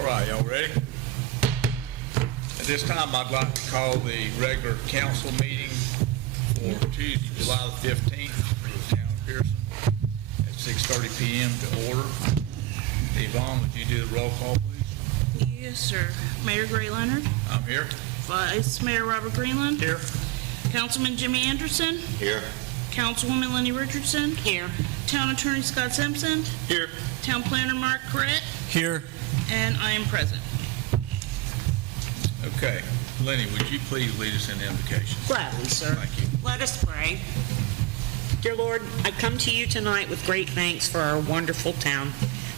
All right, y'all ready? At this time, I'd like to call the regular council meeting for Tuesday, July the 15th for the town of Pierson at 6:30 p.m. to order. Yvonne, would you do the roll call, please? Yes, sir. Mayor Gray Leonard. I'm here. Vice Mayor Robert Greenland. Here. Councilman Jimmy Anderson. Here. Councilwoman Lenny Richardson. Here. Town Attorney Scott Simpson. Here. Town Planner Mark Corrett. Here. And I am present. Okay. Lenny, would you please lead us in the invocation? Gladly, sir. Thank you. Let us pray. Dear Lord, I come to you tonight with great thanks for our wonderful town.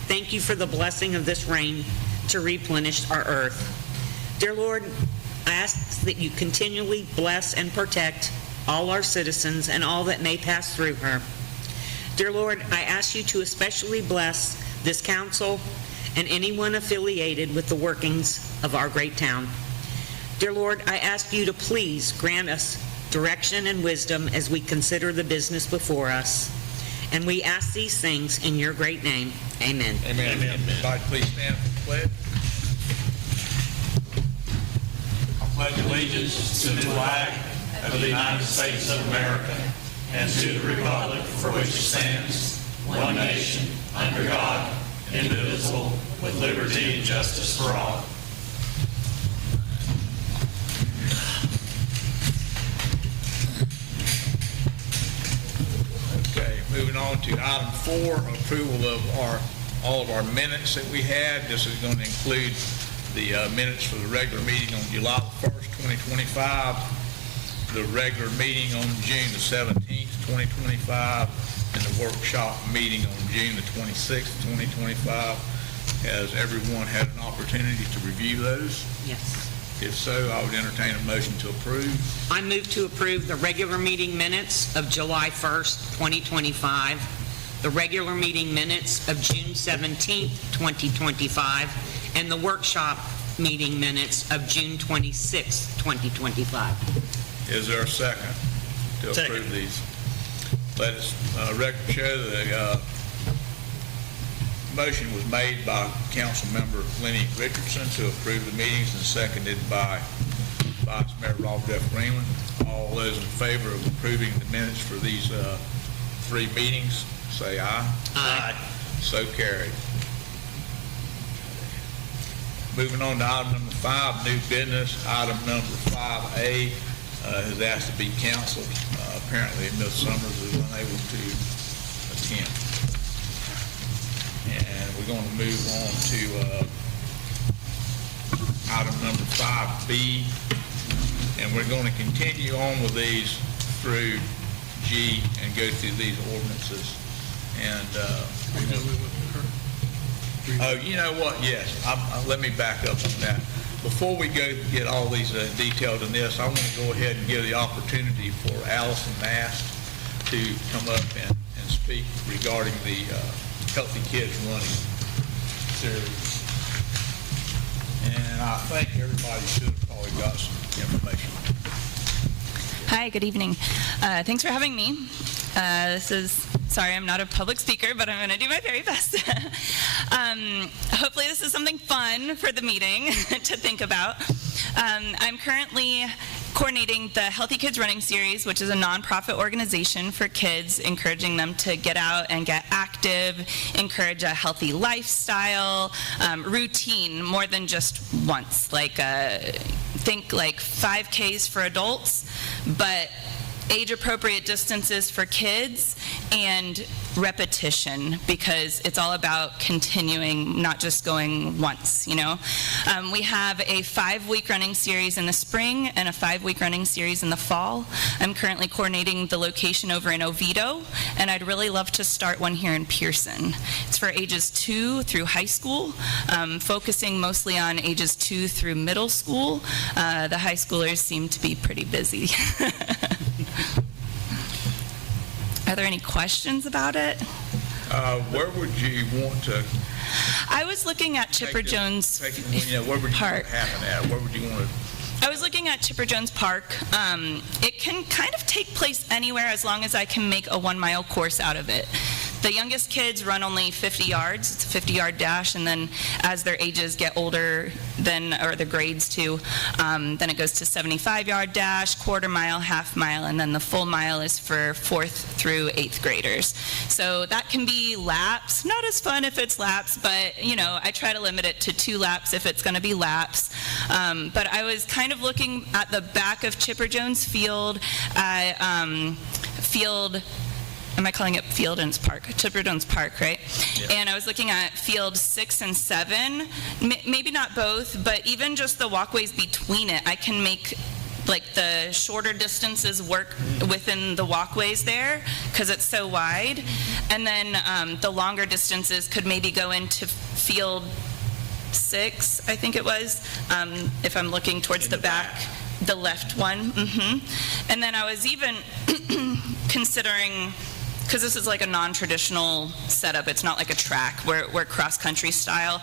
Thank you for the blessing of this rain to replenish our earth. Dear Lord, I ask that you continually bless and protect all our citizens and all that may pass through her. Dear Lord, I ask you to especially bless this council and anyone affiliated with the workings of our great town. Dear Lord, I ask you to please grant us direction and wisdom as we consider the business before us. And we ask these things in your great name. Amen. Amen. Amen. Everybody, please stand for the pledge. I pledge allegiance to the flag of the United States of America and to the republic for which it stands, one nation, under God, indivisible, with liberty and justice for all. Okay, moving on to item 4, approval of all of our minutes that we had. This is going to include the minutes for the regular meeting on July 1st, 2025, the regular meeting on June the 17th, 2025, and the workshop meeting on June the 26th, 2025. Has everyone had an opportunity to review those? Yes. If so, I would entertain a motion to approve. I move to approve the regular meeting minutes of July 1st, 2025, the regular meeting minutes of June 17th, 2025, and the workshop meeting minutes of June 26th, 2025. Is there a second to approve these? Let us record show the motion was made by Council Member Lenny Richardson to approve the meetings and seconded by Vice Mayor Robert F. Greenland. All those in favor of approving the minutes for these 3 meetings, say aye. Aye. So carried. Moving on to item number 5, new business. Item number 5A has asked to be canceled. Apparently, Ms. Summers is unable to attend. And we're going to move on to item number 5B. And we're going to continue on with these through G and go through these ordinances. And oh, you know what? Yes. Let me back up on that. Before we go get all these detailed in this, I want to go ahead and give the opportunity for Allison Mast to come up and speak regarding the Healthy Kids Running series. And I think everybody should have probably got some information. Hi, good evening. Thanks for having me. Sorry, I'm not a public speaker, but I'm going to do my very best. Hopefully this is something fun for the meeting to think about. I'm currently coordinating the Healthy Kids Running Series, which is a nonprofit organization for kids, encouraging them to get out and get active, encourage a healthy lifestyle, routine, more than just once. Think like 5Ks for adults, but age-appropriate distances for kids and repetition, because it's all about continuing, not just going once, you know. We have a 5-week running series in the spring and a 5-week running series in the fall. I'm currently coordinating the location over in Oviedo, and I'd really love to start one here in Pierson. It's for ages 2 through high school, focusing mostly on ages 2 through middle school. The high schoolers seem to be pretty busy. Are there any questions about it? Where would you want to? I was looking at Chipper Jones where would you Park. happen at? Where would you want to? I was looking at Chipper Jones Park. It can kind of take place anywhere as long as I can make a 1-mile course out of it. The youngest kids run only 50 yards. It's a 50-yard dash, and then as their ages get older, or their grades too, then it goes to 75-yard dash, quarter mile, half mile, and then the full mile is for 4th through 8th graders. So that can be laps. Not as fun if it's laps, but I try to limit it to 2 laps if it's going to be laps. But I was kind of looking at the back of Chipper Jones Field at am I calling it Field and Park? Chipper Jones Park, right? Yeah. And I was looking at field 6 and 7, maybe not both, but even just the walkways between it, I can make like the shorter distances work within the walkways there because it's so wide. And then the longer distances could maybe go into field 6, I think it was, if I'm looking towards the back. The left one. And then I was even considering, because this is like a non-traditional setup, it's not like a track, we're cross-country style.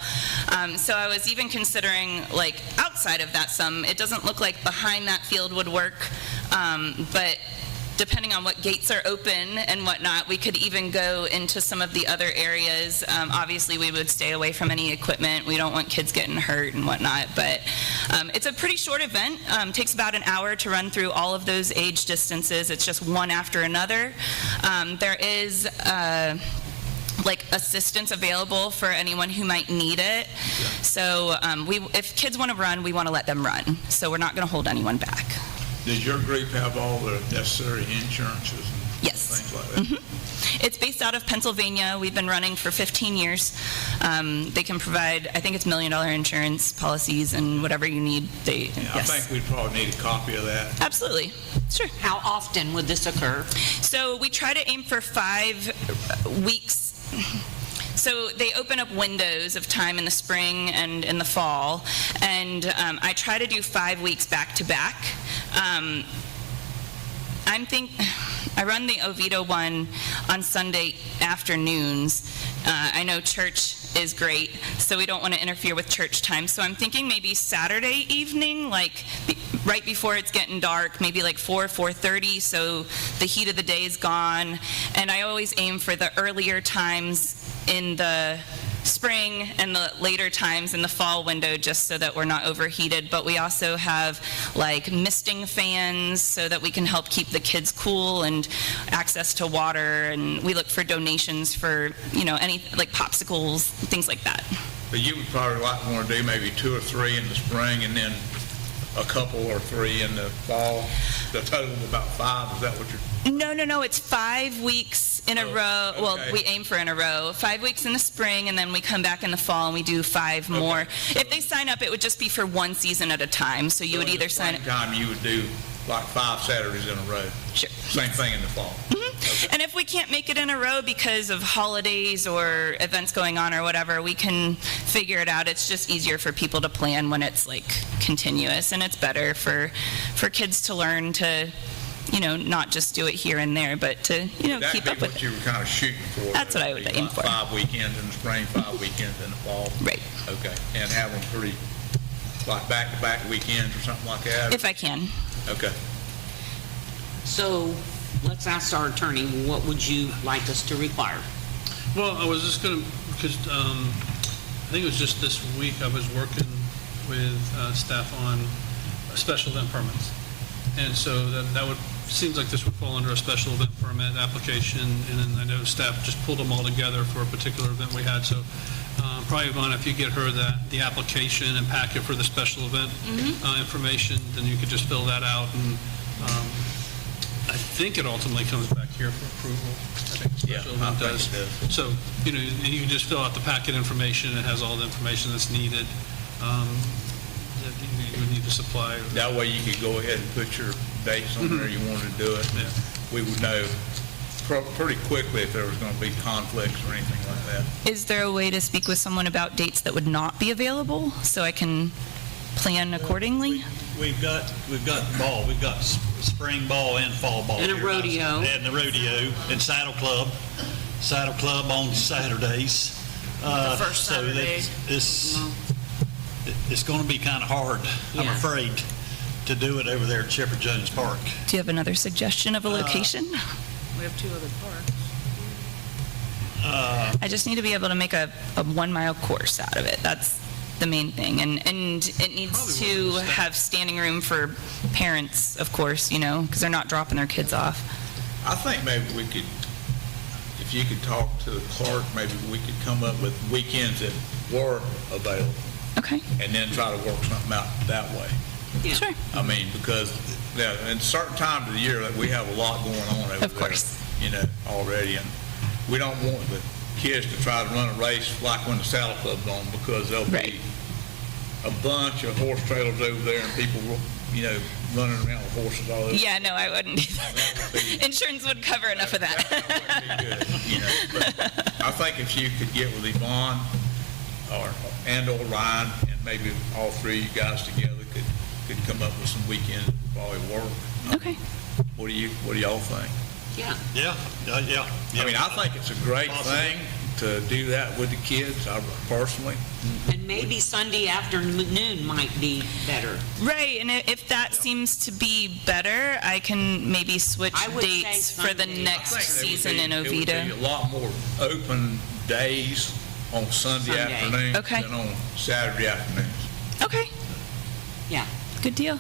So I was even considering like outside of that some, it doesn't look like behind that field would work, but depending on what gates are open and whatnot, we could even go into some of the other areas. Obviously, we would stay away from any equipment. We don't want kids getting hurt and whatnot, but it's a pretty short event. Takes about an hour to run through all of those age distances. It's just one after another. There is like assistance available for anyone who might need it. So if kids want to run, we want to let them run. So we're not going to hold anyone back. Does your group have all the necessary insurances and Yes. things like that? It's based out of Pennsylvania. We've been running for 15 years. They can provide, I think it's $1 million insurance policies and whatever you need. I think we'd probably need a copy of that. Absolutely. Sure. How often would this occur? So we try to aim for 5 weeks. So they open up windows of time in the spring and in the fall, and I try to do 5 weeks back to back. I run the Oviedo one on Sunday afternoons. I know church is great, so we don't want to interfere with church time. So I'm thinking maybe Saturday evening, like right before it's getting dark, maybe like 4:30, so the heat of the day is gone. And I always aim for the earlier times in the spring and the later times in the fall window, just so that we're not overheated. But we also have like misting fans so that we can help keep the kids cool and access to water. And we look for donations for, any like popsicles, things like that. But you would probably want to do maybe 2 or 3 in the spring and then a couple or 3 in the fall. The total of about 5, is that what you're? No, it's 5 weeks in a row. Okay. Well, we aim for in a row. 5 weeks in the spring, and then we come back in the fall and we do 5 more. So if they sign up, it would just be for one season at a time. So you would either sign up. Time you would do like 5 Saturdays in a row. Sure. Same thing in the fall. Okay. And if we can't make it in a row because of holidays or events going on or whatever, we can figure it out. It's just easier for people to plan when it's like continuous, and it's better for kids to learn to, not just do it here and there, but to, keep up with what it. you were kind of shooting for? That's what I would aim for. 5 weekends in the spring, 5 weekends in the fall. Right. Okay. And have them pretty, like back-to-back weekends or something like that? If I can. Okay. So let's ask our attorney, what would you like us to require? Well, I was just going to, because I think it was just this week I was working with staff on special event permits. And so that would, seems like this would fall under a special event permit application, and then I know staff just pulled them all together for a particular event we had. So probably, Ivana, if you get her the application and packet for the special event information, then you could just fill that out, and I think it ultimately comes back here for approval. I think the special event does. So, you can just fill out the packet information. It has all the information that's needed. That you would need to supply. That way you could go ahead and put your dates on there you wanted to do it. Yeah. We would know pretty quickly if there was going to be conflicts or anything like that. Is there a way to speak with someone about dates that would not be available so I can plan accordingly? We've got the ball. We've got spring ball and fall ball. And a here. rodeo. And the rodeo and saddle club on Saturdays. The first Saturday. So it's going to be kind of hard, I'm Yeah. afraid, to do it over there at Chipper Jones Park. Do you have another suggestion of a location? We have 2 other parks. I just need to be able to make a 1 mile course out of it. That's the main thing. And it needs to have standing room for parents, of course, because they're not dropping their kids off. I think maybe we could, if you could talk to the clerk, maybe we could come up with weekends that were available Okay. and then try to work something out that way. Yeah. Sure. I mean, because in certain times of the year, we have a lot going on over there. Of course. Already, and we don't want the kids to try to run a race like when the Saddle Club's on, because there'll Right. be a bunch of horse trailers over there and people, running around with horses all over. Yeah, no, I wouldn't do That that. would be- Insurance would cover enough of that. That wouldn't be good, But I think if you could get with Yvonne or Ryan, and maybe all three of you guys together could come up with some weekends that would probably work. Okay. What do y'all think? Yeah. Yeah. I mean, I think it's a great thing to do that with the kids, personally. And maybe Sunday afternoon might be better. Right, and if that seems to be better, I can maybe switch I would say dates for the Sunday. next I think season in It would Oviedo. be a lot more open days on Sunday Sunday. afternoons Okay. than on Saturday afternoons. Okay, Yeah. good deal.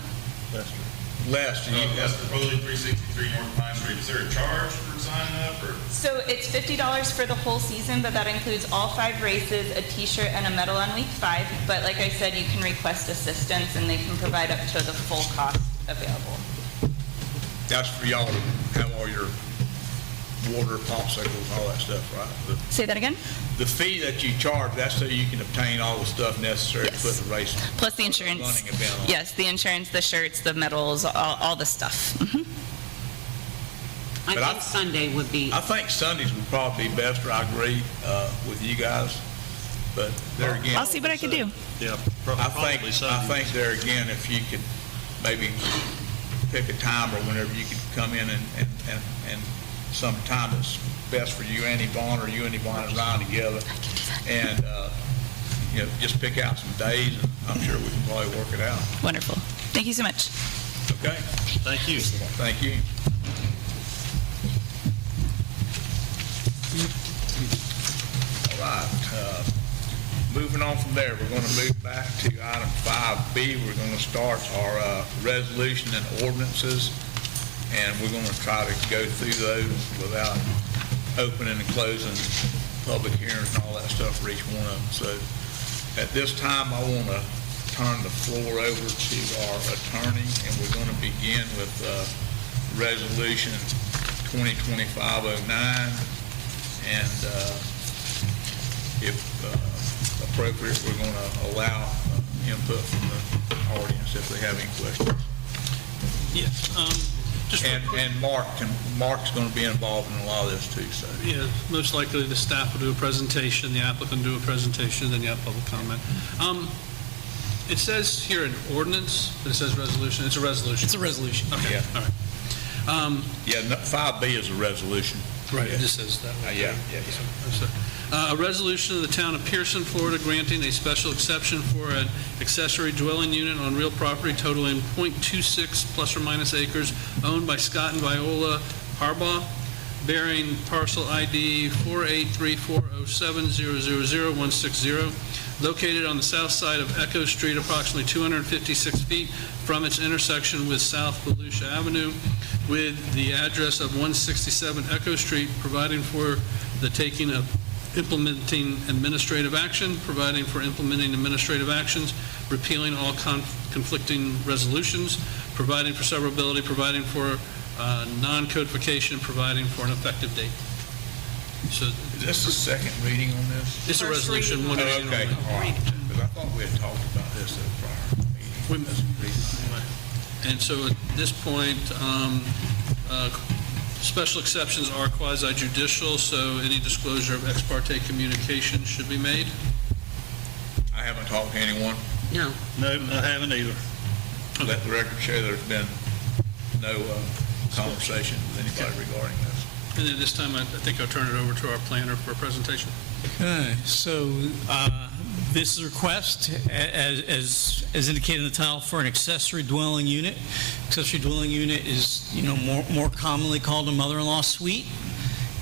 Lester, you That's have, the Road 363 North Pine Street. Is there a charge for signing up, or? So it's $50 for the whole season, but that includes all 5 races, a t-shirt, and a medal on week 5. But like I said, you can request assistance, and they can provide up to the full cost available. that's for y'all to have all your water, popsicles, all that stuff, right? Say that again? The fee that you charge, that's so you can obtain all the stuff necessary to Yes. put the race on. Plus the insurance. Running event on. Yes, the insurance, the shirts, the medals, all the stuff. Mhm. I But think Sunday would be, I think Sundays would probably be best, I agree with you guys, but there again. I'll see what I can do. Yeah, I think there again, if you could maybe pick a time or whenever you could come in and some time that's best for you and Yvonne, or you and Yvonne and Ryan together, and, just pick out some days, and I'm sure we can probably work it out. Wonderful. Thank you so much. Okay? Thank you. Thank you. All right, moving on from there, we're going to move back to item 5B. We're going to start our resolution and ordinances, and we're going to try to go through those without opening and closing public hearings and all that stuff for each one of them. So at this time, I want to turn the floor over to our attorney, and we're going to begin with Resolution 2025-09, and if appropriate, we're going to allow input from the audience if they have any questions. Yes, just real quick. And Mark's going to be involved in a lot of this too, so. Yeah, most likely the staff will do a presentation, the applicant will do a presentation, then you have public comment. It says here an ordinance, but it says resolution. It's a resolution. It's a resolution. Okay, Yeah. all right. Yeah, 5B is a resolution. Right, it Yeah. just says that. Yeah. Yes, sir. A resolution of the town of Pierson, Florida, granting a special exception for an accessory dwelling unit on real property totaling .26 plus or minus acres owned by Scott and Viola Harbaugh, bearing parcel ID 4834070000160, located on the south side of Echo Street, approximately 256 feet from its intersection with South Volusia Avenue, with the address of 167 Echo Street, providing for the taking of implementing administrative action, providing for implementing administrative actions, repealing all conflicting resolutions, providing for severability, providing for non-codification, providing for an effective date. So Is this the second reading on this? it's a First resolution, reading. one Oh, reading okay, only. all right. Because I thought we had talked about this at a prior meeting. That's the reason. And so at this point, special exceptions are quasi judicial, so any disclosure of ex parte communication should be made. I haven't talked to anyone. no. No, I haven't either. Let the record show there's been no conversation with anybody regarding this. And then this time, I think I'll turn it over to our planner for a presentation. Okay, so this is a request, as indicated in the title, for an accessory dwelling unit. Accessory dwelling unit is, more commonly called a mother-in-law suite.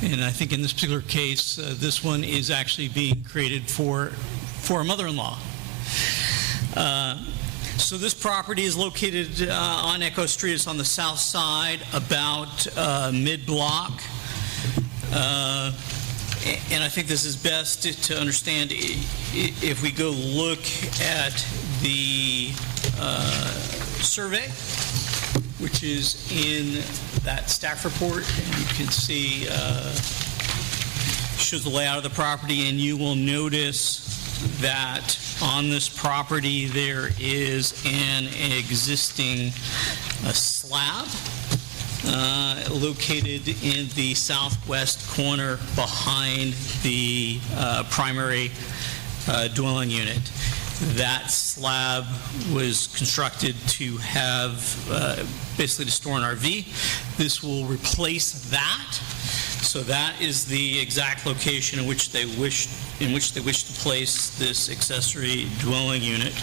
And I think in this particular case, this one is actually being created for a mother-in-law. So this property is located on Echo Street. It's on the south side, about mid-block. And I think this is best to understand if we go look at the survey, which is in that staff report, and you can see shows the layout of the property, and you will notice that on this property there is an existing slab located in the southwest corner behind the primary dwelling unit. That slab was constructed to have basically to store an RV. This will replace that. So that is the exact location in which they wish to place this accessory dwelling unit.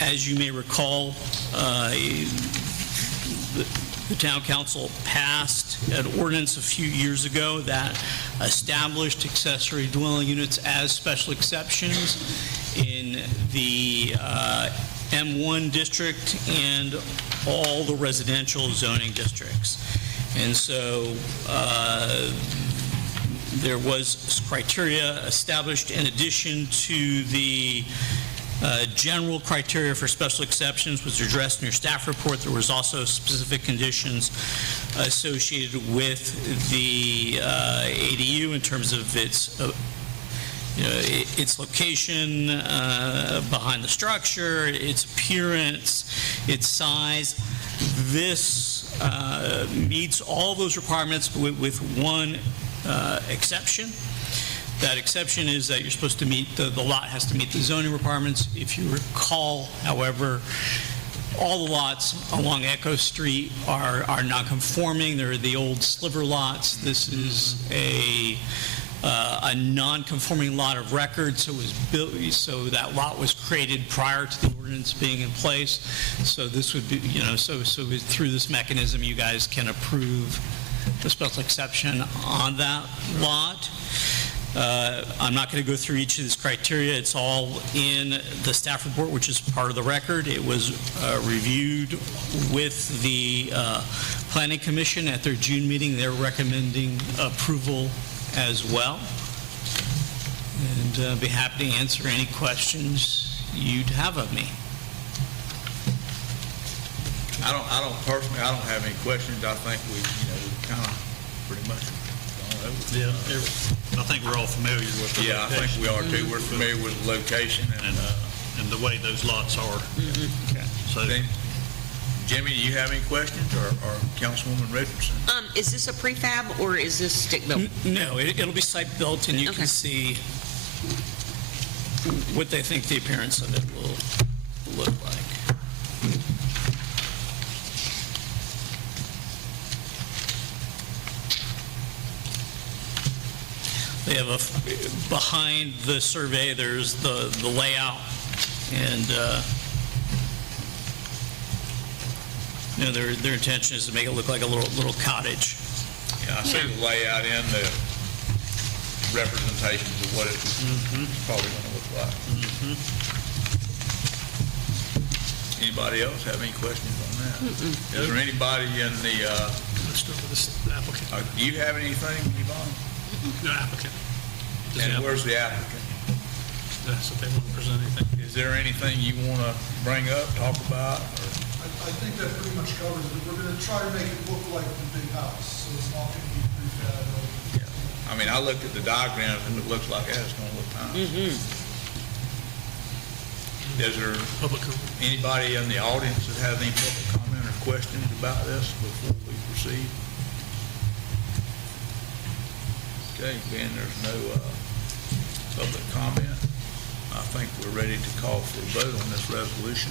As you may recall, the town council passed an ordinance a few years ago that established accessory dwelling units as special exceptions in the M1 district and all the residential zoning districts. And so there was criteria established in addition to the general criteria for special exceptions was addressed in your staff report. There was also specific conditions associated with the ADU in terms of its location behind the structure, its appearance, its size. This meets all those requirements with one exception. That exception is that you're supposed to meet, the lot has to meet the zoning requirements. If you recall, however, all the lots along Echo Street are non-conforming. They're the old sliver lots. This is a non-conforming lot of record, so it was built, so that lot was created prior to the ordinance being in place. So this would be, so through this mechanism, you guys can approve the special exception on that lot. I'm not going to go through each of these criteria. It's all in the staff report, which is part of the record. It was reviewed with the Planning Commission at their June meeting. They're recommending approval as well. And I'd be happy to answer any questions you'd have of me. I don't personally, I don't have any questions. I think we kind of pretty much gone over. Yeah, I think we're all familiar with the Yeah, I think we are too. We're familiar with the location and and the way those lots are. okay. So Then, Jimmy, do you have any questions, or Councilwoman Richardson? Is this a prefab or is this stick-built? No, it'll be site-built, and you Okay. can see what they think the appearance of it will look like. They have behind the survey, there's the layout, and their intention is to make it look like a little cottage. Yeah, I see the layout and the representations of what it's probably going to look like. Anybody else have any questions on that? Is there anybody in the, Let's start with this applicant. do you have anything, Yvonne? No, applicant. And where's the applicant? So if they want to present anything. Is there anything you want to bring up, talk about? Or? I think that pretty much covers it. We're going to try to make it look like the big house, so it's not going to be prefab. I mean, I looked at the diagrams and it looks like that. It's going to look fine. Is there Public comment. anybody in the audience that has any public comment or questions about this before we proceed? Okay, being there's no public comment, I think we're ready to call for a vote on this resolution.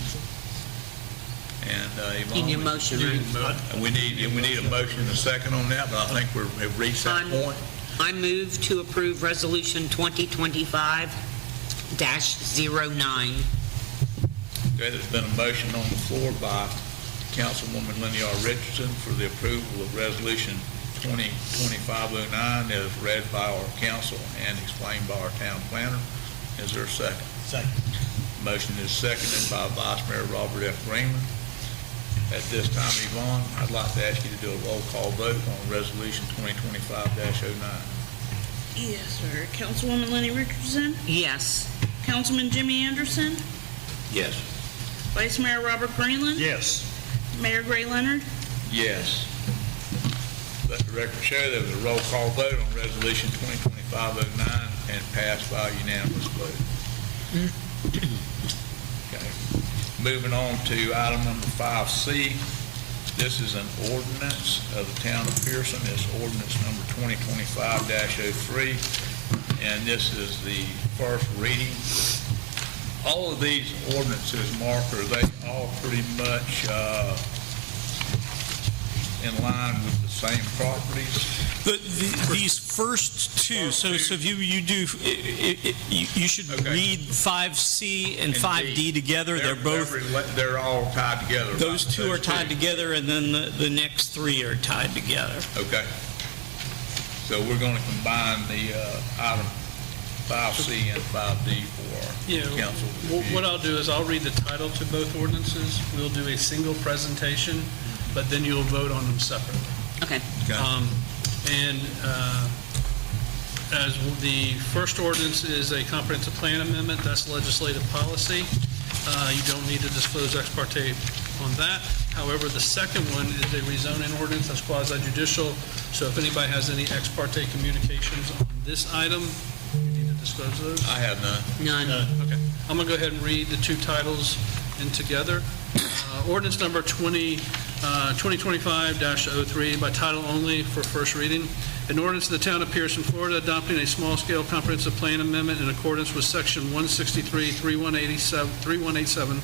And Yvonne, You need a motion, right? we need a motion and a second on that, but I think we've reached that point. I move to approve Resolution 2025-09. Okay, there's been a motion on the floor by Councilwoman Lindy R. Richardson for the approval of Resolution 2025-09 is read by our council and explained by our town planner. Is there a second? Second. Motion is seconded by Vice Mayor Robert F. Greenman. At this time, Yvonne, I'd like to ask you to do a roll call vote on Resolution 2025-09. Yes, sir. Councilwoman Lenny Richardson, Yes. Councilman Jimmy Anderson, Yes. Vice Mayor Robert Greenland, Yes. Mayor Gray Leonard. Yes. Let the record show there was a roll call vote on Resolution 2025-09 and passed by unanimous vote. Okay. Moving on to item number 5C. This is an ordinance of the town of Pierson. It's ordinance number 2025-03, and this is the first reading. All of these ordinances, Mark, are they all pretty much in line with the same properties? These first two, so if you do, you should Okay. read 5C and 5D together. They're all tied together. Those two are tied together, and then the next three are tied together. Okay. So we're going to combine the item 5C and 5D for Yeah, our council what review. I'll do is I'll read the title to both ordinances. We'll do a single presentation, but then you'll vote on them separately. Okay. Okay. And as the first ordinance is a comprehensive plan amendment, that's legislative policy. You don't need to disclose ex parte on that. However, the second one is a rezoning ordinance, that's quasi judicial. So if anybody has any ex parte communications on this item, you need to disclose those. I have none. None. Okay, I'm going to go ahead and read the two titles in together. Ordinance number 2025-03 by title only for first reading. An ordinance of the town of Pierson, Florida, adopting a small-scale comprehensive plan amendment in accordance with section 163-3187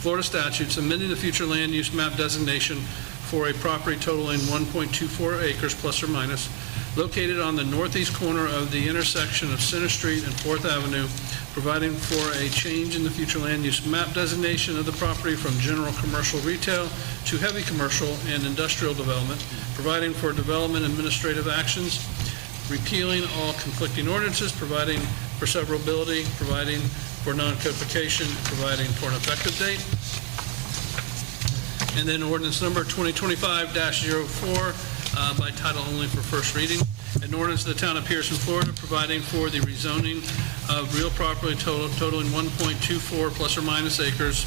Florida statutes, amending the future land use map designation for a property totaling 1.24 acres plus or minus, located on the northeast corner of the intersection of Center Street and 4th Avenue, providing for a change in the future land use map designation of the property from general commercial retail to heavy commercial and industrial development, providing for development administrative actions, repealing all conflicting ordinances, providing for severability, providing for non-codification, providing for an effective date. And then ordinance number 2025-04 by title only for first reading. An ordinance of the town of Pierson, Florida, providing for the rezoning of real property totaling 1.24 plus or minus acres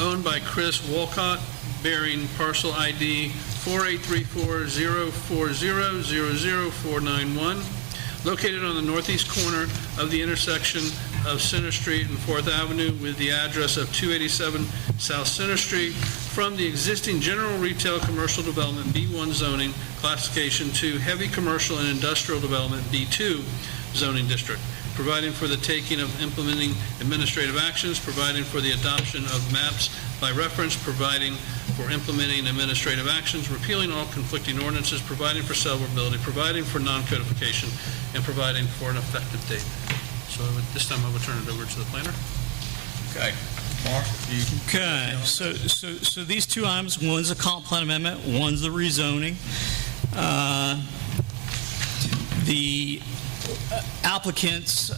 owned by Chris Wolcott, bearing parcel ID 483404000491, located on the northeast corner of the intersection of Center Street and 4th Avenue with the address of 287 South Center Street, from the existing general retail commercial development B1 zoning classification to heavy commercial and industrial development B2 zoning district, providing for the taking of implementing administrative actions, providing for the adoption of maps by reference, providing for implementing administrative actions, repealing all conflicting ordinances, providing for severability, providing for non-codification, and providing for an effective date. So at this time, I will turn it over to the planner. Okay. Mark, if you... Okay, so these two items, one's a comp plan amendment, one's the rezoning. The applicants,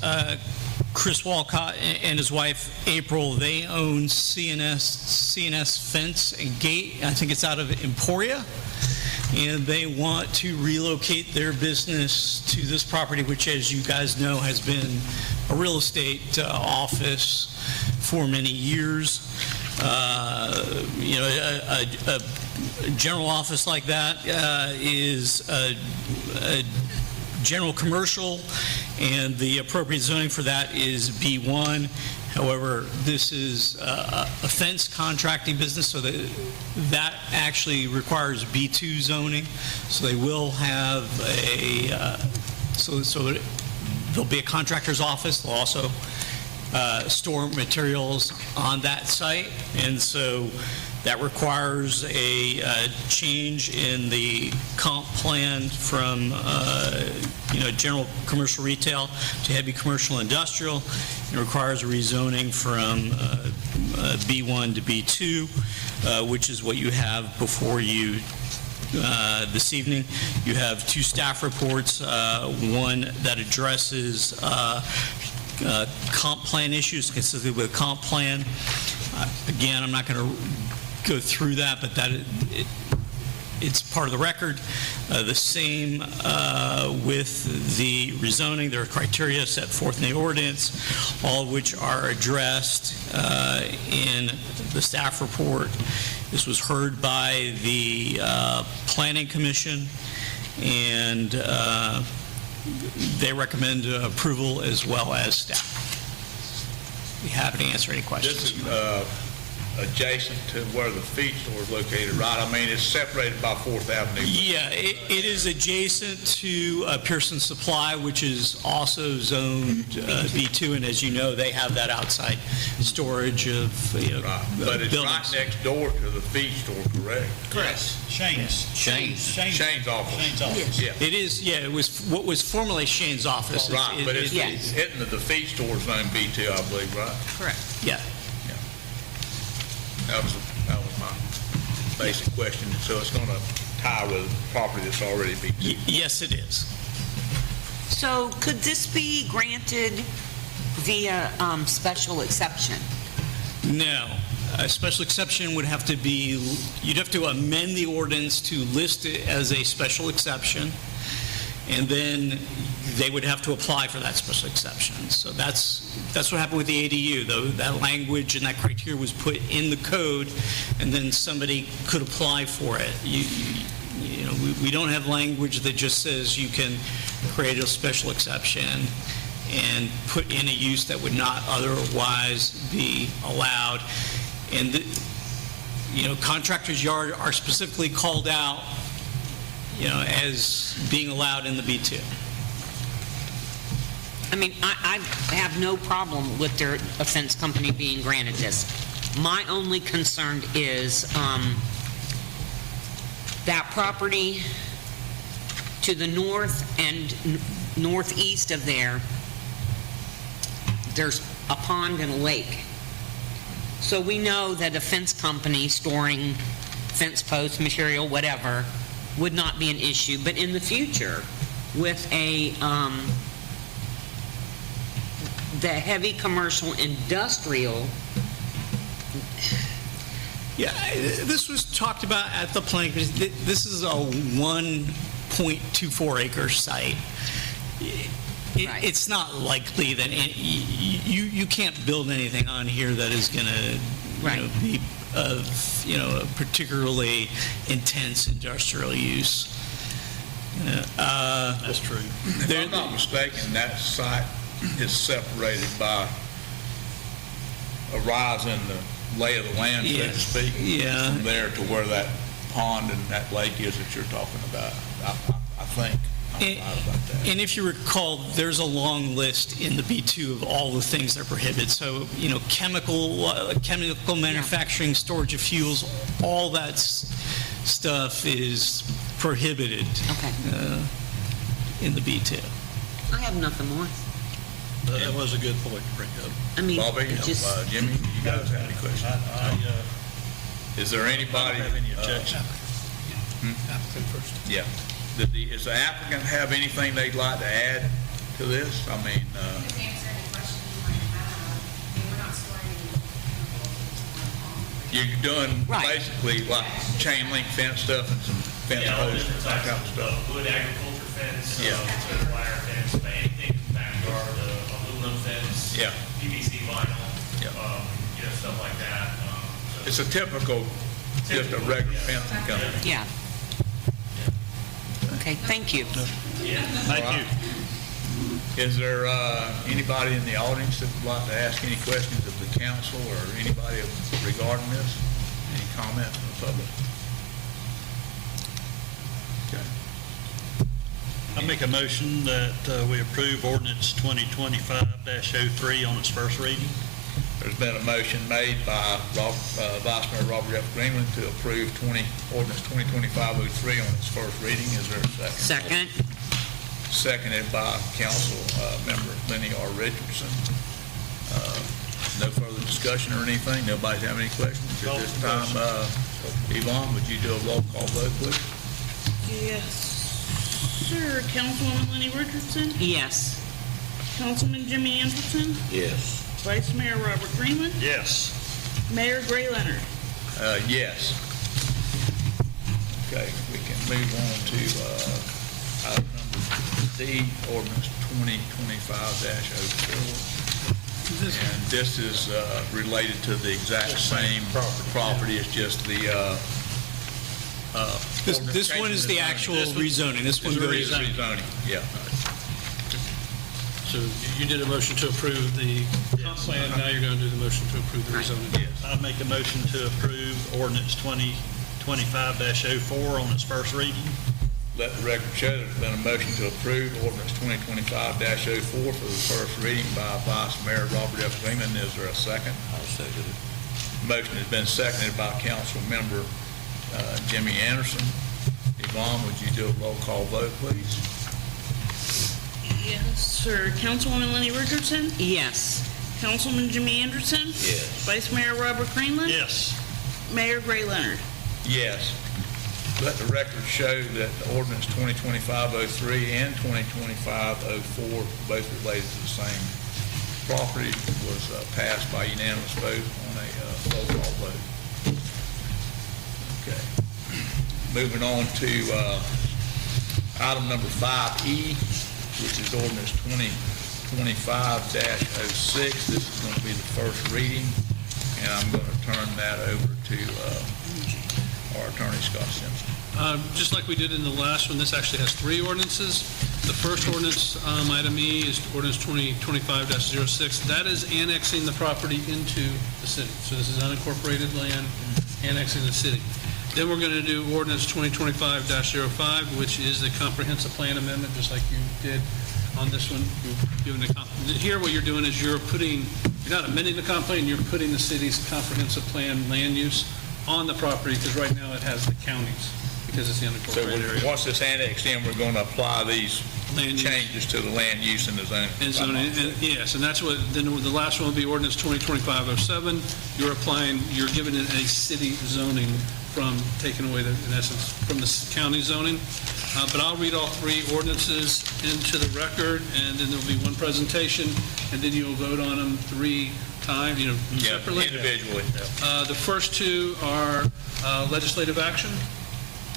Chris Walcott and his wife April, they own CNS Fence and Gate. I think it's out of Emporia, and they want to relocate their business to this property, which, as you guys know, has been a real estate office for many years. A general office like that is a general commercial, and the appropriate zoning for that is B1. However, this is a fence contracting business, so that actually requires B2 zoning. So they will have so there'll be a contractor's office. They'll also store materials on that site, and so that requires a change in the comp plan from general commercial retail to heavy commercial industrial. It requires a rezoning from B1 to B2, which is what you have before you this evening. You have two staff reports, one that addresses comp plan issues consistent with comp plan. Again, I'm not going to go through that, but it's part of the record. The same with the rezoning. There are criteria set forth in the ordinance, all of which are addressed in the staff report. This was heard by the Planning Commission, and they recommend approval as well as staff. Be happy to answer any questions. This is adjacent to where the feed store is located, right? I mean, it's separated by 4th Avenue. Yeah, it is adjacent to Pierson Supply, which is also zoned B2, and as you know, they have that outside storage of Right. But it's buildings. right next door to the feed store, correct? Correct. Shane's office. Shane's office. Yeah. It is, yeah, it was what was formerly Shane's office. Right, but it's Yes. hitting the feed store zone B2, I believe, right? Correct. Yeah. That was my basic question. So it's going to tie with property that's already B2. Yes, it is. So could this be granted via special exception? No. A special exception would have to be, you'd have to amend the ordinance to list it as a special exception, and then they would have to apply for that special exception. So that's what happened with the ADU, though. That language and that criteria was put in the code, and then somebody could apply for it. We don't have language that just says you can create a special exception and put in a use that would not otherwise be allowed. And, contractor's yard are specifically called out, as being allowed in the B2. I mean, I have no problem with their fence company being granted this. My only concern is that property to the north and northeast of there, there's a pond and a lake. So we know that a fence company storing fence posts, material, whatever, would not be an issue. But in the future, with the heavy commercial industrial, Yeah, this was talked about at the planning commission. This is a 1.24 acre site. Right. It's not likely that you can't build anything on here that is going to Right. be of a particularly intense industrial use. That's true. If I'm not mistaken, that site is separated by a rise in the lay of the land, so to Yes. speak. Yeah. From there to where that pond and that lake is that you're talking about. I think I'm right about that. And if you recall, there's a long list in the B2 of all the things that are prohibited. So, chemical manufacturing, storage of fuels, all that stuff is prohibited okay. in the B2. I have nothing more. That was a good point to bring up. I mean, Bobby, it just, Jimmy, you guys have any questions? Is there I anybody? don't have any objection. Applicant first. Yeah. Does the applicant have anything they'd like to add to this? I mean, Just answer any questions you might have. I mean, we're not storing any you're doing Right. basically like chain link fence stuff and some fence Yeah, all posts, different that types kind of of stuff. wood agriculture fence, Yeah. wire fence, but anything in the backyard, aluminum fence, Yeah. PVC vinyl, Yeah. stuff like that. It's a typical, just a regular fencing company. yeah. Okay, thank you. Thank you. Is there anybody in the audience that would like to ask any questions of the council or anybody regarding this? Any comment from the public? Okay. I make a motion that we approve ordinance 2025-03 on its first reading. There's been a motion made by Vice Mayor Robert F. Greenland to approve ordinance 2025-03 on its first reading. Is there a second? Second. Seconded by Council Member Lenny R. Richardson. No further discussion or anything? Nobody have any questions at this time? Yvonne, would you do a roll call vote, please? Yes, sir. Councilwoman Lenny Richardson, Yes. Councilman Jimmy Anderson, Yes. Vice Mayor Robert Greenland, Yes. Mayor Gray Leonard. Yes. Okay, we can move on to item number D, ordinance 2025-04. And this is related to the exact same property, it's just the... This one is the actual rezoning. This one goes, Rezoning, yeah. So you did a motion to approve the comp plan, now you're going to do the motion to approve the rezoning. Yes. I make a motion to approve ordinance 2025-04 on its first reading. Let the record show there's been a motion to approve ordinance 2025-04 for the first reading by Vice Mayor Robert F. Greenland. Is there a second? I'll second it. Motion has been seconded by Council Member Jimmy Anderson. Yvonne, would you do a roll call vote, please? Yes, sir. Councilwoman Lenny Richardson, Yes. Councilman Jimmy Anderson, Yes. Vice Mayor Robert Greenland, Yes. Mayor Gray Leonard. Yes. Let the record show that the ordinance 2025-03 and 2025-04, both related to the same property, was passed by unanimous vote on a roll call vote. Okay. Moving on to item number 5E, which is ordinance 2025-06. This is going to be the first reading, and I'm going to turn that over to our attorney, Scott Simpson. Just like we did in the last one, this actually has three ordinances. The first ordinance, item E, is ordinance 2025-06. That is annexing the property into the city. So this is unincorporated land annexing the city. Then we're going to do ordinance 2025-05, which is the comprehensive plan amendment, just like you did on this one. Here, what you're doing is you're not amending the comp plan, you're putting the city's comprehensive plan land use on the property, because right now it has the counties, because it's the So unincorporated area. once this annexed in, we're going to apply these Land use. changes to the land use and the zoning. And zoning, yes, and that's what, then the last one will be ordinance 2025-07. You're giving it a city zoning from taking away, in essence, from the county zoning. But I'll read all three ordinances into the record, and then there'll be one presentation, and then you'll vote on them three times, Yeah, separately. individually. The first two are legislative action,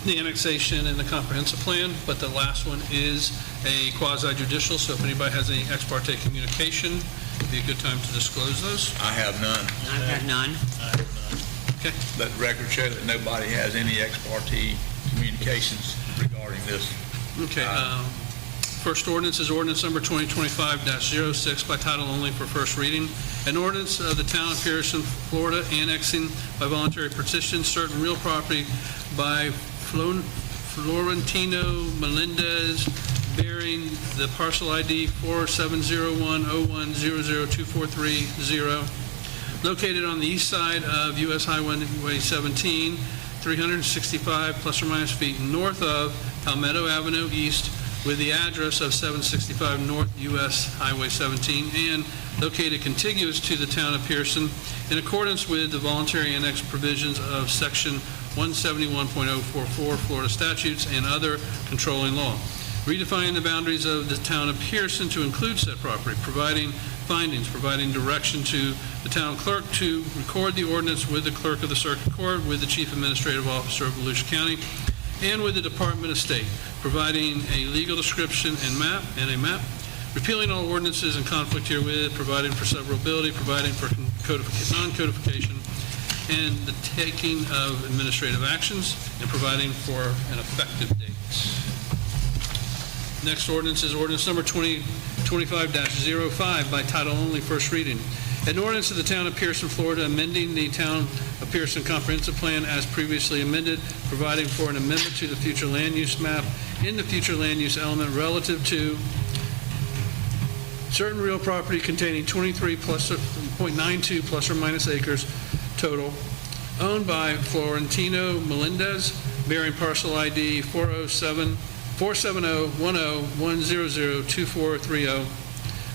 the annexation and the comprehensive plan, but the last one is a quasi-judicial, so if anybody has any ex parte communication, it'd be a good time to disclose those. I have none. I've got none. Okay. Let the record show that nobody has any ex parte communications regarding this. Okay. First ordinance is ordinance number 2025-06 by title only for first reading. An ordinance of the town of Pierson, Florida, annexing by voluntary petition certain real property by Florentino Melendez, bearing the parcel ID 470101002430, located on the east side of U.S. Highway 17, 365 plus or minus feet north of Palmetto Avenue East, with the address of 765 North U.S. Highway 17, and located contiguous to the town of Pierson, in accordance with the voluntary annex provisions of Section 171.044 Florida statutes and other controlling law, redefining the boundaries of the town of Pierson to include said property, providing findings, providing direction to the town clerk to record the ordinance with the clerk of the circuit court, with the chief administrative officer of Volusia County, and with the Department of State, providing a legal description and a map, repealing all ordinances in conflict herewith, providing for severability, providing for non-codification, and the taking of administrative actions, and providing for an effective date. Next ordinance is ordinance number 2025-05 by title only, first reading. An ordinance of the town of Pierson, Florida, amending the town of Pierson comprehensive plan as previously amended, providing for an amendment to the future land use map in the future land use element relative to certain real property containing 23.92 plus or minus acres total, owned by Florentino Melendez, bearing parcel ID 4701010102430,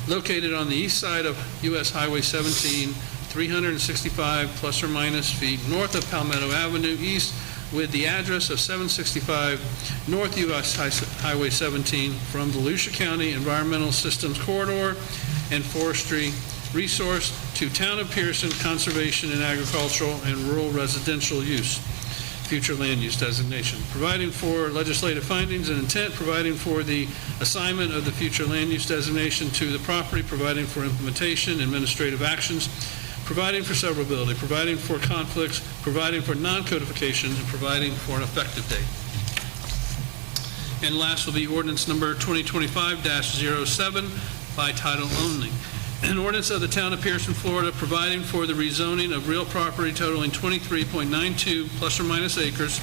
located on the east side of U.S. Highway 17, 365 plus or minus feet north of Palmetto Avenue East, with the address of 765 North US Highway 17 from Volusia County Environmental Systems Corridor and Forestry Resource to Town of Pierson Conservation and Agricultural and Rural Residential Use, future land use designation, providing for legislative findings and intent, providing for the assignment of the future land use designation to the property, providing for implementation, administrative actions, providing for severability, providing for conflicts, providing for non-codification, and providing for an effective date. And last will be ordinance number 2025-07 by title only. An ordinance of the Town of Pierson, Florida, providing for the rezoning of real property totaling 23.92 plus or minus acres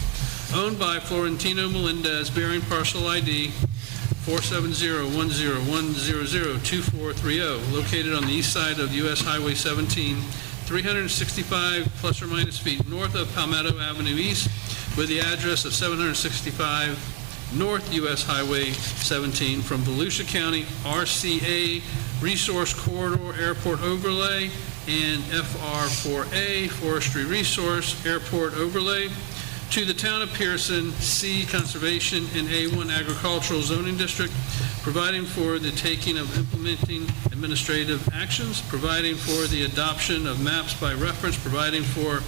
owned by Florentino Melendez, bearing parcel ID 4701010002430, located on the east side of US Highway 17, 365 plus or minus feet north of Palmetto Avenue East, with the address of 765 North US Highway 17 from Volusia County RCA Resource Corridor Airport Overlay and FR4A Forestry Resource Airport Overlay to the Town of Pierson C Conservation and A1 Agricultural Zoning District, providing for the taking of implementing administrative actions, providing for the adoption of maps by reference, providing for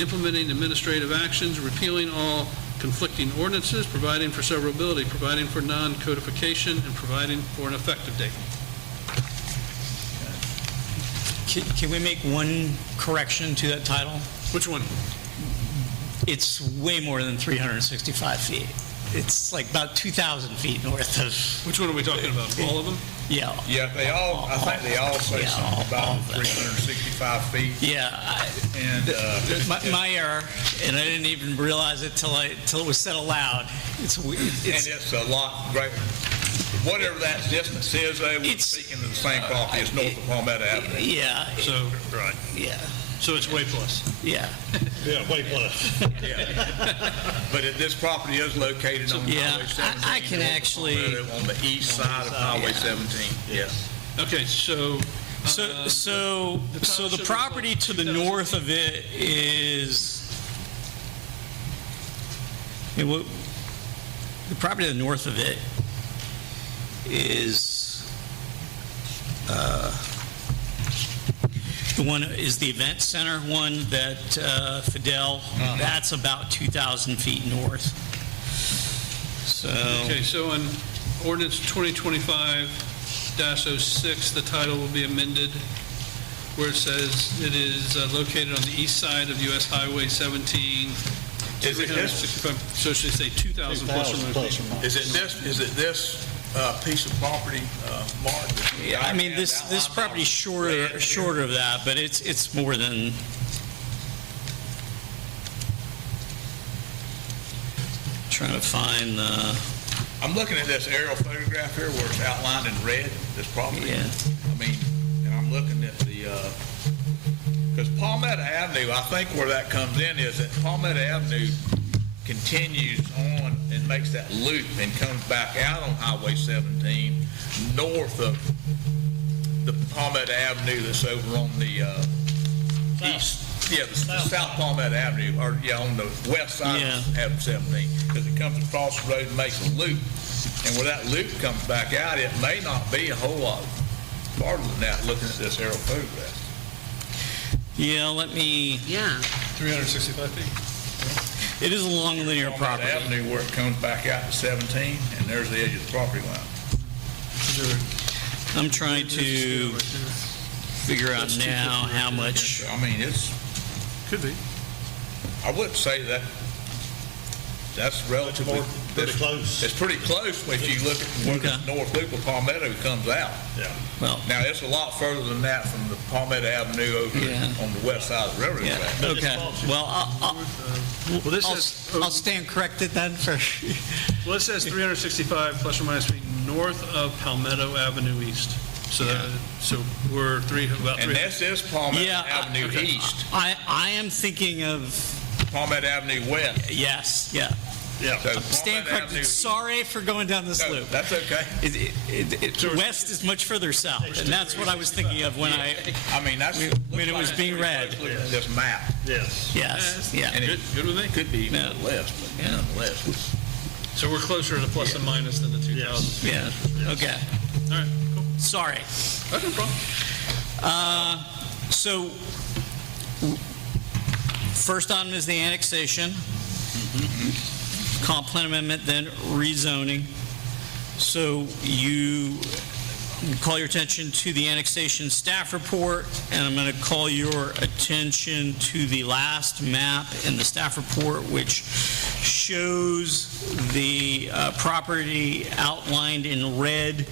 implementing administrative actions, repealing all conflicting ordinances, providing for severability, providing for non-codification, and providing for an effective date. Can we make one correction to that title? Which one? It's way more than 365 feet. It's like about 2,000 feet north of, Which one are we talking about? All of them? yeah. Yeah, I think they all say Yeah, something about all of that. 365 feet. Yeah, And my error, and I didn't even realize it till it was said aloud. It's it's a lot greater. Whatever that distance is, though, we're speaking of the same property as north of Palmetto Avenue. yeah, So, right. yeah, So it's way plus. yeah. Yeah, way plus. But this property is located on Yeah, Highway 17. I can north of actually- Palmetto, on the east side of Highway 17, yes. Okay, so. So the property to the north of it is, the property to the north of it is, the one is the event center one that Fidel, that's about 2,000 feet north. So, Okay, so on ordinance 2025-06, the title will be amended where it says it is located on the east side of US Highway 17. Is it this? 365, so should it say 2,000 plus or minus? Is it this piece of property, Mark? yeah, I mean, this property's shorter of that, but it's more than, trying to find the, I'm looking at this aerial photograph here where it's outlined in red, this property. Yeah. I mean, and I'm looking at the, because Palmetto Avenue, I think where that comes in is that Palmetto Avenue continues on and makes that loop and comes back out on Highway 17 north of the Palmetto Avenue that's over on the east. Yeah, the South Palmetto Avenue, or on the west side of Highway 17, because it comes across the road and makes a loop. And where that loop comes back out, it may not be a whole lot farther than that, looking at this aerial photograph. yeah, let me, Yeah. 365 feet. it is a long linear Palmetto property. Avenue where it comes back out to 17, and there's the edge of the property line. I'm trying to figure out now how much, I mean, it's, Could be. I wouldn't say that, that's relatively. Pretty close. It's pretty close if you look at where the Okay. north loop of Palmetto comes out. Yeah. well, Now, it's a lot further than that from the Palmetto Avenue over Yeah. on the west side of the railroad yeah, track. okay. Well, Well, this says, I'll stand corrected then for, well, it says 365 plus or minus feet north of Palmetto Avenue East. So, so we're about And 300. this is Palmetto yeah. Avenue east, I am thinking of, Palmetto Avenue west. yes, yeah. Yeah. So I'm staying on that corrected. avenue- Sorry for going down this No, loop. that's okay. West is much further south, and that's what I was thinking of when I, I mean, that's. when it was being read. Looking at this map. Yes. yes, yeah. And it Good with me? could be even Yeah. less, but nonetheless, it's. So we're closer to plus and minus than the 2,000. Yeah, okay. All right, cool. Sorry. That's no problem. So, first item is the annexation. Comp plan amendment, then rezoning. So you call your attention to the annexation staff report, and I'm going to call your attention to the last map in the staff report, which shows the property outlined in red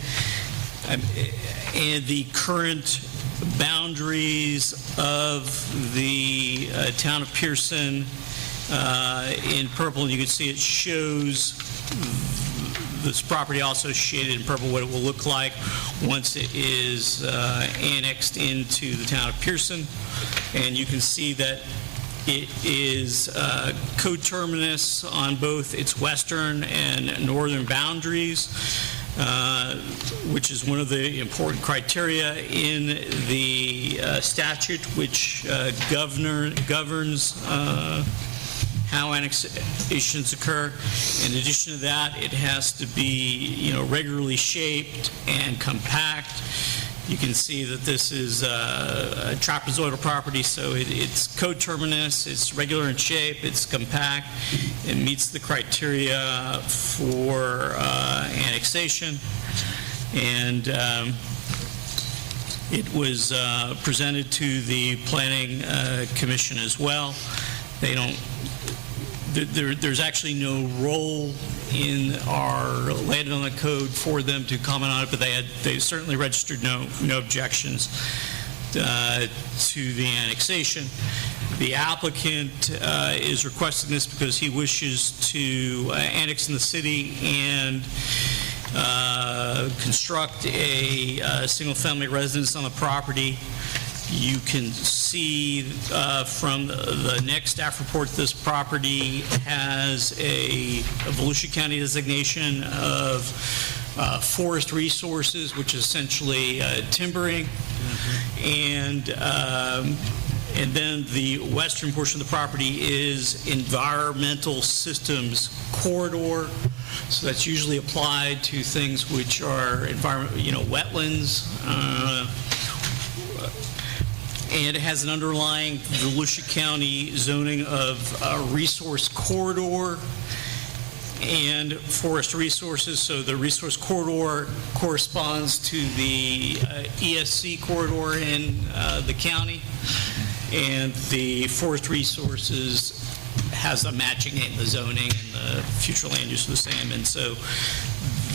and the current boundaries of the town of Pierson in purple, and you can see it shows this property also shaded in purple what it will look like once it is annexed into the town of Pierson. And you can see that it is coterminous on both its western and northern boundaries, which is one of the important criteria in the statute which governs how annexations occur. In addition to that, it has to be, regularly shaped and compact. You can see that this is a trapezoidal property, so it's coterminous, it's regular in shape, it's compact, it meets the criteria for annexation, and it was presented to the Planning Commission as well. They don't. There's actually no role in our land development code for them to comment on it, but they certainly registered no objections to the annexation. The applicant is requesting this because he wishes to annex in the city and construct a single-family residence on the property. You can see from the next staff report, this property has a Volusia County designation of forest resources, which is essentially timbering. And then the western portion of the property is environmental systems corridor. So that's usually applied to things which are wetlands. And it has an underlying Volusia County zoning of resource corridor and forest resources. So the resource corridor corresponds to the ESC corridor in the county, and the forest resources has a matching in the zoning, and the future land use are the same. And so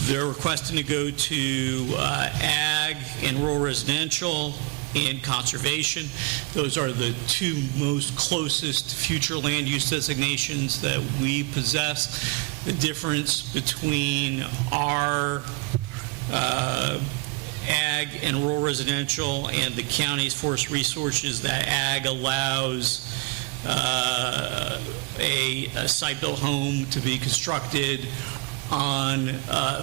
they're requesting to go to ag and rural residential and conservation. Those are the two most closest future land use designations that we possess. The difference between our ag and rural residential and the county's forest resources, that ag allows a site-built home to be constructed on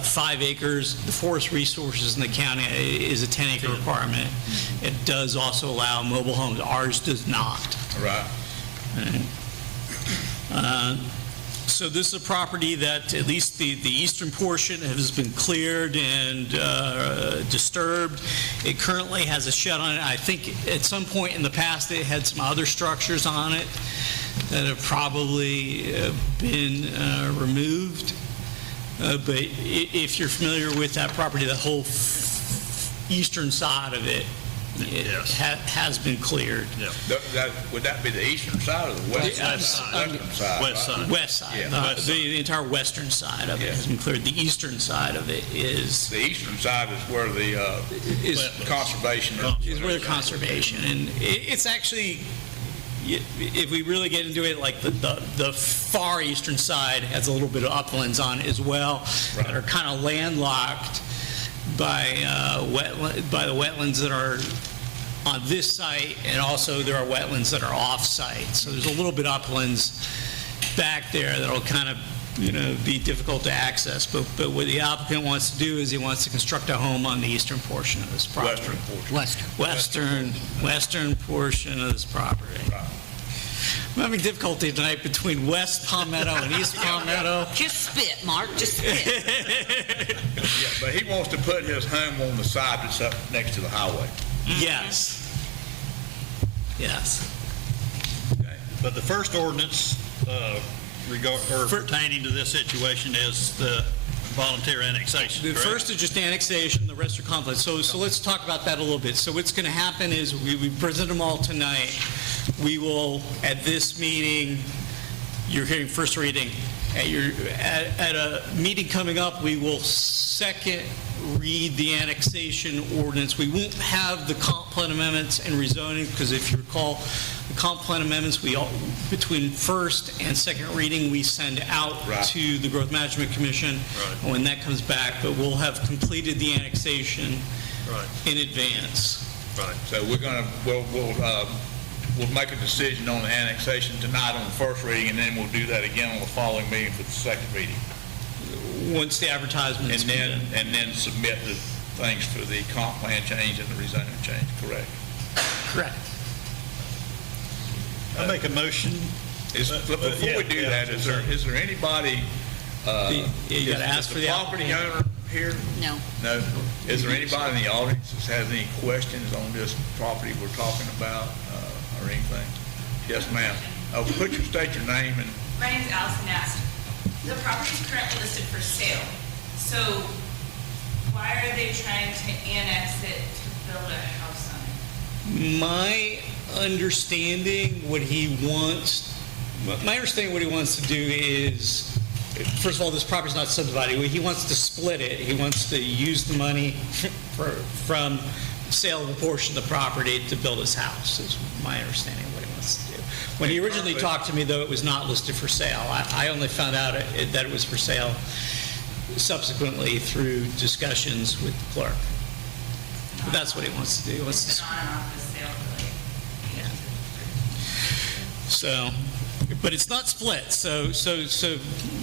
5 acres. The forest resources in the county is a 10-acre requirement. It does also allow mobile homes. Ours does not. Right. So this is a property that at least the eastern portion has been cleared and disturbed. It currently has a shed on it. I think at some point in the past it had some other structures on it that have probably been removed. But if you're familiar with that property, the whole eastern side of it, has been cleared. Would that be the eastern side or the west side? Western side. West side. West side. Yeah. The entire western side of it has been cleared. The eastern side of it is The eastern side is where the conservation is where the conservation, and it's actually, if we really get into it, like the far eastern side has a little bit of uplands on it as well, that are kind of landlocked by the wetlands that are on this site, and also there are wetlands that are off-site. So there's a little bit uplands back there that'll kind of be difficult to access. But what the applicant wants to do is he wants to construct a home on the eastern portion of this property. Western portion of this property. I'm having difficulty tonight between West Palmetto and East Palmetto. Just spit, Mark, just spit. Yeah, but he wants to put his home on the side that's up next to the highway. Yes. Yes. But the first ordinance pertaining to this situation is the volunteer annexation, The correct? first is just annexation, the rest are conflicts. So let's talk about that a little bit. So what's going to happen is we present them all tonight. We will, at this meeting, you're hearing first reading. At a meeting coming up, we will second read the annexation ordinance. We won't have the comp plan amendments and rezoning, because if you recall, the comp plan amendments, between first and second reading, we send out to the Growth Management Commission when that comes back, but we'll have completed the annexation in advance. Right. So we'll make a decision on the annexation tonight on the first reading, and then we'll do that again on the following meeting for the second reading. Once the advertisements And then submit the things for the comp plan change and the rezoning change, correct? Correct. I make a motion. Before we do that, is there anybody, You got to ask for the property applicant. owner here? No. No? Is there anybody in the audience that has any questions on this property we're talking about, or anything? Yes, ma'am. State your name and... My name is Allison Nast. The property is currently listed for sale. So why are they trying to annex it to build a house on it? My understanding what he wants to do is, first of all, this property's not subdivided. He wants to split it. He wants to use the money from sale of a portion of the property to build his house, is my understanding of what he wants to do. When he originally talked to me, though, it was not listed for sale. I only found out that it was for sale subsequently through discussions with the clerk. But that's what he wants to do. He wants to... It's been on and off the sale for like... So, but it's not split. So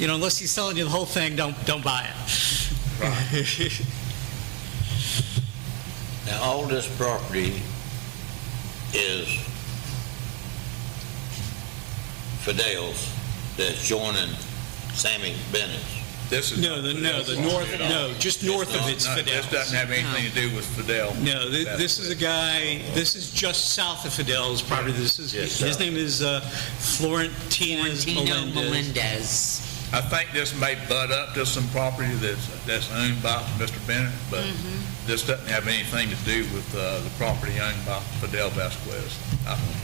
unless he's selling you the whole thing, don't buy it. Right. Now, all this property is Fidel's that's joining Sammy Bennett's. This is just north of it's Fidel. This doesn't have anything to do with Fidel. No, this is a guy, this is just south of Fidel's property. His name is Florentino Melendez. I think this may butt up to some property that's owned by Mr. Bennett, but this doesn't have anything to do with the property owned by Fidel Vasquez,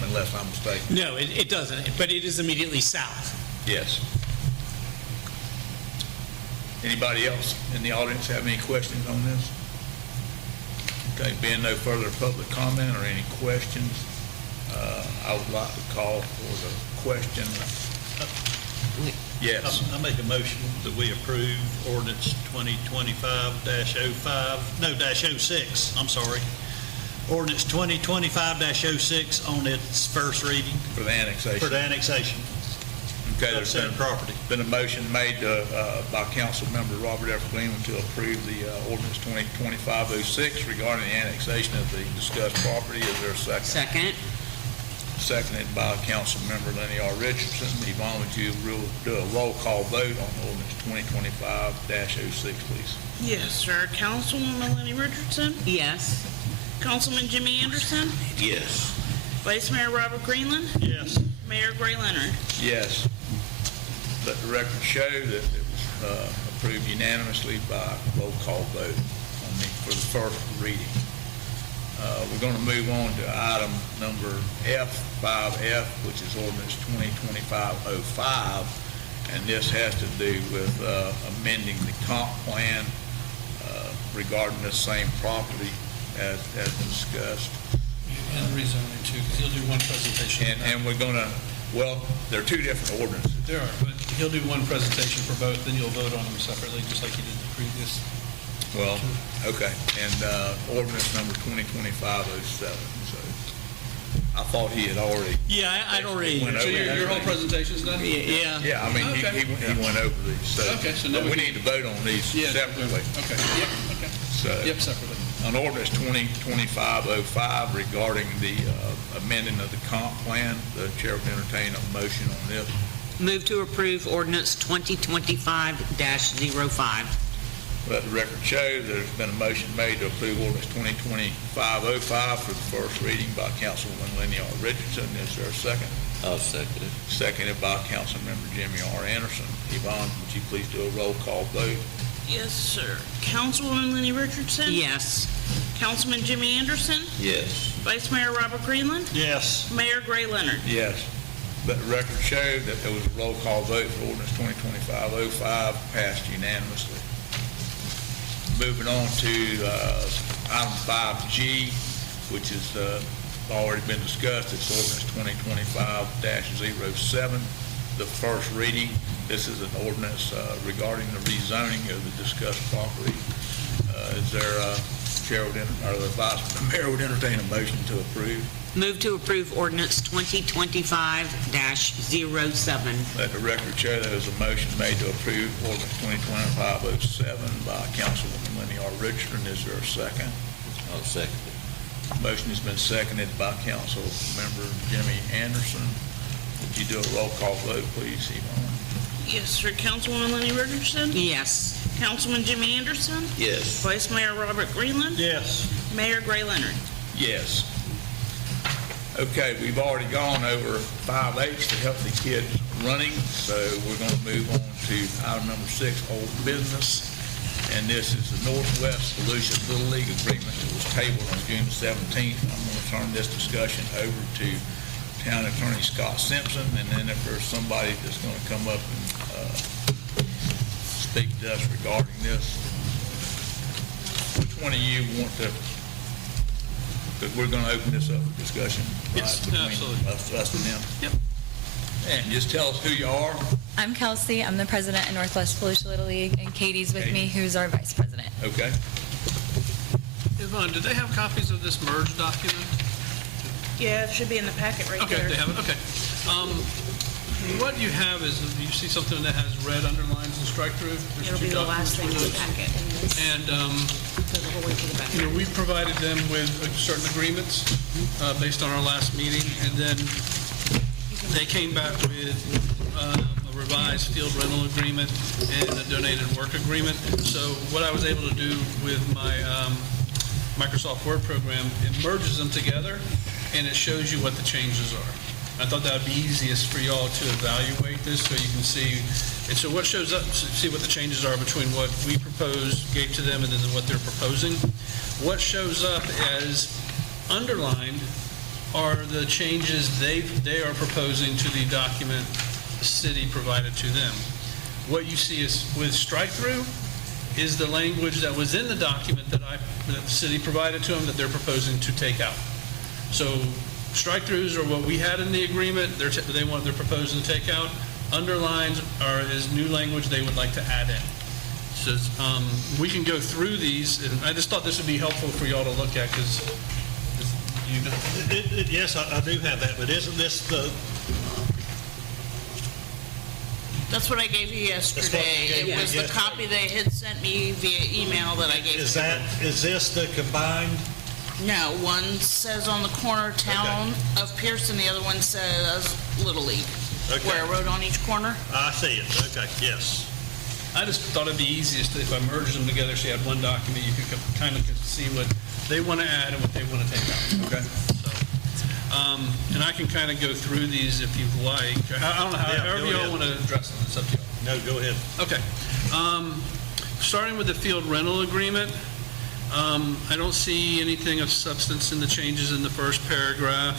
unless I'm mistaken. No, it doesn't, but it is immediately south. Yes. Anybody else in the audience have any questions on this? Okay, being no further public comment or any questions, I would like to call for the question. Yes. I make a motion that we approve ordinance 2025-06, I'm sorry. Ordinance 2025-06 on its first reading. For the annexation. For the annexation. Okay, there's been a motion made by Councilmember Robert F. Greenland to approve the ordinance 2025-06 regarding the annexation of the discussed property. Is there a second? Second. Seconded by Councilmember Lenny R. Richardson. Yvonne, would you do a roll call vote on ordinance 2025-06, please? Yes, sir. Councilwoman Lenny Richardson, Yes. Councilman Jimmy Anderson, Yes. Vice Mayor Robert Greenland, Yes. Mayor Gray Leonard. Yes. Let the record show that it was approved unanimously by roll call vote for the first reading. We're going to move on to item number F, 5F, which is ordinance 2025-05, and this has to do with amending the comp plan regarding the same property as discussed. And rezoning too, because he'll do one presentation. And we're going to, well, they're two different ordinances. There are, but he'll do one presentation for both, then you'll vote on them separately, just like you did the previous. Well, okay, and ordinance number 2025-07, so. I thought he had already. Yeah, I'd already, Went So over your whole everything. presentation's done? yeah. Yeah, I mean, Okay. he went over these, so. Okay, so now but we we need to vote on these Yeah. separately. Okay, yep, okay. So, Yep, separately. on ordinance 2025-05 regarding the amending of the comp plan, the chair would entertain a motion on this. Move to approve ordinance 2025-05. Let the record show there's been a motion made to approve ordinance 2025-05 for the first reading by Councilwoman Lenny R. Richardson. Is there a second? I'll second it. Seconded by Councilmember Jimmy R. Anderson. Yvonne, would you please do a roll call vote? Yes, sir. Councilwoman Lenny Richardson? Yes. Councilman Jimmy Anderson? Yes. Vice Mayor Robert Greenland? Yes. Mayor Gray Leonard? Yes. Let the record show that there was a roll call vote for ordinance 2025-05, passed unanimously. Moving on to item 5G, which has already been discussed. It's ordinance 2025-07, the first reading. This is an ordinance regarding the rezoning of the discussed property. Is there Chair would, or the Vice Mayor would entertain a motion to approve? Move to approve ordinance 2025-07. Let the record show there is a motion made to approve ordinance 2025-07 by Councilwoman Lenny R. Richardson. Is there a second? I'll second it. Motion has been seconded by Councilmember Jimmy Anderson. Would you do a roll call vote, please, Yvonne? Yes, sir. Councilwoman Lenny Richardson? Yes. Councilman Jimmy Anderson? Yes. Vice Mayor Robert Greenland? Yes. Mayor Gray Leonard? Yes. Okay, we've already gone over 5H, the Healthy Kids Running, so we're going to move on to item number 6, old business. And this is the Northwest Volusia Little League Agreement that was tabled on June 17th. I'm going to turn this discussion over to Town Attorney Scott Simpson, and then if there's somebody that's going to come up and speak to us regarding this. Which one of you want to, because we're going to open this up for discussion. Yes, between absolutely. us and them. Yep. And just tell us who you are. I'm Kelsey. I'm the president of Northwest Volusia Little League, and Katie's with me, who's our vice president. Okay. Yvonne, do they have copies of this merge document? Yeah, it should be in the packet right Okay, there. they have it, okay. What you have is, you see something that has red underlines and strike through? There's It'll two be the last documents thing in for the those. packet. And, So the whole way to the back. we provided them with certain agreements based on our last meeting, and then they came back with a revised field rental agreement and a donated work agreement. So what I was able to do with my Microsoft Word program, it merges them together, and it shows you what the changes are. I thought that would be easiest for y'all to evaluate this, so you can see. And so what shows up, see what the changes are between what we proposed, gave to them, and then what they're proposing. What shows up as underlined are the changes they are proposing to the document the city provided to them. What you see is with strike-through is the language that was in the document that the city provided to them that they're proposing to take out. So strike-throughs are what we had in the agreement, they're proposing to take out. Underlines is new language they would like to add in. So we can go through these, and I just thought this would be helpful for y'all to look at, because you know. Yes, I do have that, but isn't this the, That's what I gave you yesterday. gave It me was the yesterday. copy they had sent me via email that I gave to them. is this the combined? No, one says on the corner Town of Pierson, the other one says Little League. Okay. Where I wrote on each corner. I see it, okay, yes. I just thought it'd be easiest if I merged them together, so you had one document, you could kind of see what they want to add and what they want to take out. Okay. So, and I can kind of go through these if you'd like. I don't know, Yeah, however go y'all ahead. want to address it, it's up to y'all. No, go ahead. Okay. Starting with the field rental agreement, I don't see anything of substance in the changes in the first paragraph.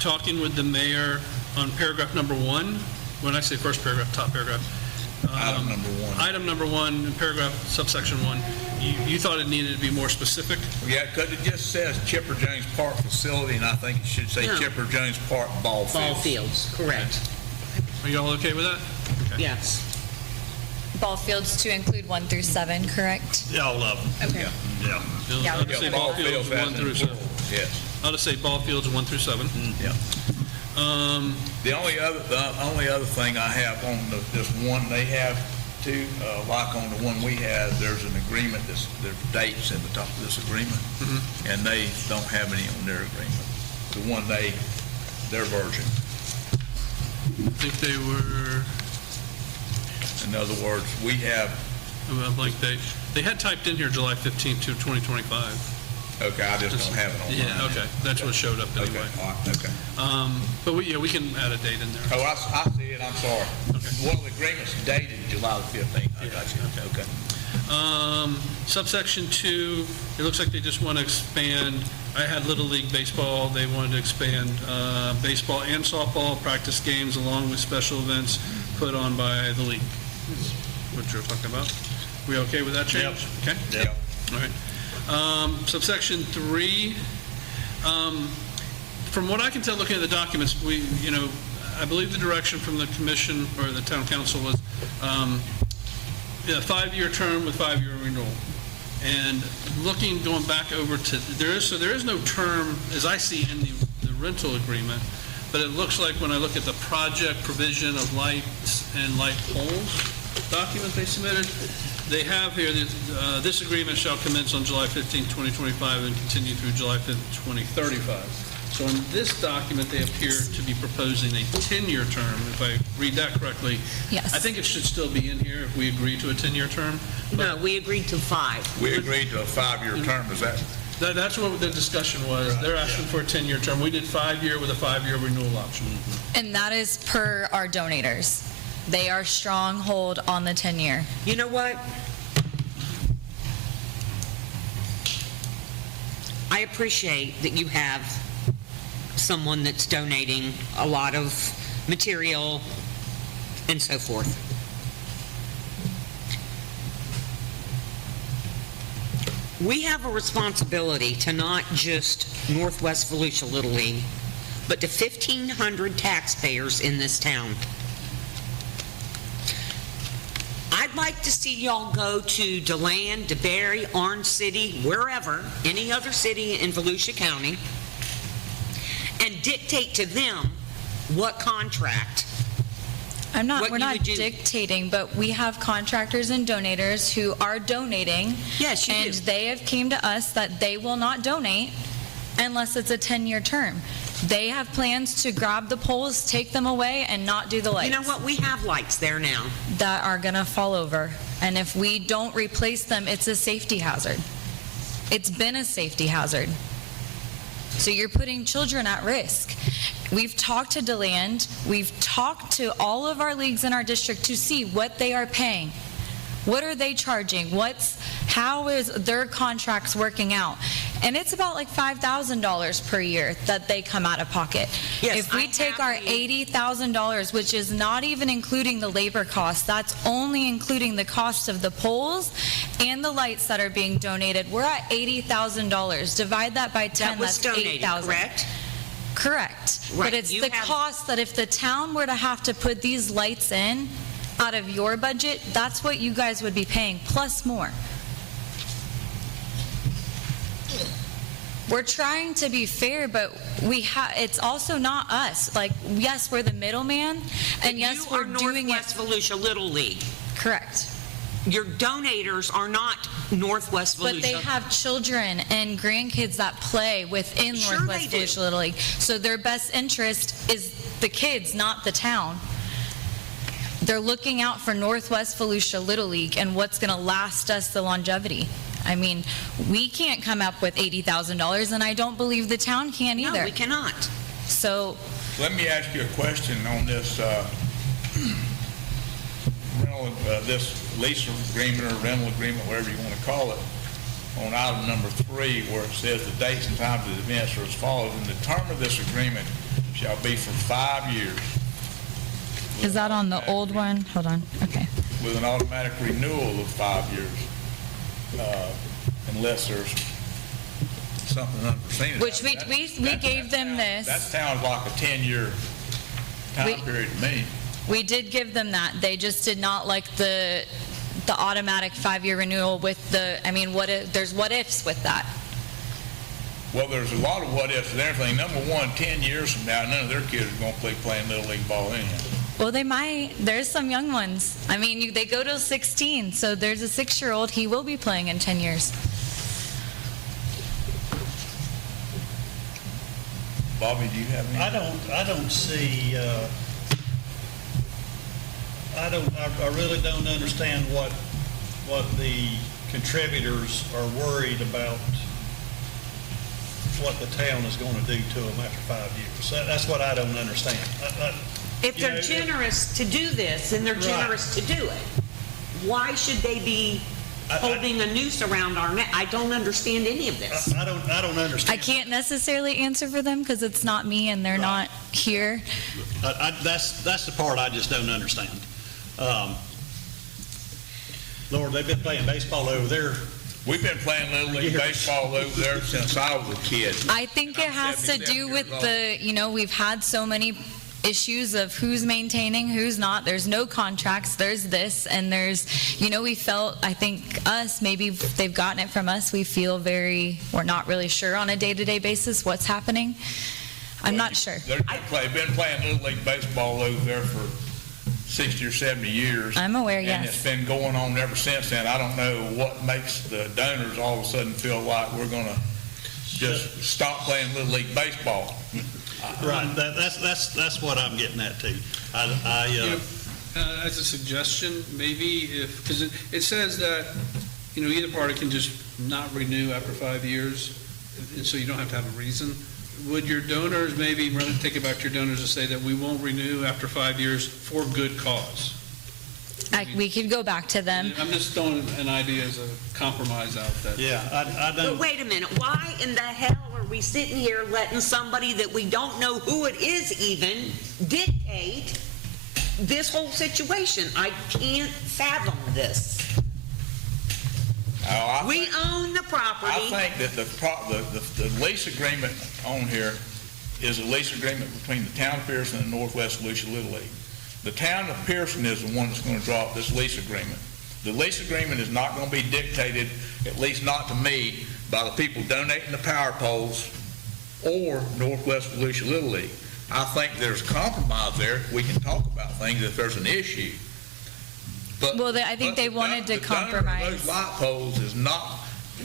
Talking with the mayor on paragraph number 1, when I say first paragraph, top paragraph. Item number 1. Item number 1, paragraph subsection 1, you thought it needed to be more specific? Yeah, because it just says Chipper Jones Park Facility, and I think it should say No. Chipper Jones Park Ball Field. Ball fields, correct. Are y'all okay with that? Yes. Ball fields to include 1 through 7, correct? Yeah, all of them, Okay. yeah. Yeah, I'd we're say good. ball Ball fields fields 1 through 7. Yes. I'll just say ball fields 1 through 7. Yeah. The only other thing I have on this one they have too, like on the one we have, there's an agreement, there's dates in the top of this agreement, and they don't have any on their agreement. The one their version. I think they were, In other words, we have, like they had typed in here July 15th to 2025. okay, I just don't have it on mine. Yeah, okay, that's what showed up Okay, anyway. all right, okay. But we can add a date in there. Oh, I see it, I'm sorry. Okay. One of the agreements dated July the 15th. I got you. Okay. Subsection 2, it looks like they just want to expand, I had Little League Baseball, they wanted to expand baseball and softball practice games along with special events put on by the league. Is what you're talking about. We okay with that change? Yep. Okay? Yep. All right. Subsection 3, from what I can tell, looking at the documents, I believe the direction from the commission or the town council was a 5-year term with 5-year renewal. And going back over to, there is no term, as I see in the rental agreement, but it looks like when I look at the project provision of lights and light poles document they submitted, they have here, this agreement shall commence on July 15, 2025 and continue through July 5, 2035. So in this document, they appear to be proposing a 10-year term, if I read that correctly. Yes. I think it should still be in here if we agree to a 10-year term. No, we agreed to 5. We agreed to a 5-year term, is that? That's what the discussion was. Right, They're asking for a 10-year term. We did 5-year with a 5-year renewal option. And that is per our donators. They are stronghold on the 10-year. You know what? I appreciate that you have someone that's donating a lot of material and so forth. We have a responsibility to not just Northwest Volusia Little League, but to 1,500 taxpayers in this town. I'd like to see y'all go to DeLand, DeBerry, Orange City, wherever, any other city in Volusia County, and dictate to them what contract. We're What you not would do. dictating, but we have contractors and donators who are donating. Yes, you And do. they have came to us that they will not donate unless it's a 10-year term. They have plans to grab the poles, take them away, and not do the lights. You know what? We have lights there now. That are gonna fall over. And if we don't replace them, it's a safety hazard. It's been a safety hazard. So you're putting children at risk. We've talked to DeLand, we've talked to all of our leagues in our district to see what they are paying. What are they charging? How is their contracts working out? And it's about like $5,000 per year that they come out of pocket. Yes, If we take our $80,000, which is not even including the labor costs, that's only including the cost of the poles and the lights that are being donated, we're at $80,000. Divide that by 10, That was that's donated, $8,000. correct? Correct. Right, But it's you the have- cost that if the town were to have to put these lights in out of your budget, that's what you guys would be paying, plus more. We're trying to be fair, but it's also not us. Like, yes, we're the middleman, and yes, we're doing it. You are Northwest Volusia Little League. Correct. Your donators are not Northwest Volusia. But they have children and grandkids that play within Sure Northwest they do. Volusia Little League. So their best interest is the kids, not the town. They're looking out for Northwest Volusia Little League and what's going to last us the longevity. I mean, we can't come up with $80,000, and I don't believe the town can either. No, we cannot. So, Let me ask you a question on this, this lease agreement or rental agreement, whatever you want to call it, on item number 3, where it says the dates and times of the events are as follows. And the term of this agreement shall be for 5 years. is that on the old one? Hold on. Okay. With an automatic renewal of 5 years, unless there's something unforeseen. Which we gave them this. That sounds like a 10-year time period to me. We did give them that. They just did not like the automatic 5-year renewal with the, I mean, there's what ifs with that. Well, there's a lot of what ifs and everything. Number one, 10 years from now, none of their kids are going to playing Little League ball anyhow. Well, they might. There's some young ones. I mean, they go till 16, so there's a 6-year-old. He will be playing in 10 years. Bobby, do you have any? I don't see, I really don't understand what the contributors are worried about what the town is going to do to them after 5 years. That's what I don't understand. If they're generous to do this, and they're generous to do it, why should they be holding a noose around our neck? I don't understand any of this. I don't understand. I can't necessarily answer for them because it's not me and they're not here. That's the part I just don't understand. Lord, they've been playing baseball over there. We've been playing Little League baseball over there since I was a kid. I think it has to do with we've had so many issues of who's maintaining, who's not. There's no contracts, there's this, and there's, we felt, I think maybe they've gotten it from us, we feel we're not really sure on a day-to-day basis what's happening. I'm not sure. They've been playing Little League baseball over there for 60 or 70 years. I'm aware, and yes. It's been going on ever since then. I don't know what makes the donors all of a sudden feel like we're going to just stop playing Little League baseball. Right, that's what I'm getting at too. As a suggestion, maybe because it says that, either party can just not renew after 5 years, and so you don't have to have a reason. Would your donors maybe take it back to your donors and say that we won't renew after 5 years for good cause? We could go back to them. I'm just throwing an idea as a compromise out there. Yeah, I don't. But wait a minute, why in the hell are we sitting here letting somebody that we don't know who it is even dictate this whole situation? I can't fathom this. We own the property. I think that the lease agreement on here is a lease agreement between the town of Pierson and Northwest Volusia Little League. The town of Pierson is the one that's going to draw up this lease agreement. The lease agreement is not going to be dictated, at least not to me, by the people donating the power poles or Northwest Volusia Little League. I think there's compromise there. We can talk about things if there's an issue. But, I think they wanted to compromise. The those light poles is not,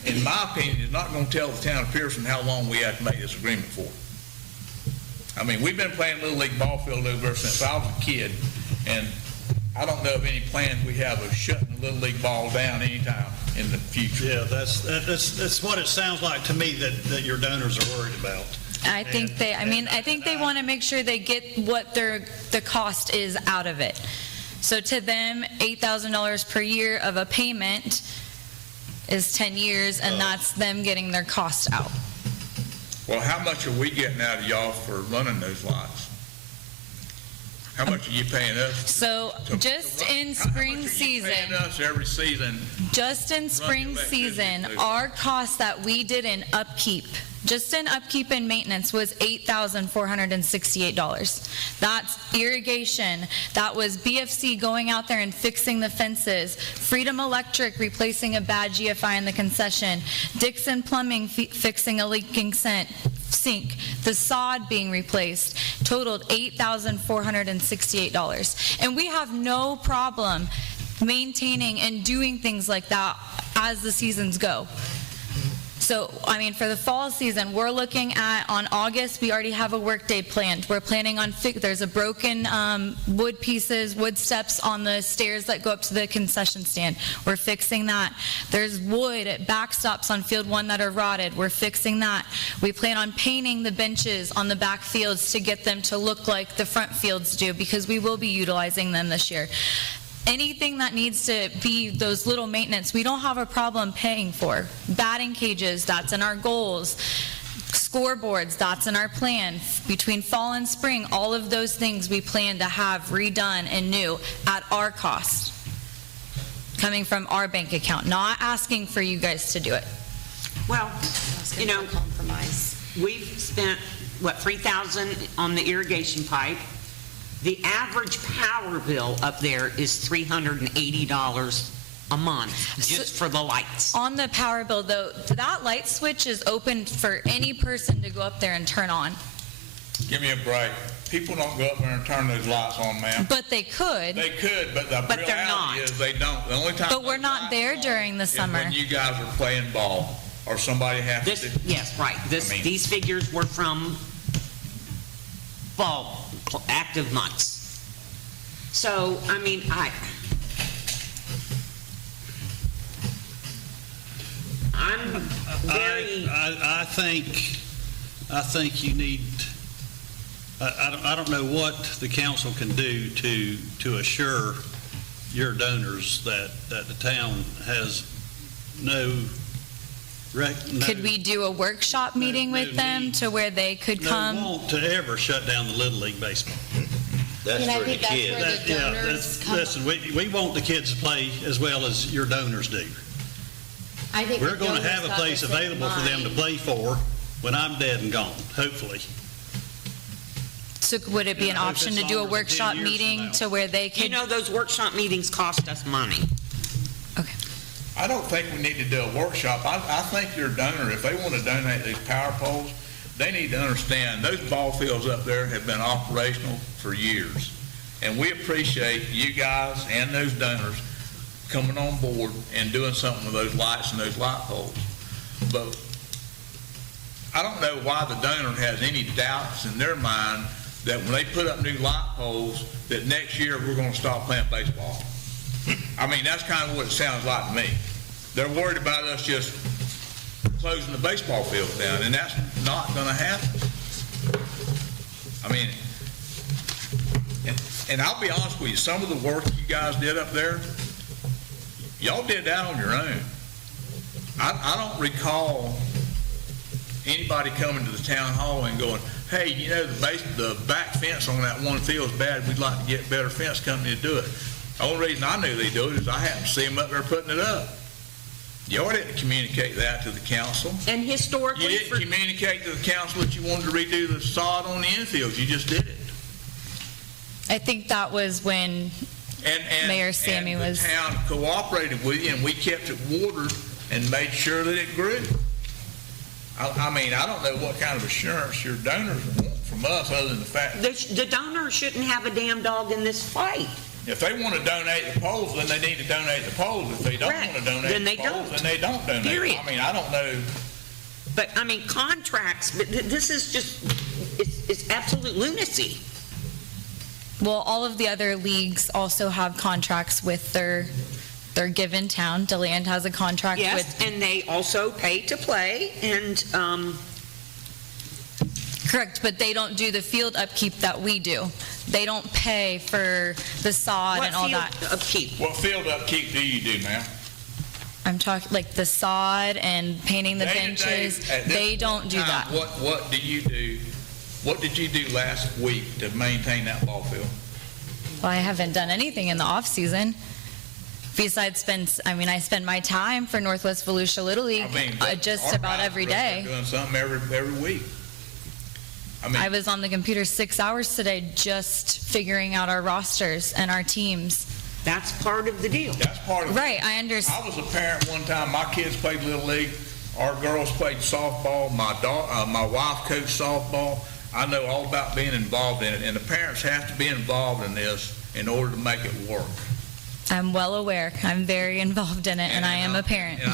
in my opinion, is not going to tell the town of Pierson how long we have to make this agreement for. I mean, we've been playing Little League ball field over there since I was a kid, and I don't know of any plans we have of shutting the Little League ball down anytime in the future. Yeah, that's what it sounds like to me that your donors are worried about. I think they want to make sure they get what the cost is out of it. So to them, $8,000 per year of a payment is 10 years, and that's them getting their cost out. Well, how much are we getting out of y'all for running those lights? How much are you paying us? So just in spring season, paying us every season? Just in spring season, our cost that we did in upkeep, just in upkeep and maintenance, was $8,468. That's irrigation. That was BFC going out there and fixing the fences. Freedom Electric replacing a bad GFI in the concession. Dixon Plumbing fixing a leaking sink. The sod being replaced totaled $8,468. And we have no problem maintaining and doing things like that as the seasons go. So, I mean, for the fall season, we're looking at, on August, we already have a work day planned. We're planning on, there's a broken wood steps on the stairs that go up to the concession stand. We're fixing that. There's wood at backstops on field 1 that are rotted. We're fixing that. We plan on painting the benches on the back fields to get them to look like the front fields do, because we will be utilizing them this year. Anything that needs to be those little maintenance, we don't have a problem paying for. Batting cages, that's in our goals. Scoreboards, that's in our plan. Between fall and spring, all of those things we plan to have redone and new at our cost, coming from our bank account, not asking for you guys to do it. Well, compromise. We've spent, $3,000 on the irrigation pipe. The average power bill up there is $380 a month, just for the lights. On the power bill, though, that light switch is open for any person to go up there and turn on. Give me a break. People don't go up there and turn those lights on, ma'am. But they could. They could, but the But they're not. reality is they don't. The only time. But we're those not lights there are on during the is summer. when you guys are playing ball, or somebody has This, to. yes, right. These figures were from fall, active months. So, I mean, I'm very, I think you need, I don't know what the council can do to assure your donors that the town has no. Could we do a workshop meeting with them need. to where they could come? No want to ever shut down the Little League baseball. That's And I for the think that's kids. where the donors come. Listen, we want the kids to play as well as your donors do. I think We're the going to donors have a got place this in available for them to mind. play for when I'm dead and gone, hopefully. So would it be an Yeah, I hope option it's to do a longer than 10 workshop years from meeting now. to where they you could? know, those workshop meetings cost us money. Okay. I don't think we need to do a workshop. I think your donor, if they want to donate these power poles, they need to understand those ball fields up there have been operational for years. And we appreciate you guys and those donors coming on board and doing something with those lights and those light poles. But I don't know why the donor has any doubts in their mind that when they put up new light poles, that next year we're going to stop playing baseball. I mean, that's kind of what it sounds like to me. They're worried about us just closing the baseball field down, and that's not going to happen. I mean, and I'll be honest with you, some of the work you guys did up there, y'all did that on your own. I don't recall anybody coming to the town hall and going, hey, you know, the back fence on that one field is bad, we'd like to get better fence company to do it. The only reason I knew they do it is I happened to see them up there putting it up. Y'all didn't communicate that to the council. And historically, You didn't communicate to the council that you wanted to redo the sod on the infields, you just did it. I think that was when Mayor Sammy and was. the town cooperated with you, and we kept it watered and made sure that it grew. I mean, I don't know what kind of assurance your donors want from us, other than the fact the donor shouldn't have a damn dog in this fight. if they want to donate the poles, then they need to donate the poles. If they don't Correct. want to donate Then they the poles, don't. then they don't donate. Period. I mean, I don't know. But, I mean, contracts, but this is just, it's absolute lunacy. Well, all of the other leagues also have contracts with their given town. DeLand has a contract Yes, with. and they also pay to play, and, Correct, but they don't do the field upkeep that we do. They don't pay for the sod what and all field that. upkeep? What field upkeep do you do, ma'am? I'm talking like the sod and painting the Day-to-day, benches. at this They don't do time, that. What do you do? What did you do last week to maintain that ball field? Well, I haven't done anything in the off season. Besides I spend my time for Northwest Volusia Little League just our about guys every are up there day. doing something every week. I mean, I was on the computer 6 hours today just figuring out our rosters and our teams. That's part of the deal. that's part of it. Right, I understand. I was a parent one time. My kids played Little League. Our girls played softball. My wife coached softball. I know all about being involved in it, and the parents have to be involved in this in order to make it work. I'm well aware. I'm very involved in it, and I am a parent. And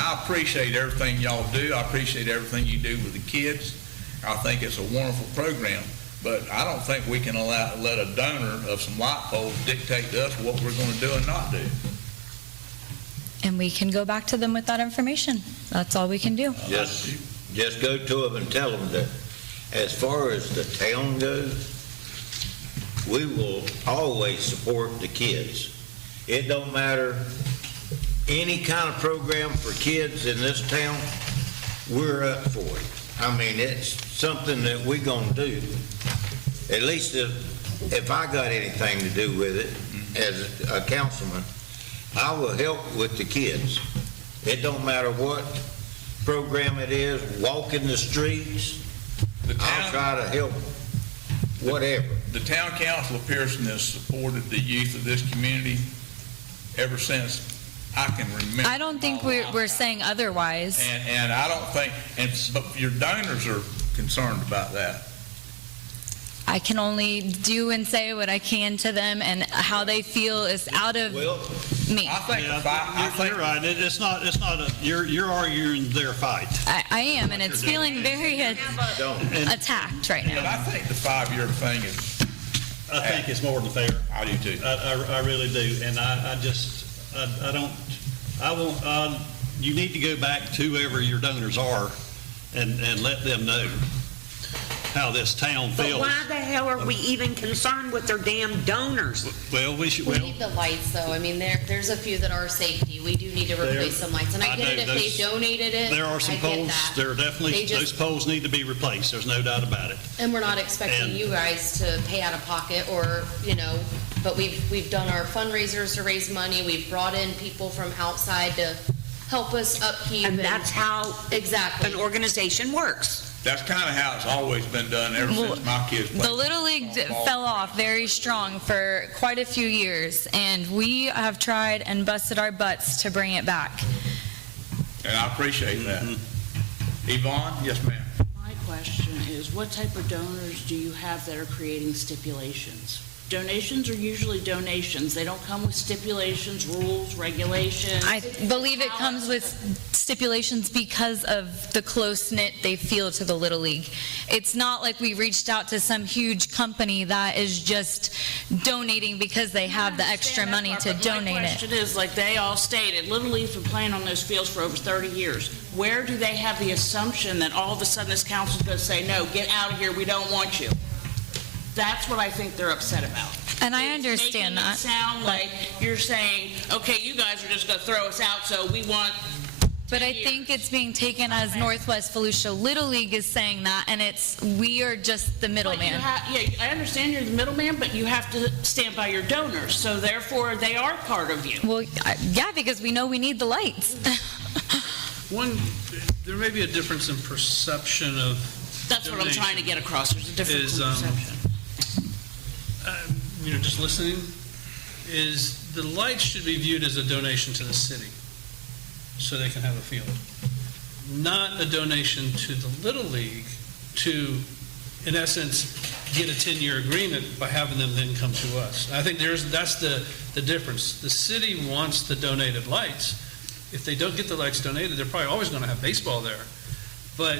I appreciate everything y'all do. I appreciate everything you do with the kids. I think it's a wonderful program, but I don't think we can let a donor of some light poles dictate to us what we're going to do and not do. And we can go back to them with that information. That's all we can do. Just go to them and tell them that as far as the town goes, we will always support the kids. It don't matter, any kind of program for kids in this town, we're up for it. I mean, it's something that we're gonna do. At least if I got anything to do with it as a councilman, I will help with the kids. It don't matter what program it is, walking the streets, I'll try to help, whatever. The town council of Pierson has supported the youth of this community ever since I can remember. I don't think we're saying otherwise. And I don't think, but your donors are concerned about that. I can only do and say what I can to them, and how they feel is out of Well, me. I think, You're right. It's not you're arguing their fight. I am, and it's feeling very attacked right but now. I think the 5-year thing is, I think it's more than fair. I do too. I really do, and I won't, you need to go back to whoever your donors are and let them know how this town But feels. why the hell are we even concerned with their damn donors? Well, we should, We well, need the lights, though. I mean, there's a few that are safety. We do need to replace some lights. And I get it if they donated it. there are some I get poles, that. there are definitely, They just- those poles need to be replaced, there's no doubt about it. And we're not expecting And- you guys to pay out of pocket or, but we've done our fundraisers to raise money. We've brought in people from outside to help us upkeep. And that's how Exactly. an organization works. That's kind of how it's always been done ever since my kids played. The Little League fell off very strong for quite a few years, and we have tried and busted our butts to bring it back. And I appreciate that. Yvonne? Yes, ma'am. My question is, what type of donors do you have that are creating stipulations? Donations are usually donations. They don't come with stipulations, rules, regulations. I believe it comes with stipulations because of the close-knit they feel to the Little League. It's not like we reached out to some huge company that is just donating because they have the extra money to donate My it. question is, like they all stated, Little League's been playing on those fields for over 30 years. Where do they have the assumption that all of a sudden this council's going to say, no, get out of here, we don't want you? That's what I think they're upset about. And I It's understand making that. it sound like you're saying, okay, you guys are just going to throw us out, so we want. But I think it's being taken as Northwest Volusia Little League is saying that, and we are just the But you middleman. yeah, I understand you're the middleman, but you have to stand by your donors, so therefore they are part of you. Well, yeah, because we know we need the lights. There may be a difference in perception of That's what I'm trying to get across. There's a difference Is, in perception. just listening, is the lights should be viewed as a donation to the city, so they can have a field. Not a donation to the Little League to, in essence, get a 10-year agreement by having them then come to us. I think that's the difference. The city wants the donated lights. If they don't get the lights donated, they're probably always going to have baseball there. But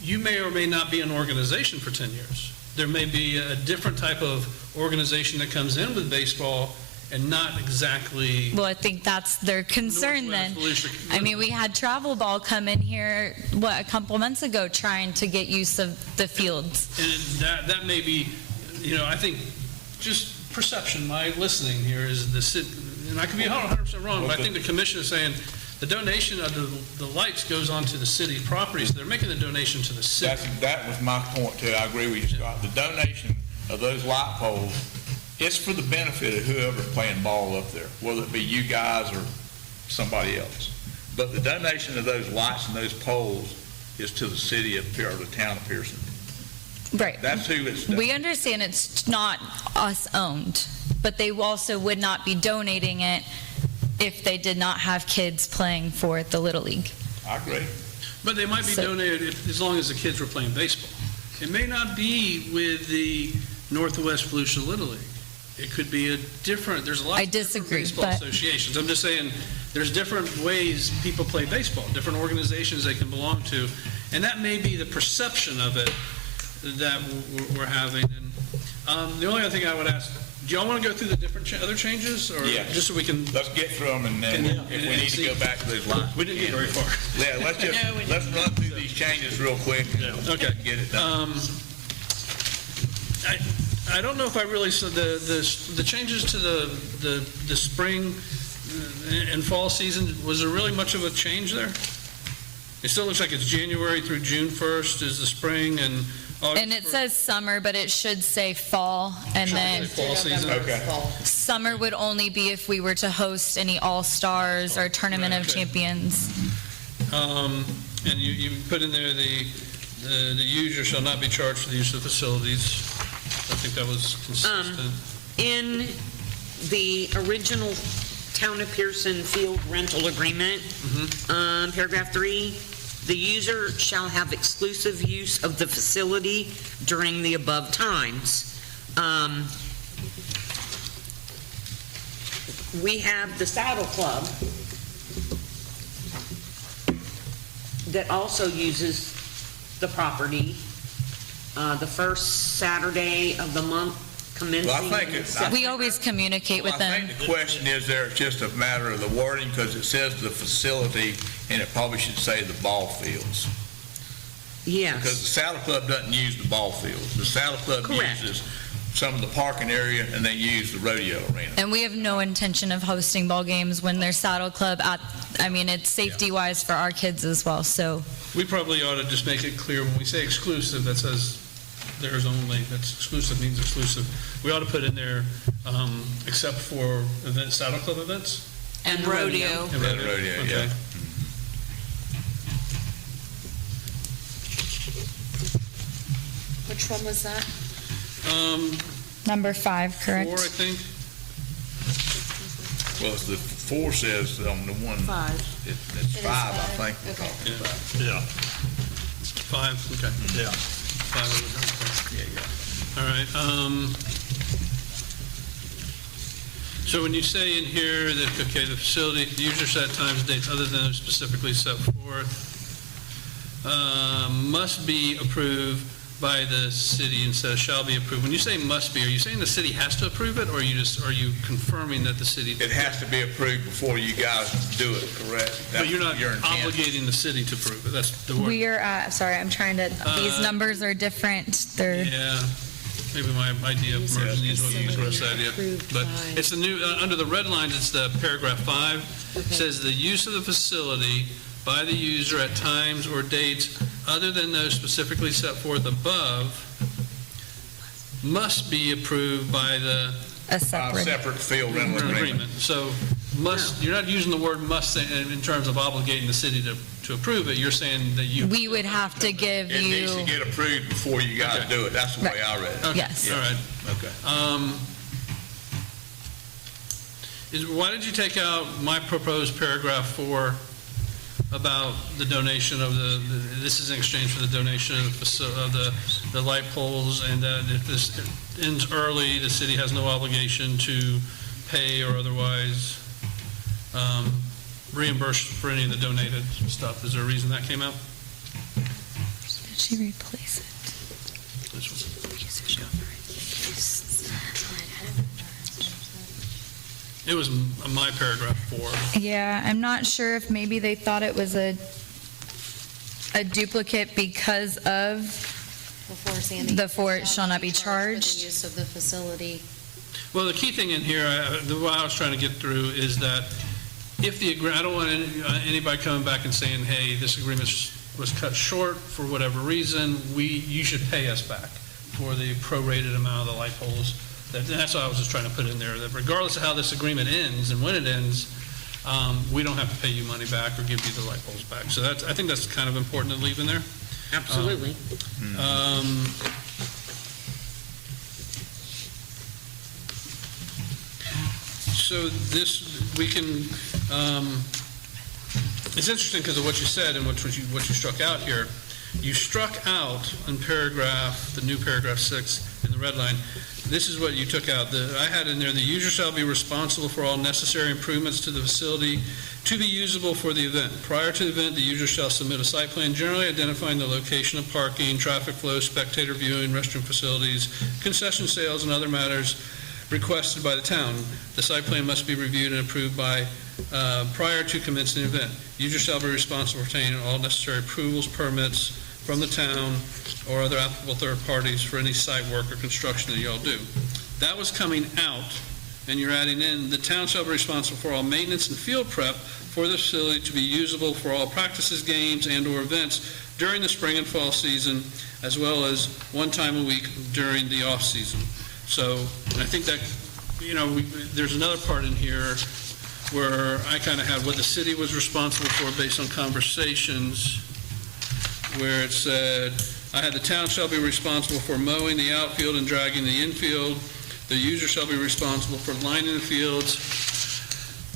you may or may not be an organization for 10 years. There may be a different type of organization that comes in with baseball and not exactly. Well, I think that's their concern then. Northwest Volusia. I mean, we had Travel Ball come in here, a couple months ago, trying to get use of the fields. And that may be, I think, just perception, my listening here is the city, and I could be 100% wrong, but I think the commission is saying the donation of the lights goes onto the city properties. They're making the donation to the city. That was my point too. I agree with you, Scott. The donation of those light poles, it's for the benefit of whoever's playing ball up there, whether it be you guys or somebody else. But the donation of those lights and those poles is to the city of or the town of Pierson. Right. That's who it's. We understand it's not us owned, but they also would not be donating it if they did not have kids playing for the Little League. I agree. But they might be donated as long as the kids were playing baseball. It may not be with the Northwest Volusia Little League. It could be there's a lot of different baseball associations. I'm just saying, there's different ways people play baseball, different organizations they can belong to, and that may be the perception of it that we're having. And the only other thing I would ask, do y'all want to go through the different other changes, or just so we can? Let's get through them, and then if we need to go back to those lines. We didn't get very far. Yeah, let's run through these changes real quick. Okay. Get it done. I don't know if I really saw the changes to the spring and fall season. Was there really much of a change there? It still looks like it's January through June 1st is the spring, and August. And it says summer, but it should say fall, and then fall season. Okay. summer would only be if we were to host any All-Stars or Tournament of Champions. And you put in there the user shall not be charged for the use of facilities. I think that was consistent. In the original Town of Pierson Field Rental Agreement. Paragraph 3, the user shall have exclusive use of the facility during the above times. We have the Saddle Club that also uses the property the first Saturday of the month commencing. Well, I think We always communicate with I them. think the question is there, it's just a matter of the wording, because it says the facility, and it probably should say the ball fields. Yes. Because the Saddle Club doesn't use the ball fields. The Saddle Club Correct. uses some of the parking area, and they use the rodeo arena. And we have no intention of hosting ball games when there's Saddle Club it's safety-wise for our kids as well, so. We probably ought to just make it clear, when we say exclusive, that says there's only, that's exclusive means exclusive. We ought to put in there, except for Saddle Club events? And rodeo. And Rodeo, okay. yeah. Which one was that? Number 5, correct? 4, I think. Well, it's the 4 says on the one. 5. It's It is 5, I think. Okay. Yeah, 5, okay. yeah. 5 over there, okay. Yeah. All right. So when you say in here that, okay, the facility, the user set times, dates other than those specifically set forth, must be approved by the city instead of shall be approved. When you say must be, are you saying the city has to approve it, or are you confirming that the city? It has to be approved before you guys do it, correct? But you're not Your intent. obligating the city to approve it, that's the word. We are, sorry, I'm trying to, these numbers are different. They're, Yeah, maybe my idea of merging these will use the rest of the idea. But it's the new, under the red lines, it's the paragraph 5, says the use of the facility by the user at times or dates other than those specifically set forth above must be approved by the a separate. Separate field rental agreement. agreement. So must, you're not using the word must in terms of obligating the city to approve it, you're saying that you. We would have to give It needs to you, get approved before you guys do it. That's the way I read it. Okay, Yes. all right. Okay. Why did you take out my proposed paragraph 4 about the donation of this is in exchange for the donation of the light poles, and that if this ends early, the city has no obligation to pay or otherwise reimburse for any of the donated stuff? Is there a reason that came out? did she replace it? This one. It was my paragraph 4. Yeah, I'm not sure if maybe they thought it was a duplicate because of Before Sandy. the it shall not be For the charged. use of the facility. Well, the key thing in here, what I was trying to get through is that if the I don't want anybody coming back and saying, hey, this agreement was cut short for whatever reason, you should pay us back for the prorated amount of the light poles. That's what I was just trying to put in there, that regardless of how this agreement ends and when it ends, we don't have to pay you money back or give you the light poles back. So I think that's kind of important to leave in there. Absolutely. So we can, it's interesting because of what you said and what you struck out here. You struck out in the new paragraph 6 in the red line, this is what you took out. I had in there, the user shall be responsible for all necessary improvements to the facility to be usable for the event. Prior to the event, the user shall submit a site plan generally identifying the location of parking, traffic flow, spectator viewing, restroom facilities, concession sales, and other matters requested by the town. The site plan must be reviewed and approved prior to commencing the event. User shall be responsible for obtaining all necessary approvals, permits from the town or other applicable third parties for any site work or construction that y'all do. That was coming out, and you're adding in, the town shall be responsible for all maintenance and field prep for the facility to be usable for all practices, games, and/or events during the spring and fall season, as well as one time a week during the off-season. So, and I think that, there's another part in here where I kind of had what the city was responsible for based on conversations, where it said, I had the town shall be responsible for mowing the outfield and dragging the infield. The user shall be responsible for lining the fields,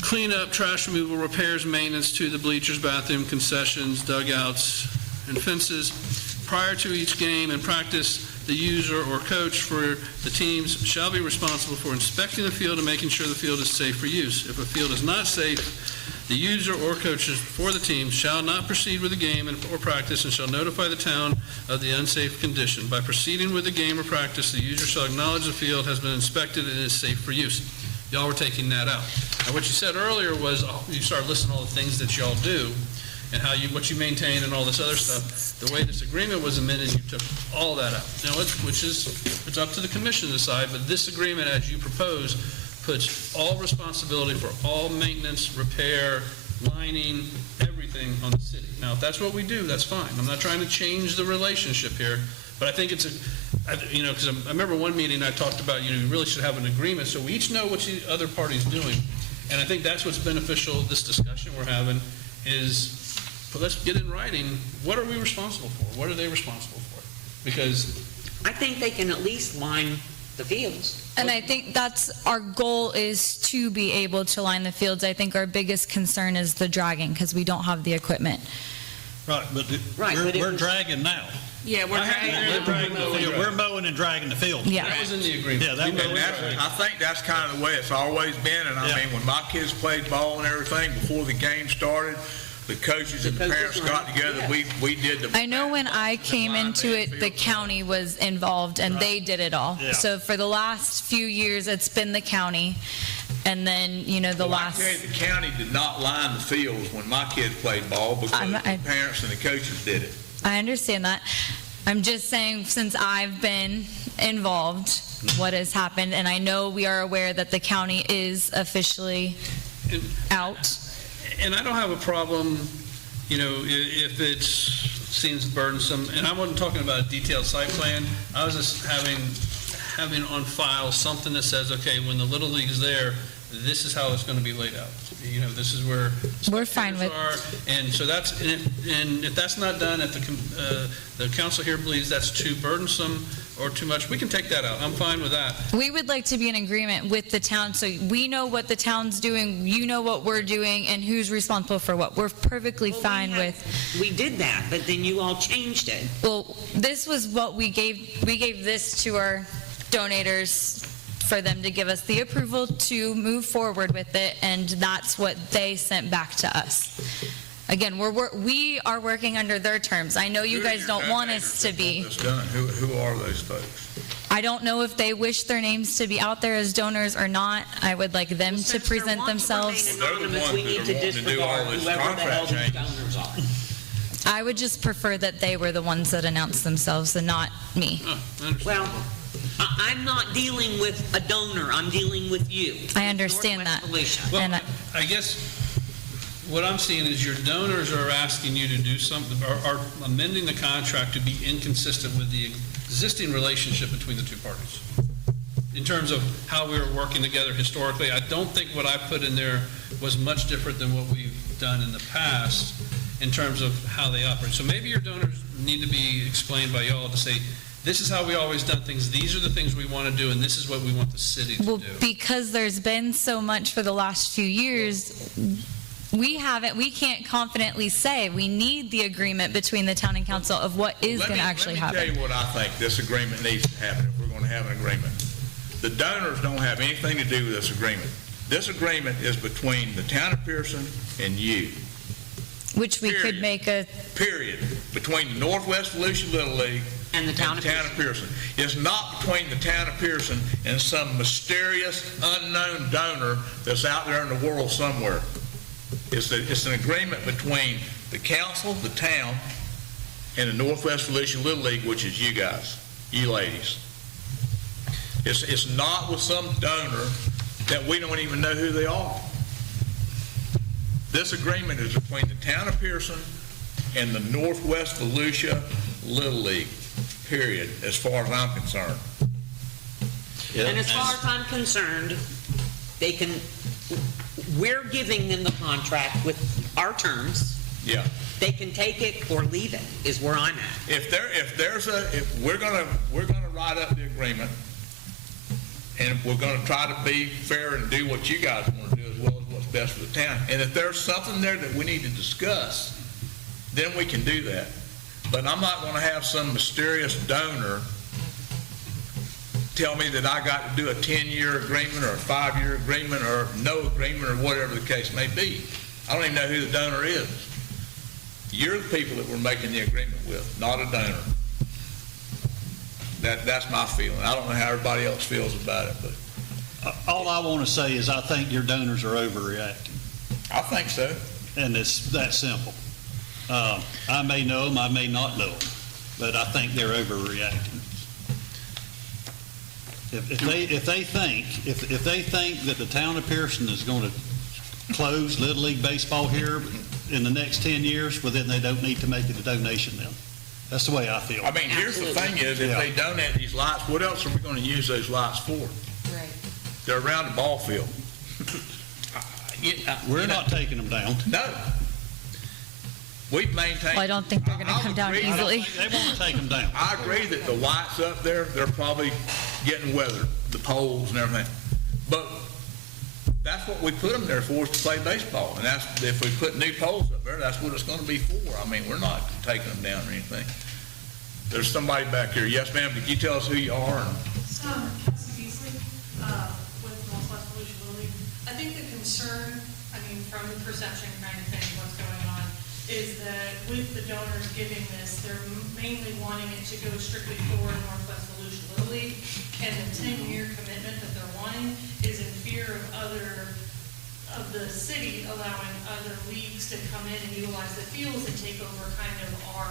cleanup, trash removal, repairs, maintenance to the bleachers, bathroom, concessions, dugouts, and fences. Prior to each game and practice, the user or coach for the teams shall be responsible for inspecting the field and making sure the field is safe for use. If a field is not safe, the user or coaches for the team shall not proceed with the game or practice and shall notify the town of the unsafe condition. By proceeding with the game or practice, the user shall acknowledge the field has been inspected and is safe for use. Y'all were taking that out. Now, what you said earlier was you started listing all the things that y'all do and what you maintain and all this other stuff. The way this agreement was amended, you took all that out. Now, it's up to the commission to decide, but this agreement, as you propose, puts all responsibility for all maintenance, repair, lining, everything on the city. Now, if that's what we do, that's fine. I'm not trying to change the relationship here, but I think it's because I remember one meeting I talked about, you really should have an agreement so we each know what the other party's doing. And I think that's what's beneficial, this discussion we're having, is let's get in writing, what are we responsible for? What are they responsible for? Because I think they can at least line the fields. And I think that's our goal, is to be able to line the fields. I think our biggest concern is the dragging, because we don't have the equipment. Right, but we're dragging now. Yeah, we're dragging. We're mowing and dragging the field. Yeah. that was in the agreement. Yeah, that was. I think that's kind of the way it's always been, and I Yeah. mean, when my kids played ball and everything, before the game started, the coaches and the parents got together, we did the... I know when I came into it, the county was involved, and they did it all. Yeah. So for the last few years, it's been the county, and then, the last... I tell you, the county did not line the fields when my kids played ball because the parents and the coaches did it. I understand that. I'm just saying, since I've been involved, what has happened, and I know we are aware that the county is officially out. And I don't have a problem, if it seems burdensome, and I wasn't talking about a detailed site plan. I was just having on file something that says, okay, when the Little League's there, this is how it's going to be laid out. This is where We're fine with. And so and if that's not done, if the council here believes that's too burdensome or too much, we can take that out. I'm fine with that. We would like to be in agreement with the town, so we know what the town's doing, you know what we're doing, and who's responsible for what. We're perfectly fine with. We did that, but then you all changed it. Well, this was what we gave. We gave this to our donators for them to give us the approval to move forward with it, and that's what they sent back to us. Again, we are working under their terms. I know you guys don't want us to be. Who are those folks? I don't know if they wish their names to be out there as donors or not. I would like them to present themselves. They're the ones that are wanting to do all this contract changes. I would just prefer that they were the ones that announced themselves and not me. Well, I'm not dealing with a donor, I'm dealing with you. I understand that. Northwest Volusia. Well, And I guess what I'm seeing is your donors are asking you to do something, are amending the contract to be inconsistent with the existing relationship between the two parties. In terms of how we were working together historically, I don't think what I put in there was much different than what we've done in the past in terms of how they operate. So maybe your donors need to be explained by y'all to say, this is how we always done things, these are the things we want to do, and this is what we want the city to well, do. because there's been so much for the last few years, we can't confidently say. We need the agreement between the town and council of what is going to actually happen. Let me tell you what I think this agreement needs to happen if we're going to have an agreement. The donors don't have anything to do with this agreement. This agreement is between the town of Pierson and you. Which we could make a... Period. Between the Northwest Volusia Little League and the town of Pierson. It's not between the town of Pierson and some mysterious, unknown donor that's out there in the world somewhere. It's an agreement between the council, the town, and the Northwest Volusia Little League, which is you guys, you ladies. It's not with some donor that we don't even know who they are. This agreement is between the town of Pierson and the Northwest Volusia Little League, period, as far as I'm concerned. And as far as I'm concerned, we're giving them the contract with our terms. Yeah. They can take it or leave it, is where I'm at. If we're gonna write up the agreement, and we're gonna try to be fair and do what you guys want to do as well as what's best for the town. And if there's something there that we need to discuss, then we can do that. But I'm not going to have some mysterious donor tell me that I got to do a 10-year agreement or a 5-year agreement or no agreement or whatever the case may be. I don't even know who the donor is. You're the people that we're making the agreement with, not a donor. That's my feeling. I don't know how everybody else feels about it, but All I want to say is I think your donors are overreacting, I think so. and it's that simple. I may know them, I may not know them, but I think they're overreacting. If they think that the town of Pierson is going to close Little League baseball here in the next 10 years, well, then they don't need to make it a donation then. That's the way I feel. I mean, here's the thing is, if they donate these lights, what else are we going to use those lights for? Right. They're around the ball field. We're not taking them down. No. We've maintained. Well, I don't think they're going to come down agree. easily. They won't take them down. I agree that the lights up there, they're probably getting weathered, the poles and everything. But that's what we put them there for, is to play baseball. And that's, if we put new poles up there, that's what it's going to be for. I mean, we're not taking them down or anything. There's somebody back here. Yes, ma'am, could you tell us who you are? Kelsey Beasley, with Northwest Pollution Little League. I think the concern, I mean, from the perception kind of thing, what's going on, is that with the donors giving this, they're mainly wanting it to go strictly for Northwest Pollution Little League, and the 10-year commitment that they're wanting is in fear of the city allowing other leagues to come in and utilize the fields and take over kind of our.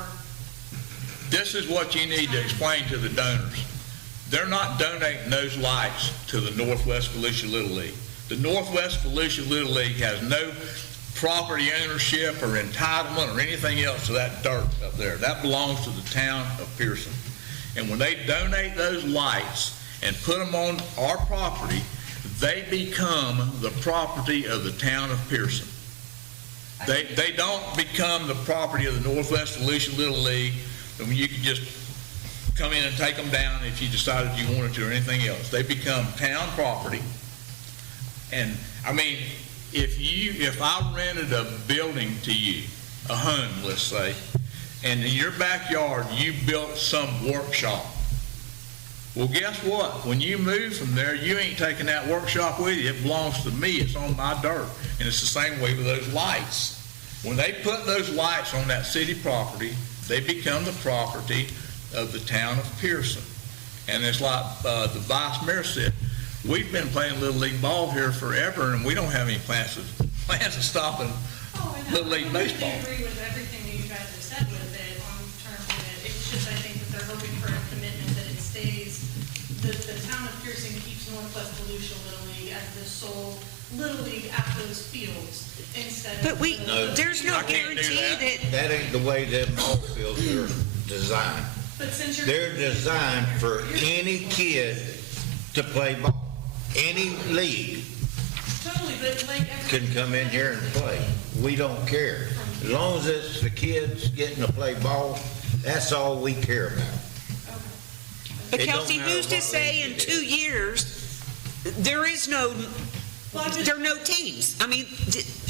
This is what you need to explain to the donors. They're not donating those lights to the Northwest Volusia Little League. The Northwest Volusia Little League has no property ownership or entitlement or anything else to that dirt up there. That belongs to the town of Pierson. And when they donate those lights and put them on our property, they become the property of the town of Pierson. They don't become the property of the Northwest Volusia Little League, and you can just come in and take them down if you decided you wanted to or anything else. They become town property. And I mean, if I rented a building to you, a home, let's say, and in your backyard you built some workshop, well, guess what? When you move from there, you ain't taking that workshop with you. It belongs to me. It's on my dirt. And it's the same way with those lights. When they put those lights on that city property, they become the property of the town of Pierson. And it's like the vice mayor said, we've been playing Little League ball here forever, and we don't have any plans of stopping Little League baseball. I agree with everything that you guys have said with it on terms of it. It's just, I think that they're hoping for a commitment that it stays, that the town of Pierson keeps Northwest Volusia Little League as the sole Little League at those fields instead of. But there's no guarantee that. That ain't the way them ball fields are designed. But since you're. They're designed for any kid to play ball. Any league Totally, but like. can come in here and play. We don't care. As long as it's the kids getting to play ball, that's all we care about. But It don't Kelsey, matter who's to what say league in it 2 is. years, there are no teams? I mean,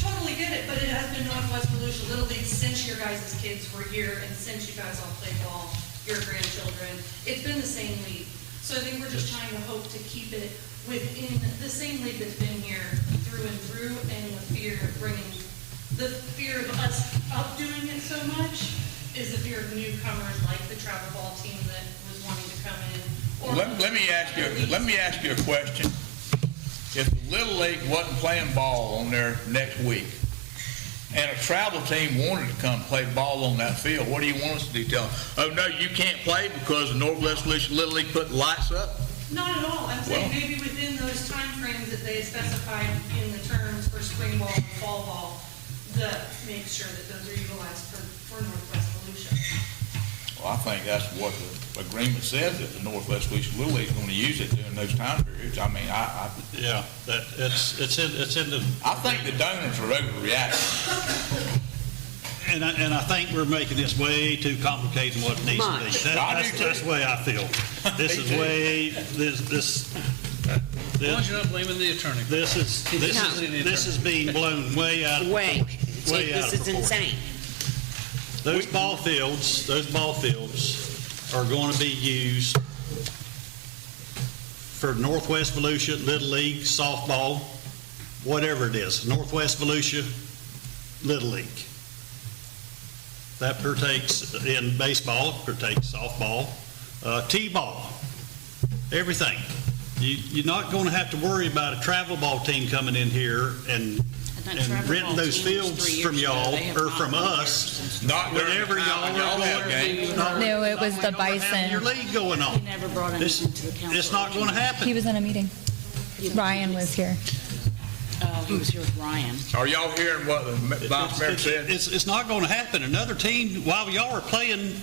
Totally get it, but it has been Northwest Volusia Little League since your guys' kids were here and since you guys all played ball, your grandchildren. It's been the same league. So I think we're just trying to hope to keep it within the same league that's been here through and through, and the fear of us outdoing it so much is the fear of newcomers like the travel ball team that was wanting to come in. Or Let me ask you a question. If the Little League wasn't playing ball on there next week, and a travel team wanted to come play ball on that field, what do you want us to do? Tell them, oh, no, you can't play because the Northwest Volusia Little League put lights up? Not at all. I'm saying maybe within those timeframes that they specified in the terms for spring ball and fall ball, that make sure that those are utilized for Northwest Volusia. Well, I think that's what the agreement says, that the Northwest Volusia Little League is going to use it during those time periods. I mean, Yeah, it's in the. I think the donors are overreacting. And I think we're making this way too complicated than what it needs to be. That's the way I feel. This is way, this As long as you're not blaming the attorney. This is being blown way out of Way. way out This of is proportion. insane. Those ball fields are going to be used for Northwest Volusia Little League softball, whatever it is, Northwest Volusia Little League. That partakes in baseball, partakes softball, t-ball, everything. You're not going to have to worry about a travel ball team coming in here and renting those fields from y'all or from us whenever y'all are going. No, it was the Having Bison. your league going on. He never brought anything to the council. It's not going to happen. He was in a meeting. Ryan was here. Oh, he was here with Ryan. Are y'all hearing what the vice mayor said? It's not going to happen. Another team, while y'all are playing,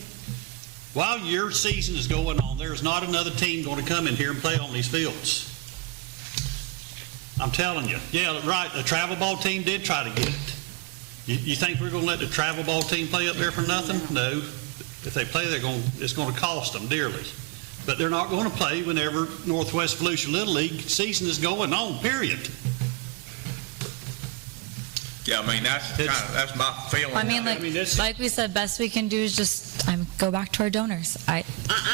while your season is going on, there's not another team going to come in here and play on these fields. I'm telling you. Yeah, right, the travel ball team did try to get it. You think we're going to let the travel ball team play up there for nothing? No. If they play, it's going to cost them dearly. But they're not going to play whenever Northwest Volusia Little League season is going on, period. Yeah, I mean, that's my feeling. I mean, like we said, best we can do is just go back to our donors. I'm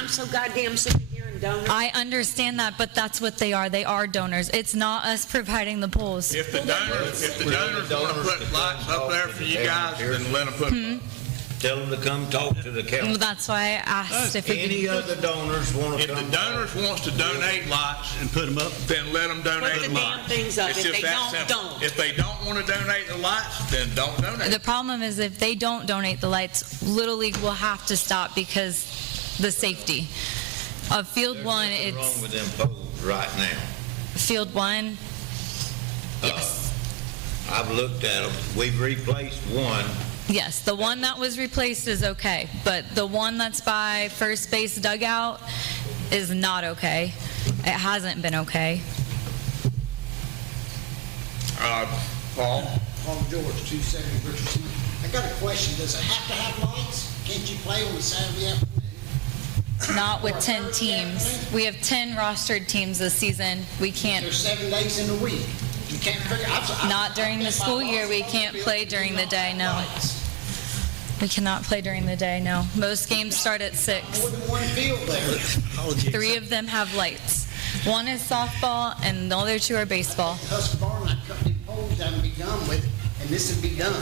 so goddamn sick of hearing donors. I understand that, but that's what they are. They are donors. It's not us providing the polls. If the donors want to put lights up there for you guys, then let them put them up. Tell them to come talk to the council. That's why I asked if we Any could. other donors want to If come? the donors wants to donate lights And put them up. then let them donate Put the the damn lights. things up. It's If just they that don't, simple. don't. If they don't want to donate the lights, then don't donate. The problem is if they don't donate the lights, Little League will have to stop because the safety. Of Field One, There's nothing it's wrong with them poles right now. Field One. Yes. I've looked at them. We've replaced one. Yes, the one that was replaced is okay, but the one that's by first base dugout is not okay. It hasn't been okay. Paul? Paul George, 270 Richardson. I got a question. Does it have to have lights? Can't you play on a Saturday afternoon? Not with 10 teams. We have 10 rostered teams this season. We can't, There's 7 days in the week. You can't figure. not during the school year. We can't play during the day, no. We cannot play during the day, no. Most games start at 6. More than one field there. 3 of them have lights. One is softball, and the other 2 are baseball. Husky Barn, I cut the poles down and be done with it, and this would be done.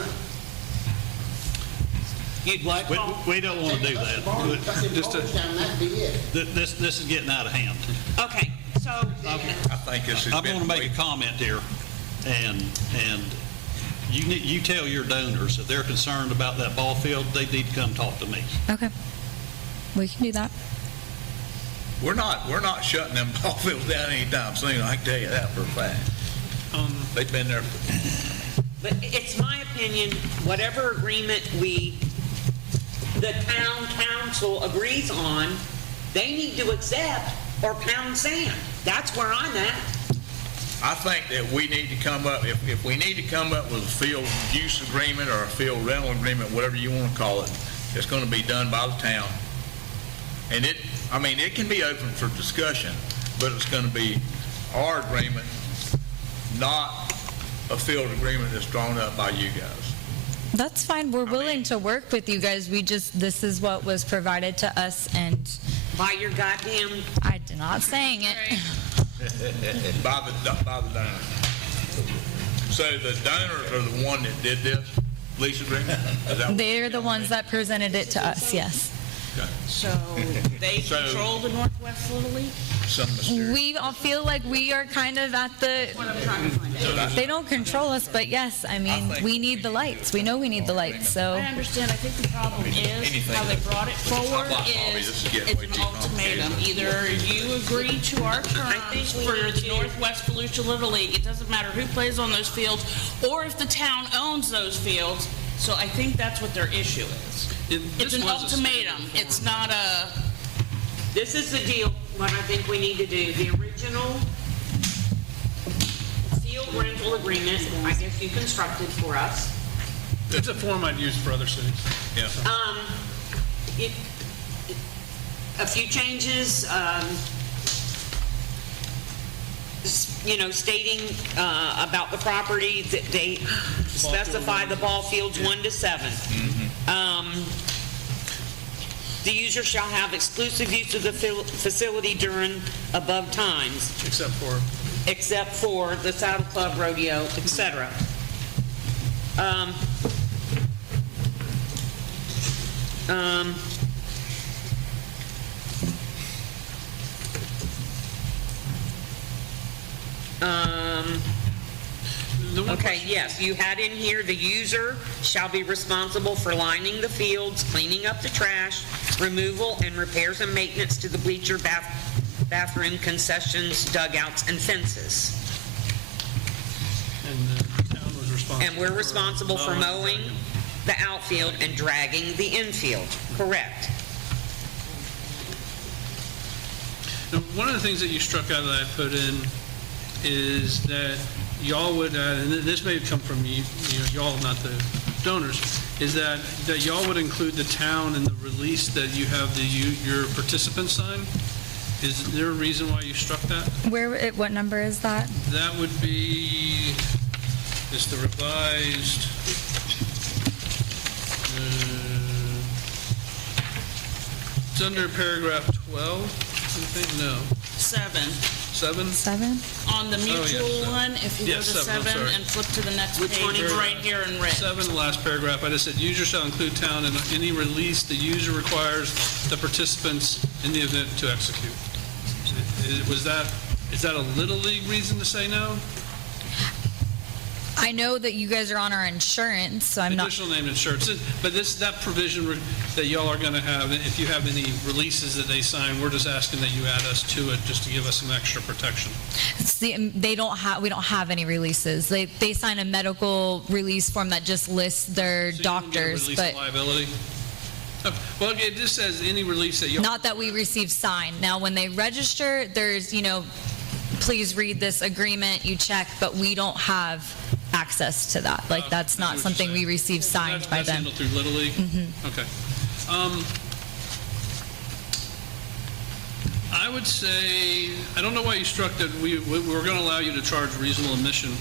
You'd what, Paul? We don't want to do Husky that. Barn, cut them Just poles down, and that'd be it. This is getting out of hand. Okay, so, I think this has I'm been. going to make a comment here, and you tell your donors if they're concerned about that ball field, they need to come talk to me. Okay. We can do that. We're not shutting them ball fields down anytime soon, I can tell you that for a fact. They've been there for. but it's my opinion, whatever agreement the town council agrees on, they need to accept or pound sand. That's where I'm at. I think that we need to come up, if we need to come up with a field use agreement or a field rental agreement, whatever you want to call it, it's going to be done by the town. And it can be open for discussion, but it's going to be our agreement, not a field agreement that's drawn up by you guys. That's fine. We're willing to work with you guys. This is what was provided to us, and By your goddamn, I did not saying it. By the donor. So the donors are the one that did this lease agreement? Is that what- They're the ones that presented it to us, yes. Okay. So they control the Northwest Little League? Some mysterious. We all feel like we are kind of at the, What I'm trying to find out. they don't control us, but yes, I mean, we need the lights. We know we need the lights, so. I understand. I think the problem is how they brought it forward is it's an ultimatum. Either you agree to our terms for the Northwest Volusia Little League, it doesn't matter who plays on those fields, or if the town owns those fields. So I think that's what their issue is. It's an ultimatum. It's not a... this is the deal, what I think we need to do. The original field rental agreement, I guess you constructed for us. It's a form I'd use for other cities. Yeah. A few changes, stating about the property, that they specify the ball fields 1 to 7. The user shall have exclusive use of the facility during above times, Except for the Saddle Club, rodeo, etc. Okay, yes, you had in here, the user shall be responsible for lining the fields, cleaning up the trash, removal and repairs and maintenance to the bleacher, bathroom, concessions, dugouts, and fences. And the town was responsible. And we're responsible for mowing the outfield and dragging the infield, correct? Now, one of the things that you struck out that I put in is that y'all would, and this may come from y'all, not the donors, is that y'all would include the town in the release that you have your participant sign. Is there a reason why you struck that? What number is that? That would be, it's the revised, it's under paragraph 12, I think, no. 7. 7? 7? On the mutual yes, one, if you go to Yes, 7, I'm 7 sorry. and flip to the next Which page, one is it's it? right here in red. 7, the last paragraph, I just said, user shall include town in any release the user requires the participants in the event to execute. Is that a Little League reason to say no? I know that you guys are on our insurance, so I'm not... Additional name insurance, but that provision that y'all are going to have, if you have any releases that they sign, we're just asking that you add us to it just to give us some extra protection. we don't have any releases. They sign a medical release form that just lists their So you doctors, can get a but release of liability? Oh, well, it just says any release that y'all... not that we receive signed. Now, when they register, there's, please read this agreement, you check, but we don't have access to that. Like, that's not something we receive signed by That's them. handled through Little League? Okay. I would say, I don't know why you struck that we were going to allow you to charge reasonable admission.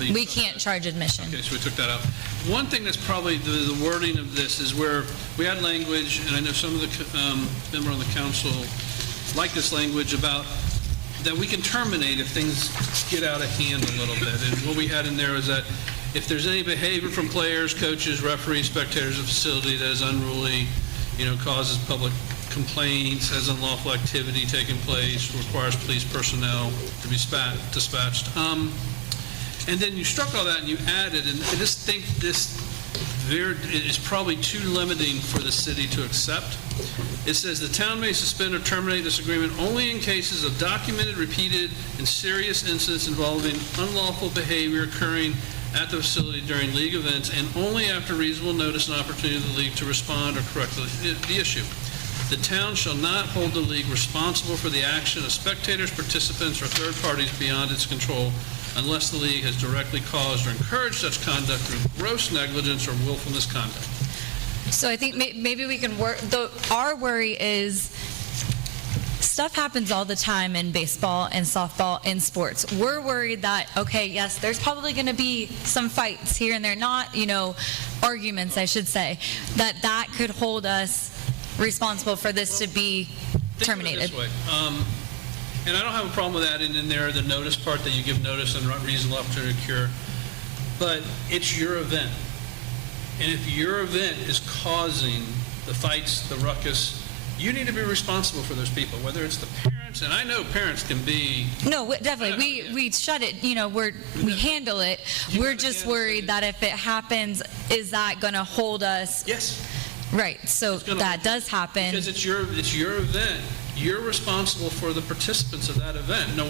but you We struck can't that. charge admission. Okay, so we took that out. One thing that's probably the wording of this is where we had language, and I know some of the member on the council like this language about that we can terminate if things get out of hand a little bit. And what we had in there is that if there's any behavior from players, coaches, referees, spectators of the facility that is unruly, causes public complaints, has unlawful activity taking place, requires police personnel to be dispatched. And then you struck all that and you added, and I just think this is probably too limiting for the city to accept. It says the town may suspend or terminate this agreement only in cases of documented, repeated, and serious incidents involving unlawful behavior occurring at the facility during league events, and only after reasonable notice and opportunity of the league to respond or correct the issue. The town shall not hold the league responsible for the action of spectators, participants, or third parties beyond its control unless the league has directly caused or encouraged such conduct through gross negligence or willful misconduct. So I think maybe we can work, our worry is stuff happens all the time in baseball and softball and sports. We're worried that, okay, yes, there's probably going to be some fights here and there, not, arguments, I should say, that could hold us responsible for this to be terminated. Think of it this way. And I don't have a problem with that in there, the notice part that you give notice and reasonable opportunity to cure. But it's your event. And if your event is causing the fights, the ruckus, you need to be responsible for those people, whether it's the parents, and I know parents can be... No, definitely. We shut it, we handle it. We're just worried that if it happens, is that going to hold us? Yes. Right, so that does happen. Because it's your event. You're responsible for the participants of that event. Now,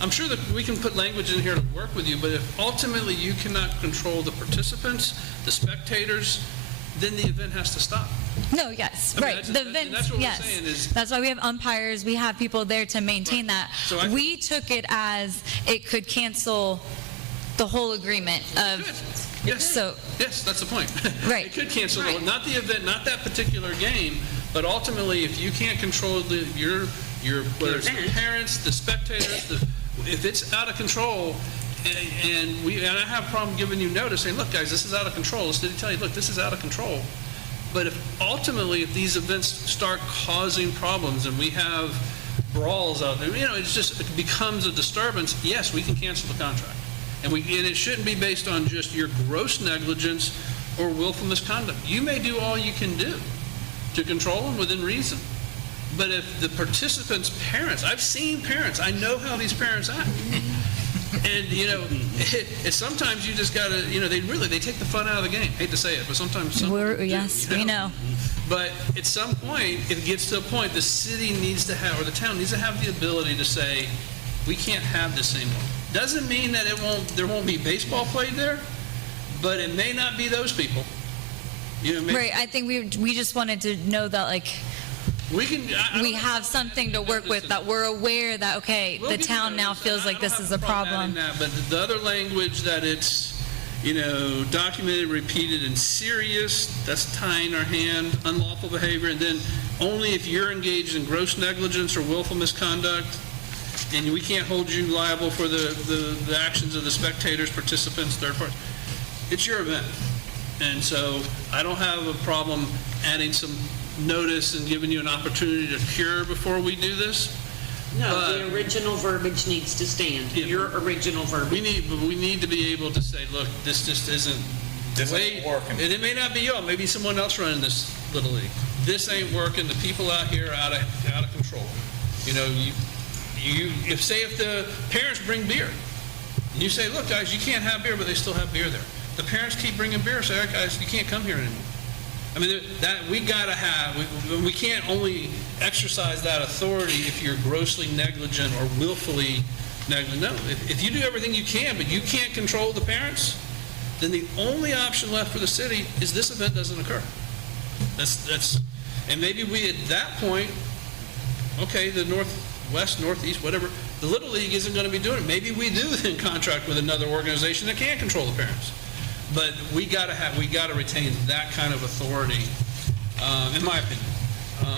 I'm sure that we can put language in here to work with you, but if ultimately you cannot control the participants, the spectators, then the event has to stop. No, yes, I mean, right. The event, that's what yes. we're saying is... That's why we have umpires, we have people there to maintain that. So we took it as it could cancel the whole agreement of... Yes. So, yes, that's the point. Right. It could cancel, not the event, not that particular game, but ultimately, if you can't control your whether it's the parents, the spectators, if it's out of control, and I have a problem giving you notice, saying, look, guys, this is out of control. The city tell you, look, this is out of control. But if these events start causing problems and we have brawls out there, it becomes a disturbance, yes, we can cancel the contract. And it shouldn't be based on just your gross negligence or willful misconduct. You may do all you can do to control them within reason. But if the participants' parents, I've seen parents, I know how these parents act. And, sometimes you just got to, they take the fun out of the game. Hate to say it, but sometimes Yes, we know. But at some point, if it gets to a point, the city needs to have, or the town needs to have the ability to say, we can't have this anymore. Doesn't mean that there won't be baseball played there, but it may not be those people. Right, I think we just wanted to know that, like, we have something to work with, that we're aware that, okay, the town now feels like this is a problem. But the other language that it's, documented, repeated, and serious, that's tying our hand, unlawful behavior, and then only if you're engaged in gross negligence or willful misconduct, and we can't hold you liable for the actions of the spectators, participants, third parties. It's your event. And so I don't have a problem adding some notice and giving you an opportunity to cure before we do this. No, the original verbiage needs to stand. Your original verbiage. We need to be able to say, look, this just isn't This ain't working. And it may not be y'all, maybe someone else running this little league. This ain't working. The people out here are out of control. If the parents bring beer, and you say, look, guys, you can't have beer, but they still have beer there. The parents keep bringing beer, say, all right, guys, you can't come here anymore. I mean, we can't only exercise that authority if you're grossly negligent or willfully negligent. No, if you do everything you can, but you can't control the parents, then the only option left for the city is this event doesn't occur. And maybe we, at that point, okay, the northwest, northeast, whatever, the Little League isn't going to be doing it. Maybe we do then contract with another organization that can control the parents. But we got to retain that kind of authority, in my opinion.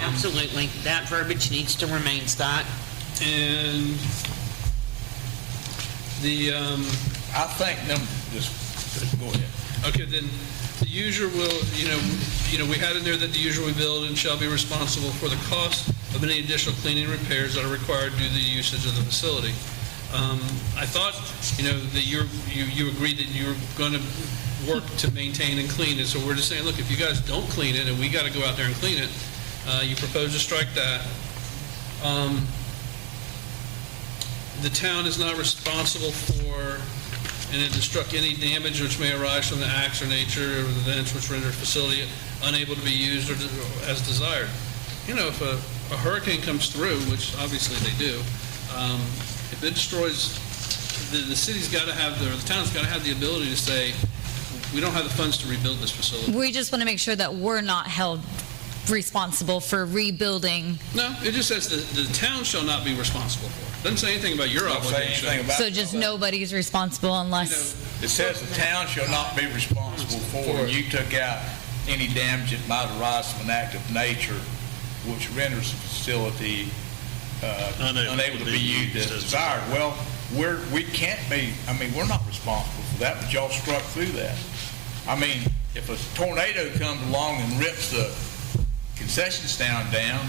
Absolutely. That verbiage needs to remain, Scott. And I think just go ahead. Okay, then the user will, we had in there that the user will build and shall be responsible for the cost of any additional cleaning and repairs that are required due to the usage of the facility. I thought, that you agreed that you were going to work to maintain and clean it. So we're just saying, look, if you guys don't clean it and we got to go out there and clean it, you propose to strike that. The town is not responsible for and to destruct any damage which may arise from the acts or nature of the events which render the facility unable to be used or as desired. If a hurricane comes through, which obviously they do, if it destroys, the city's got to have, the town's got to have the ability to say, we don't have the funds to rebuild this facility. We just want to make sure that we're not held responsible for rebuilding. No, it just says the town shall not be responsible for it. Doesn't say anything about your obligation. So just nobody's responsible unless... It says the town shall not be responsible for, and you took out any damage that might arise from an act of nature which renders the facility unable to be used as desired. Well, we can't be, we're not responsible for that, but y'all struck through that. If a tornado comes along and rips the concession stand down,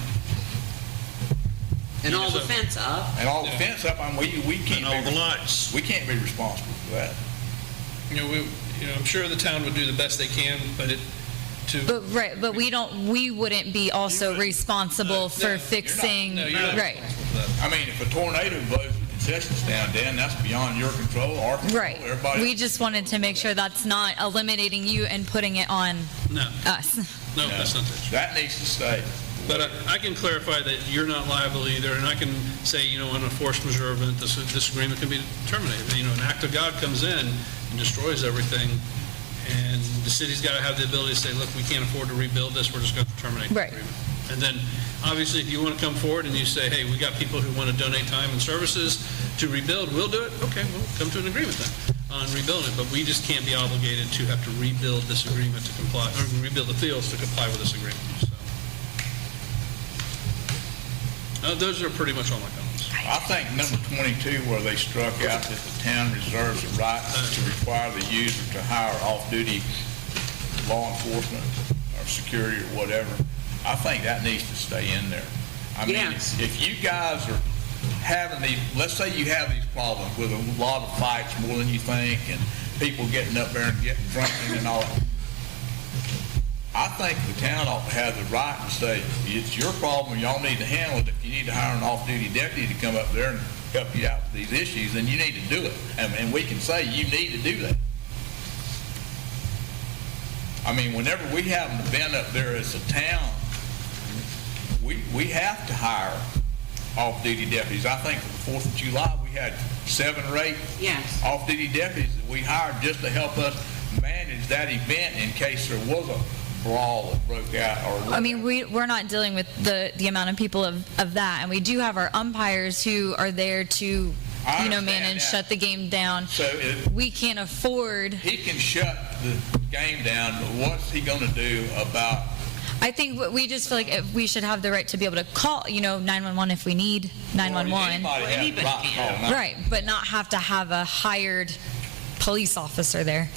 and all the fence up. And all the fence up, we can't. And all the lights. We can't be responsible for that. I'm sure the town would do the best they can, but But we wouldn't be also responsible for fixing. You're not right. If a tornado blows the concession stand down, that's beyond your control, our control. Right. Everybody. We just wanted to make sure that's not eliminating you and putting it on us. No, that's not it. That needs to stay. But I can clarify that you're not liable either, and I can say, on a force majeure event, this agreement can be terminated. An act of God comes in and destroys everything, and the city's got to have the ability to say, look, we can't afford to rebuild this, we're just going to terminate the agreement. And then, obviously, if you want to come forward and you say, hey, we got people who want to donate time and services to rebuild, we'll do it. Okay, we'll come to an agreement then on rebuilding it, but we just can't be obligated to have to rebuild this agreement to comply, or rebuild the fields to comply with this agreement. So those are pretty much all my comments. I think number 22, where they struck out that the town reserves the right to require the user to hire off-duty law enforcement or security or whatever, I think that needs to stay in there. I mean, Yes. if you guys are having these, let's say you have these problems with a lot of fights more than you think, and people getting up there and getting drunk and all that, I think the town ought to have the right to say, it's your problem, y'all need to handle it. If you need to hire an off-duty deputy to come up there and help you out with these issues, then you need to do it. And we can say, you need to do that. I mean, whenever we have an event up there as a town, we have to hire off-duty deputies. I think for the 4th of July, we had 7 or 8 Yes. off-duty deputies that we hired just to help us manage that event in case there was a brawl that broke out. Or I mean, we're not dealing with the amount of people of that, and we do have our umpires who are there to, I understand manage, that. shut the game down. So We can't afford. he can shut the game down, but what's he going to do about? I think we just feel like we should have the right to be able to call, 911 if we need 911. Anybody has the right to call 911. Right, but not have to have a hired police officer there.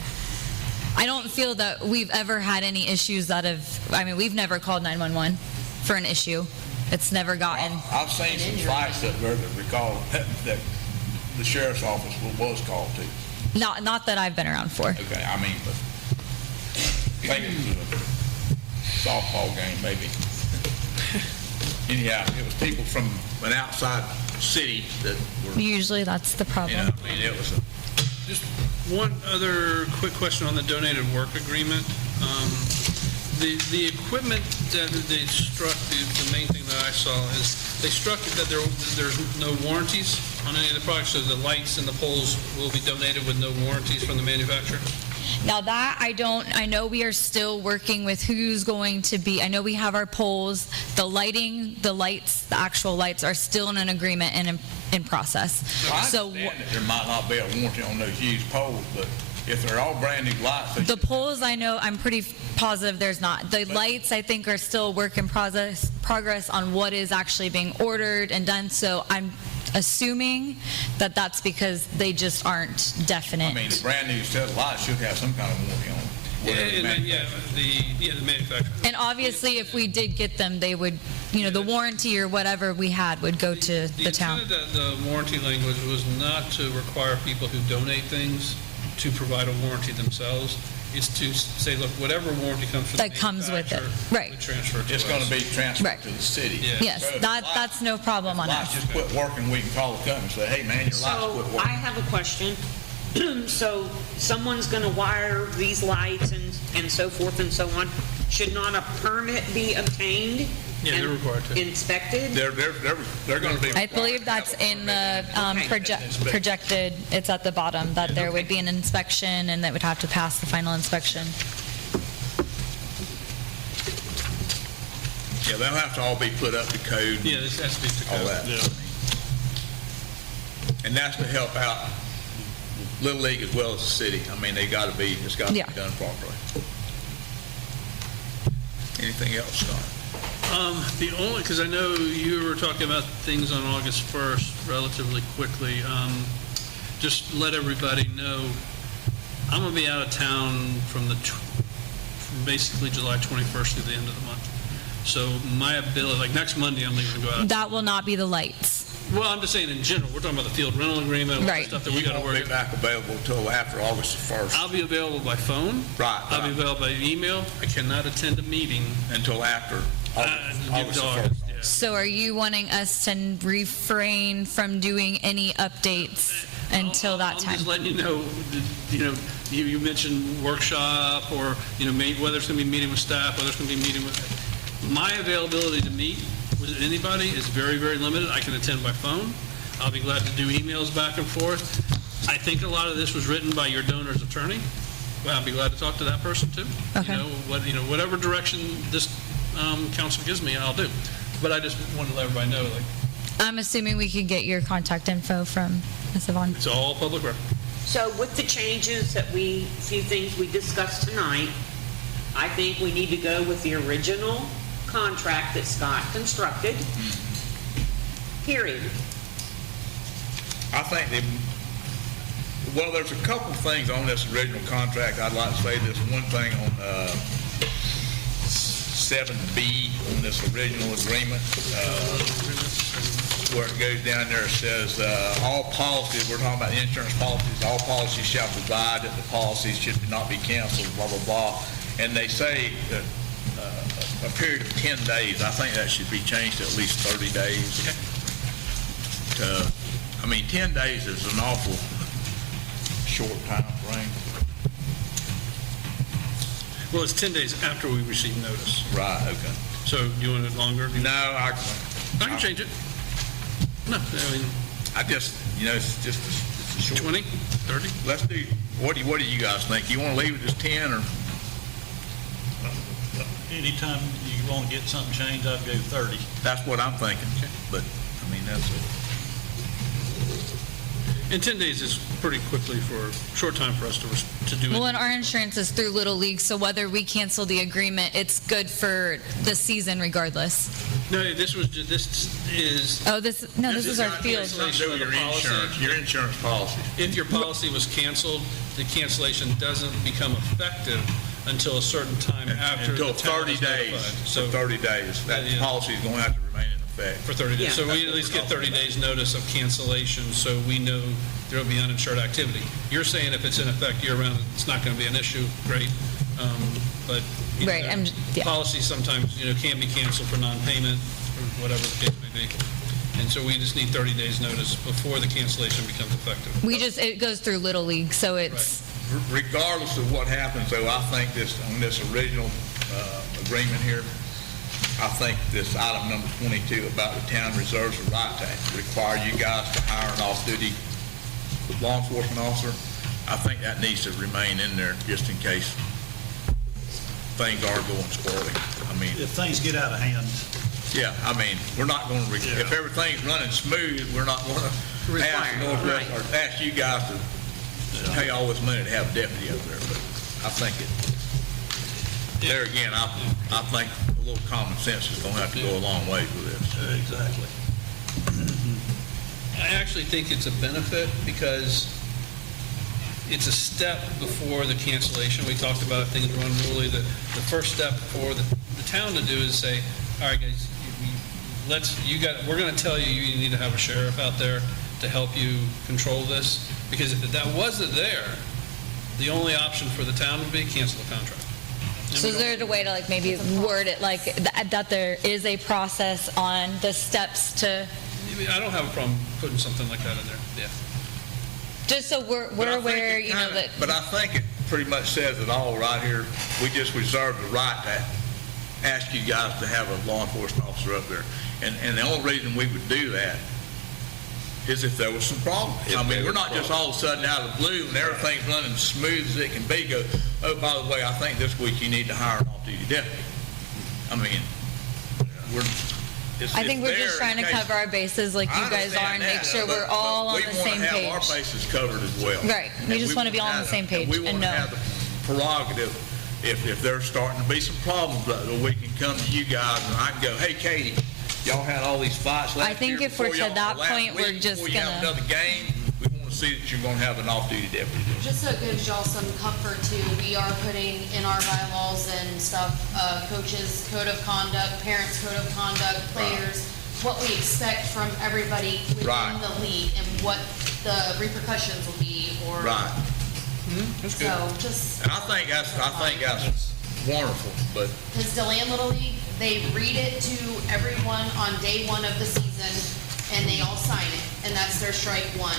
I don't feel that we've ever had any issues we've never called 911 for an issue. It's never gotten. I've seen some fights that recall that the sheriff's office was called to. Not that I've been around for. Okay, I mean, but I think it was a softball game, maybe. Anyhow, it was people from an outside city that were, Usually that's the problem. I mean, it was Just one other quick question on the donated work agreement. The equipment that they struck, the main thing that I saw is they struck that there's no warranties on any of the products, so the lights and the poles will be donated with no warranties from the manufacturer. Now that I know we are still working with who's going to be, I know we have our poles, the lighting, the lights, the actual lights are still in an agreement and in process. I understand that there might not be a warranty on those used poles, but if they're all brand new lights, The poles, I know, I'm pretty positive there's not. The lights, I think, are still a work in progress on what is actually being ordered and done, so I'm assuming that that's because they just aren't definite. I mean, the brand new set of lights should have some kind of warranty on them. The manufacturer. And obviously, if we did get them, they would, the warranty or whatever we had would go to the town. The intent of the warranty language was not to require people who donate things to provide a warranty themselves. It's to say, look, whatever warranty comes from the That comes with it, manufacturer, right. we transfer it to It's us. going to be transferred Right. to the city. Yeah. Yes, So if that's no problem on lights us. just quit working, we can call the company and say, hey, man, your lights So quit I working. have a question. So someone's going to wire these lights and so forth and so on. Should not a permit be obtained? Yeah, they're and required to. Inspected? They're going to be. I believe that's in the projected, it's at the bottom, that there would be an inspection and that would have to pass the final inspection. Yeah, they'll have to all be put up to code. Yeah, this has to be to All code. that. And that's to help out Little League as well as the city. I mean, it's got to be Yeah. done properly. Anything else, Scott? The only, because I know you were talking about things on August 1st relatively quickly. Just let everybody know, I'm going to be out of town from basically July 21st through the end of the month. So my ability, like next Monday, I'm leaving to go out. That will not be the lights. Well, I'm just saying in general, we're talking about the field rental agreement, all that Right. stuff that we got to won't work be out. back available until after August 1st. I'll be available by phone. Right. I'll be available by email. I cannot attend a meeting. Until after August August, 1st. yeah. So are you wanting us to refrain from doing any updates until that I'm time? just letting you know, you mentioned workshop or, whether it's going to be meeting with staff, whether it's going to be meeting with, my availability to meet with anybody is very, very limited. I can attend by phone. I'll be glad to do emails back and forth. I think a lot of this was written by your donor's attorney. Well, I'll be glad to talk to that person too. Okay. Whatever direction this council gives me, I'll do. But I just wanted to let everybody know, I'm assuming we could get your contact info from Ms. Yvonne. it's all public record. So with the changes few things we discussed tonight, I think we need to go with the original contract that Scott constructed, period. I think well, there's a couple of things on this original contract. I'd like to say this one thing on 7B on this original agreement, where it goes down there, it says, all policies, we're talking about insurance policies, all policies shall provide that the policies should not be canceled, blah, blah, blah. And they say that a period of 10 days. I think that should be changed to at least 30 days. 10 days is an awful short time frame. Well, it's 10 days after we receive notice. Right, okay. So you want it longer? No, I can change it. No, I just, it's just it's a short. 20, 30? Let's do, what do you guys think? You want to leave it as 10 or? Anytime you want to get something changed, I'd go 30. That's what I'm thinking, but, that's it. And 10 days is pretty quickly for a short time for us to do it. Well, and our insurance is through Little League, so whether we cancel the agreement, it's good for the season regardless. No, this is... Oh, this is our field. Your insurance policy. If your policy was canceled, the cancellation doesn't become effective until a certain time after until the town 30 is days. notified. So 30 days. That policy is going to have to remain in effect. For 30 days. So we at least get 30 days notice of cancellation, so we know there will be uninsured activity. You're saying if it's in effect year-round, it's not going to be an issue, great. But right, policy sometimes, can be canceled for non-payment or whatever the case may be. And so we just need 30 days notice before the cancellation becomes effective. It goes through Little League, so it's... Right. Regardless of what happens, though, I think on this original agreement here, I think this item number 22 about the town reserves the right to require you guys to hire an off-duty law enforcement officer. I think that needs to remain in there just in case things are going squirrely. If things get out of hand. Yeah, we're not going to, if everything's running smooth, we're not going to ask you guys to pay all this money to have a deputy up there. But I think there again, I think a little common sense is going to have to go a long way with this. Exactly. I actually think it's a benefit because it's a step before the cancellation. We talked about things run rulely. The first step for the town to do is say, all right, guys, we're going to tell you you need to have a sheriff out there to help you control this. Because if that wasn't there, the only option for the town would be cancel the contract. So is there a way to maybe word it that there is a process on the steps to... I don't have a problem putting something like that in there, yeah. Just so we're aware, that... But I think it pretty much says it all right here. We just reserve the right to ask you guys to have a law enforcement officer up there. And the only reason we would do that is if there was some problems. We're not just all of a sudden out of the blue and everything's running smooth as it can be, go, oh, by the way, I think this week you need to hire an off-duty deputy. I think we're just trying to cover our bases like you guys are and make sure we're all on the same page. We want to have our bases covered as well. Right. We just want to be all on the same page. We want to have the prerogative, if there's starting to be some problems, that we can come to you guys and I can go, hey, Katie, y'all had all these fights last year. I think if we're to that point, we're just going to have another game, we want to see that you're going to have an off-duty deputy. Just so it gives y'all some comfort too, we are putting in our bylaws and stuff, coaches' code of conduct, parents' code of conduct, players, what we expect from everybody within the league and what the repercussions will be or. Right. That's good. So just. And I think that's wonderful, but. Because Deland Little League, they read it to everyone on day one of the season and they all sign it and that's their strike one.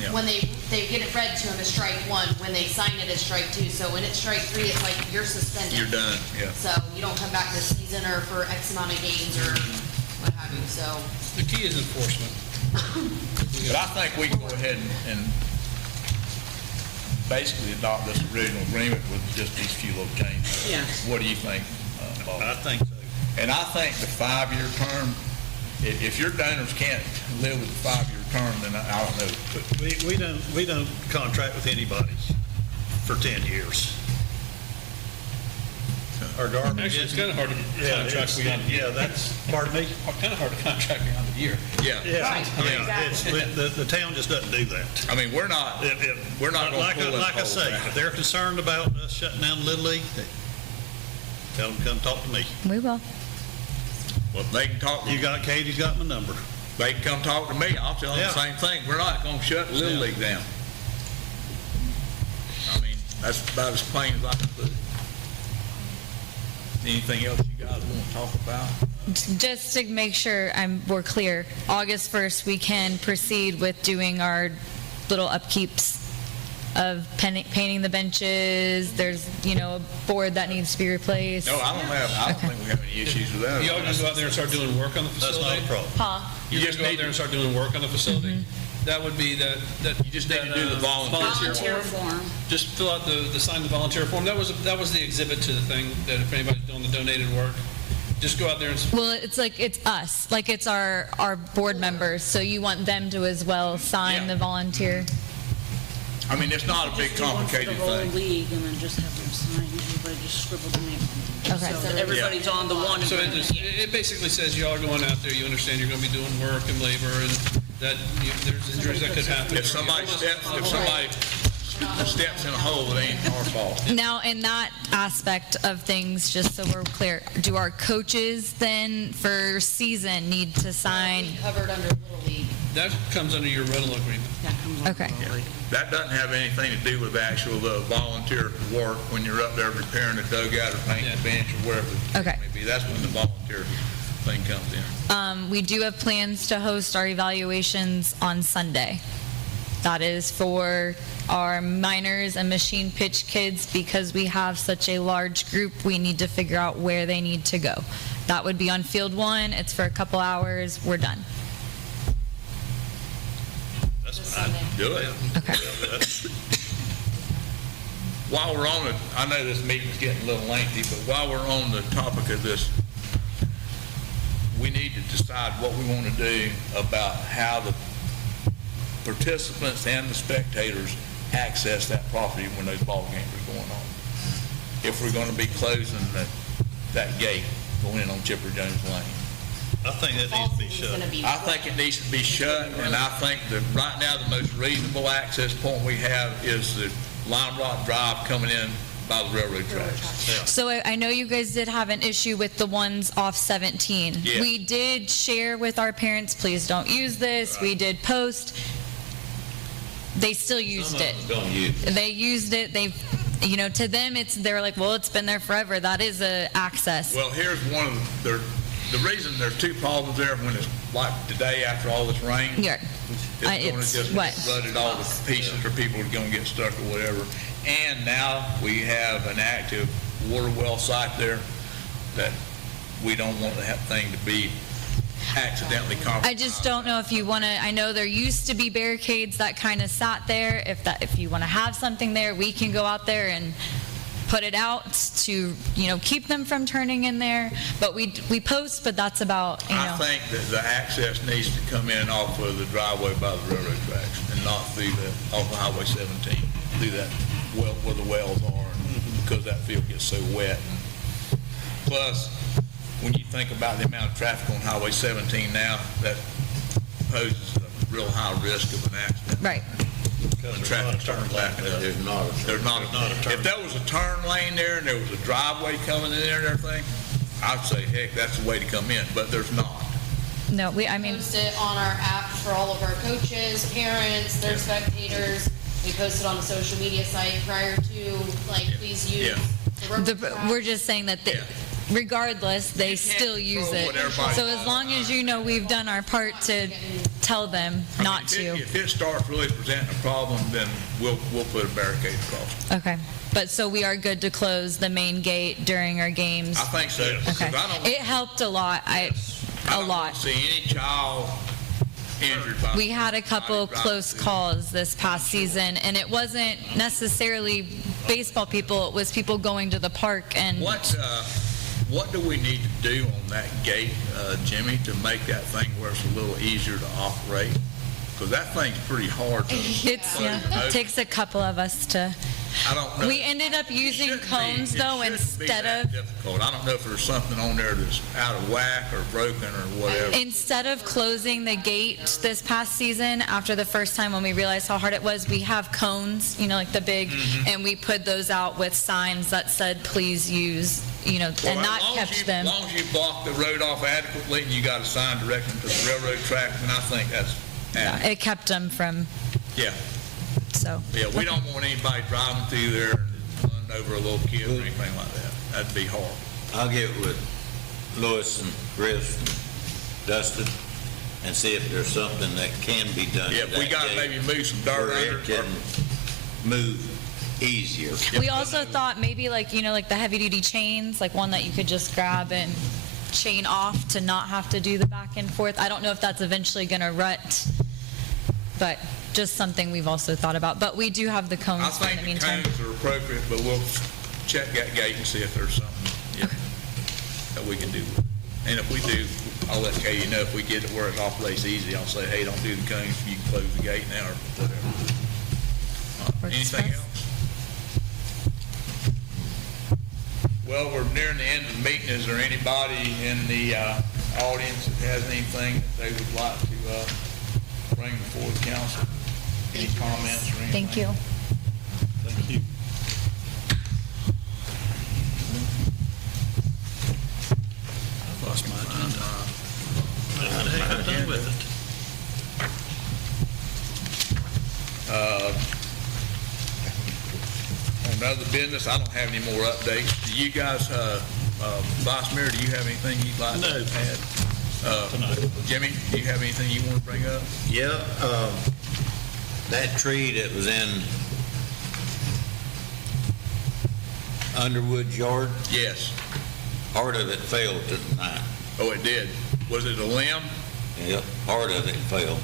Yeah. When they get it read to them as strike one, when they sign it as strike two. So when it's strike three, it's like you're suspended. You're done, yeah. So you don't come back this season or for X amount of games or what have you, so. The key is enforcement. But I think we can go ahead and basically adopt this original agreement with just these few little changes. Yeah. What do you think, Bob? I think so. And I think the 5-year term, if your donors can't live with the 5-year term, then I don't know. But we don't contract with anybody for 10 years. Actually, it's kind of hard to contract beyond. Yeah, that's, pardon me? Kind of hard to contract beyond the year. Yeah. Yeah, Right. I mean, the town just doesn't do that. I mean, we're not going to pull them Like I say, if they're concerned about us shutting down the Little League, tell them to come talk to me. We will. Well, they can talk, Katie's got my number. they can come talk to me. I'll tell them the same thing. We're not going to shut the Little League down. I mean, that's about as plain as I can put it. Anything else you guys want to talk about? Just to make sure we're clear, August 1st, we can proceed with doing our little upkeeps of painting the benches. There's, a board that needs to be replaced. No, I don't think we have any issues with that. Y'all gonna go out there and start doing work on the That's facility? not a problem. Huh? You just go out there and start doing work on the facility? That would be that. You just need to do the volunteer form. Just fill out sign the volunteer form. That was the exhibit to the thing, that if anybody's doing the donated work, just go out there and. Well, it's us, like it's our board members, so you want them to as well sign the volunteer. I mean, it's not a big complicated The whole thing. league, and then just have them sign, everybody just scribble the name on it. Okay. So that everybody's on the one. So it basically says y'all are going out there, you understand you're gonna be doing work and labor, and that there's injuries that could happen. If somebody steps in a hole, it ain't our fault. Now, in that aspect of things, just so we're clear, do our coaches then for season need to sign? Covered under Little League. That comes under your rental agreement. Okay. That doesn't have anything to do with actual volunteer work when you're up there repairing the dugout or painting the bench or wherever it may be. That's when the volunteer thing comes in. We do have plans to host our evaluations on Sunday. That is for our minors and machine pitch kids. Because we have such a large group, we need to figure out where they need to go. That would be on Field 1. It's for a couple hours. We're done. That's fine. Do it. Okay. While we're on it, I know this meeting's getting a little lengthy, but while we're on the topic of this, we need to decide what we want to do about how the participants and the spectators access that property when those ball games are going on. If we're going to be closing that gate going in on Chipper Jones Lane. I think that needs to be shut. I think it needs to be shut, and I think that right now the most reasonable access point we have is the Lime Rock Drive coming in by the railroad tracks. So I know you guys did have an issue with the ones off 17. Yeah. We did share with our parents, please don't use this. We did post. They still used it. Don't use it. They used it. They've, to them, they're like, well, it's been there forever. That is a access. Well, here's one of the reason there's two problems there when it's like today after all this rain. Yeah. It's going to It's just what? flooded all the pieces or people are going to get stuck or whatever. And now we have an active water well site there that we don't want that thing to be accidentally compromised. I just don't know if you want to, I know there used to be barricades that kind of sat there. If you want to have something there, we can go out there and put it out to, keep them from turning in there. But we post, but that's about, I think that the access needs to come in off of the driveway by the railroad tracks and not through off of Highway 17, through that well where the wells are, because that field gets so wet. Plus, when you think about the amount of traffic on Highway 17 now, that poses a real high risk of an accident. Right. When traffic turns back. There's not a turn. If there was a turn lane there and there was a driveway coming in there and everything, I'd say, heck, that's the way to come in, but there's not. No, Post it on our app for all of our coaches, parents, their spectators. We post it on the social media site prior to, please use we're just saying that regardless, they still use it. So as long as we've done our part to tell them not to. If it starts really presenting a problem, then we'll put a barricade across. Okay. But so we are good to close the main gate during our games? I think so. Okay. It helped a lot. I don't see any child injured by We had a couple close calls this past season, and it wasn't necessarily baseball people. It was people going to the park and... What do we need to do on that gate, Jimmy, to make that thing where it's a little easier to operate? Because that thing's pretty hard to... It takes a couple of us to... I don't know. We ended up using It shouldn't cones be- though it shouldn't be instead that of. difficult. I don't know if there's something on there that's out of whack or broken or whatever. Instead of closing the gate this past season, after the first time when we realized how hard it was, we have cones, like the big, and we put those out with signs that said, please use, and not kept them. As long as you block the road off adequately and you got a sign directing to the railroad track, then I think that's adequate. It kept them from, Yeah. so. Yeah, we don't want anybody driving through there and running over a little kid or anything like that. That'd be horrible. I'll get with Louis and Chris and Dustin and see if there's something that can be done. Yeah, if we gotta maybe move some dirt where under it can move easier. We also thought maybe like the heavy duty chains, like one that you could just grab and chain off to not have to do the back and forth. I don't know if that's eventually gonna rut, but just something we've also thought about. But we do have the I cones in the think the meantime. cones are appropriate, but we'll check that gate and see if there's something that we can do with it. And if we do, I'll let Katie know. If we get it where it operates easy, I'll say, hey, don't do the cones, you can close the gate now or whatever. Works Anything best. else? Well, we're nearing the end of the meeting. Is there anybody in the audience that has anything that they would like to bring before the council? Any comments or anything? Thank you. Thank you. I've lost my agenda. What the heck have I done with it? On other business, I don't have any more updates. Do you guys, Vice Mayor, do you have anything you'd like to add? Jimmy, do you have anything you want to bring up? Yeah, that tree that was in Underwood's yard, Yes. part of it fell tonight. Oh, it did. Was it a limb? Yep, part of it fell.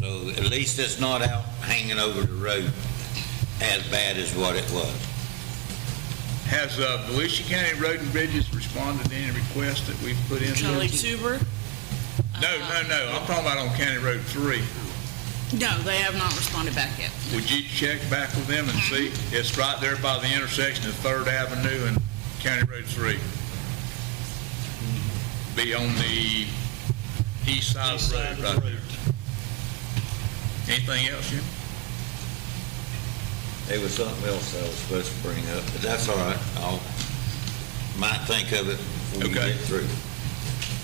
So at least it's not out hanging over the road as bad as what it was. Has Volusia County Road and Bridges responded to any requests that we've put in? Charlie Suber? No. I'm talking about on County Road 3. No, they have not responded back yet. Would you check back with them and see? It's right there by the intersection of 3rd Avenue and County Road 3. Be on the east side of the road right there. Anything else, Jim? There was something else I was supposed to bring up, but that's all right. Might think of it when we Okay. get through.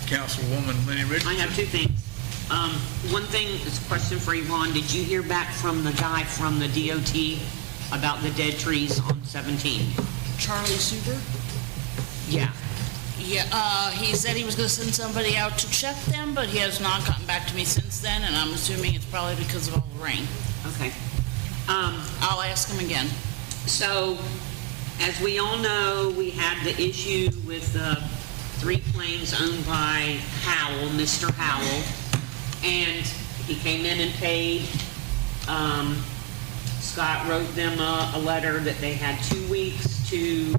Councilwoman Lenny Richardson? I have two things. One thing is a question for Yvonne. Did you hear back from the guy from the DOT about the dead trees on 17? Charlie Suber? Yeah. Yeah, he said he was gonna send somebody out to check them, but he has not gotten back to me since then, and I'm assuming it's probably because of all the rain. Okay. I'll ask him again. So, as we all know, we had the issue with the 3 planes owned by Howell, Mr. Howell, and he came in and paid. Scott wrote them a letter that they had 2 weeks to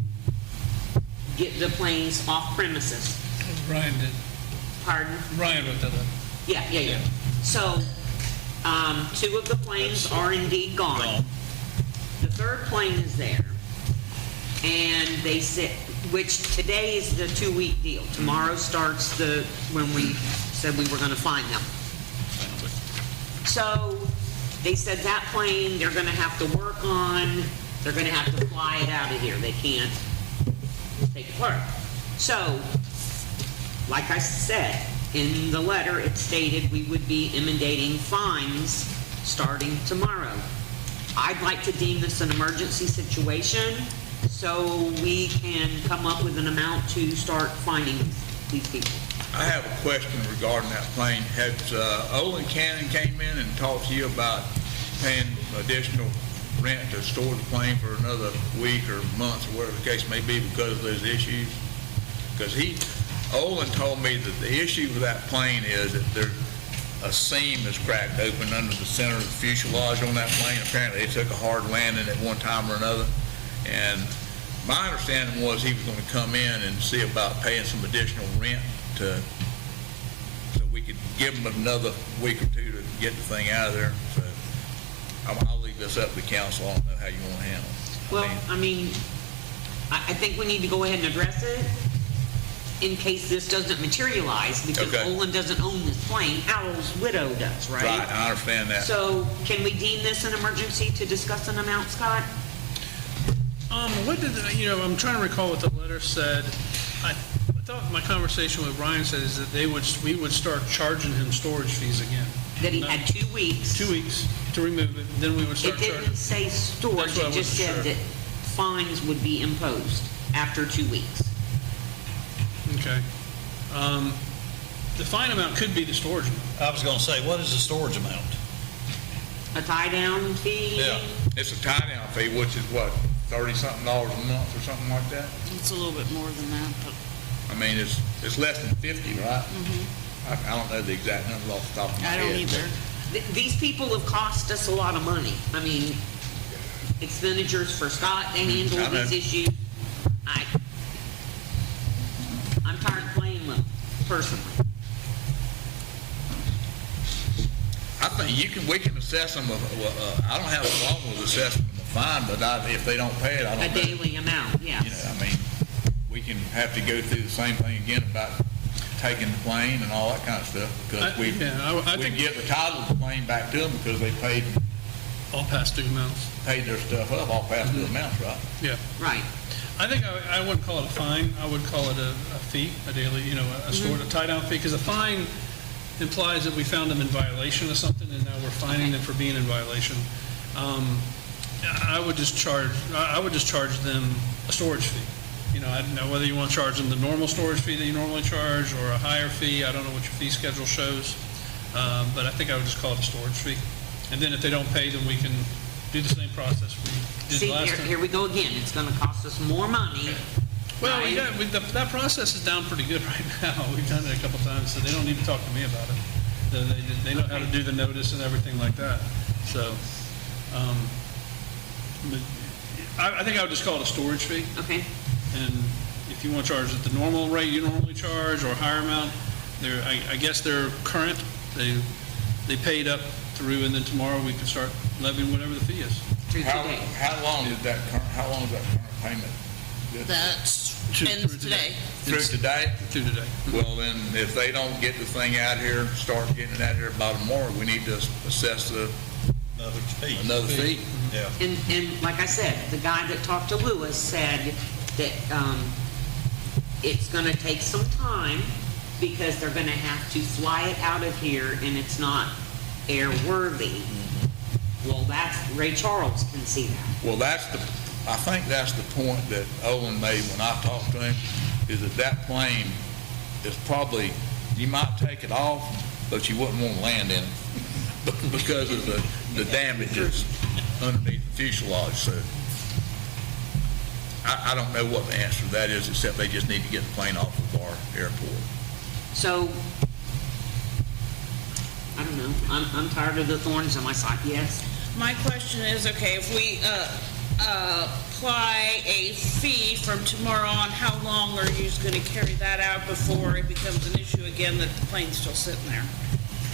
get the planes off premises. Brian did. Pardon? Brian wrote that up. Yeah. So, 2 of the planes are indeed gone. The 3rd plane is there. And they said, which today is the 2-week deal. Tomorrow starts when we said we were gonna find them. So, they said that plane, they're gonna have to work on, they're gonna have to fly it out of here. They can't take it apart. So, like I said, in the letter, it stated we would be emanating fines starting tomorrow. I'd like to deem this an emergency situation so we can come up with an amount to start fining these people. I have a question regarding that plane. Has Olin Cannon came in and talked to you about paying additional rent to store the plane for another week or months or whatever the case may be because of those issues? Because Olin told me that the issue with that plane is that a seam is cracked open under the center of the fuselage on that plane. Apparently they took a hard landing at one time or another. And my understanding was he was going to come in and see about paying some additional rent so we could give them another week or two to get the thing out of there. So I'll leave that's up to the council. I don't know how you want to handle it. Well, I mean, I think we need to go ahead and address it in case this doesn't materialize, because Okay. Olin doesn't own this plane, Howell's widow does, right? Right, I understand that. So can we deem this an emergency to discuss an amount, Scott? What did, I'm trying to recall what the letter said. I thought my conversation with Ryan said is that we would start charging him storage fees again. That he had 2 weeks. 2 weeks to remove it, then we would start It charging. didn't say storage, That's what I it just wasn't said sure. that fines would be imposed after 2 weeks. Okay. The fine amount could be the storage amount. I was gonna say, what is the storage amount? A tie-down fee? Yeah. It's a tie-down fee, which is what, $30-something a month or something like that? It's a little bit more than that, but I mean, it's less than 50, right? I don't know the exact number off the top of my I head. don't either. These people have cost us a lot of money. I mean, expenditures for Scott to handle I know. these issues. I'm tired of playing with them, personally. I think we can assess them, I don't have a problem with assessing them a fine, but if they don't pay it, I A don't know. daily amount, yes. You know, I mean, we can have to go through the same thing again about taking the plane and all that kind of stuff, because we think give the title of the plane back to them because they paid all past due amounts. Paid their stuff up, all past due amounts, right? Yeah. Right. I think I wouldn't call it a fine. I would call it a fee, a daily, a tie-down fee, because a fine implies that we found them in violation of something, and now we're fining them for being in violation. I would just charge them a storage fee. I don't know whether you want to charge them the normal storage fee that you normally charge, or a higher fee. I don't know what your fee schedule shows, but I think I would just call it a storage fee. And then if they don't pay, then we can do the same process we did See, last time. here we go again. It's gonna cost us more money. Well, right? yeah, that process is down pretty good right now. We've done it a couple times, so they don't need to talk to me about it. They know how to do the notice and everything like that. So, but I think I would just call it a storage fee. Okay. And if you want to charge at the normal rate you normally charge, or a higher amount, I guess they're current. They paid up through, and then tomorrow we can start levying whatever the fee is. How long is that current payment? That's Through ends today. Through today? Through today. Well, then, if they don't get the thing out here, start getting it out here by tomorrow, we need to assess another fee. Yeah. And like I said, the guy that talked to Lewis said that it's gonna take some time because they're gonna have to fly it out of here and it's not airworthy. Well, Ray Charles can see that. Well, I think that's the point that Olin made when I talked to him, is that plane is probably, you might take it off, but you wouldn't want to land in it because of the damages underneath the fuselage. So I don't know what the answer to that is, except they just need to get the plane off of our airport. So, I don't know, I'm tired of the thorns on my side, yes? My question is, okay, if we apply a fee from tomorrow on, how long are you going to carry that out before it becomes an issue again that the plane's still sitting there?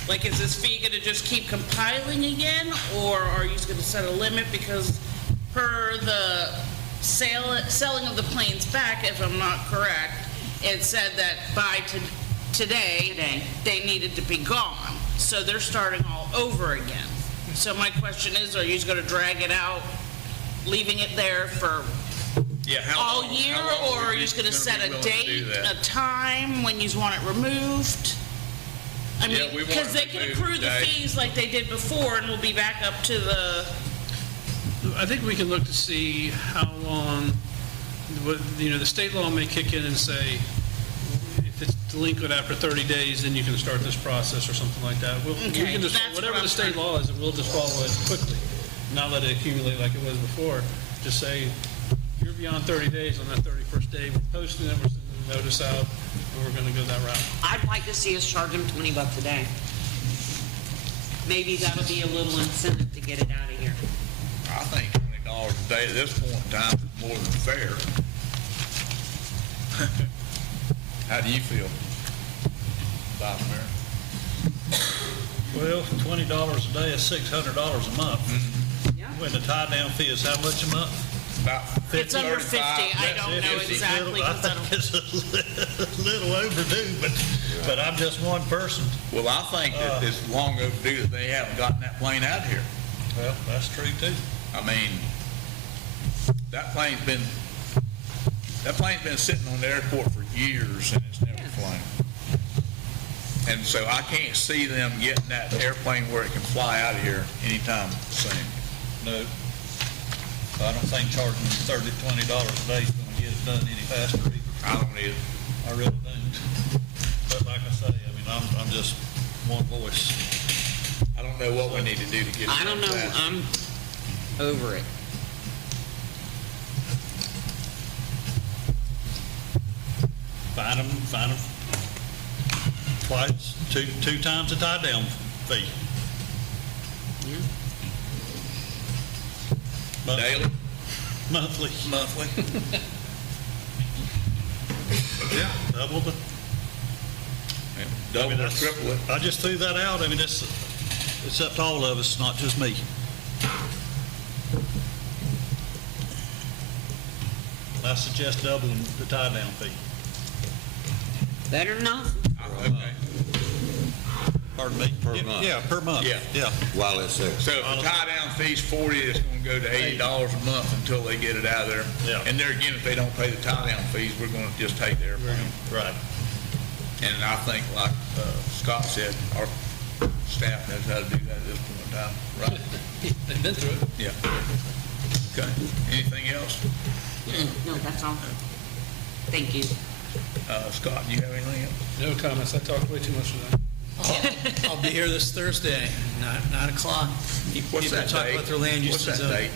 Like, is this fee going to just keep compiling again, or are you going to set a limit? Because per the selling of the planes back, if I'm not correct, it said that by today, they needed to be gone. So they're starting all over again. So my question is, are you going to drag it out, leaving it there for all year, or are you just going to set a date, a time when you want it removed? I mean, because they can accrue the fees like they did before, and we'll be back up to the... I think we can look to see how long, the state law may kick in and say, if it's delinquent after 30 days, then you can start this process or something like that. We can just, whatever the state law is, we'll just follow it quickly, not let it accumulate like it was before. Just say, you're beyond 30 days on that 31st day, we're posting it, we're sending the notice out, and we're going to go that route. I'd like to see us charge them $20 a day. Maybe that'll be a little incentive to get it out of here. I think $20 a day at this point in time is more than fair. How do you feel, Vice Mayor? Well, $20 a day is $600 a month. Yeah. when the tie-down fee is how much a month? About It's under 50, I don't know 50. exactly. I 'cause I don't- think it's a little overdue, but I'm just one person. Well, I think that it's long overdue that they haven't gotten that plane out here. Well, that's true too. I mean, that plane's been sitting on the airport for years and it's never flown. And so I can't see them getting that airplane where it can fly out of here anytime soon. No. I don't think charging $30, $20 a day is gonna get it done any faster either. I don't either. I really don't. But like I say, I mean, I'm just one voice. I don't know what we need to do to get it I don't know, done. I'm over it. Fine them twice, two times the tie-down fee. Daily? Monthly. Yeah, double the. Double I mean, or that's- triple it. I just threw that out. I mean, it's up to all of us, not just me. I suggest doubling the tie-down fee. Better than nothing. Okay. Pardon me? Per month. Yeah, per month. Yeah. Yeah. While it's there. So if the tie-down fee's 40, it's gonna go to $80 a month until they get it out of there. Yeah. And there again, if they don't pay the tie-down fees, we're gonna just take the airplane. Right. And I think, like Scott said, our staff knows how to do that at this point in time, right? They've been through it. Yeah. Okay. Anything else? No, that's all. Thank you. Scott, do you have anything else? No comments, I talked way too much for that. I'll be here this Thursday, 9 o'clock. What's People that talk date? about their land use What's that zone. date?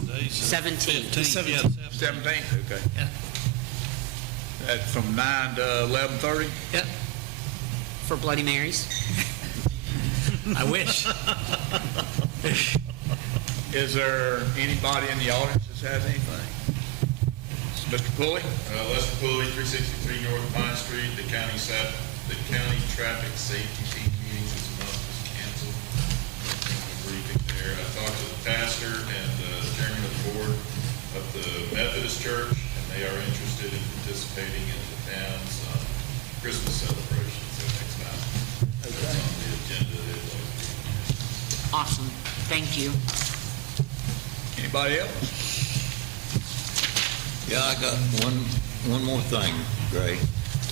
Today's 17. 15th. Yeah, 17th, okay. Yeah. That's from 9 to 11:30? Yep, For Bloody Marys. I wish. Is there anybody in the audience that has anything? Mr. Pulley? Lester Pulley, 363 North Pine Street. The county traffic safety team meeting this month was canceled. Briefing there. I talked to the pastor and the chairman of the board of the Methodist Church, and they are interested in participating in the town's Christmas celebration. So next time, that's on the agenda. They'd like to be. Awesome. Thank you. Anybody else? Yeah, I got one more thing, Gray.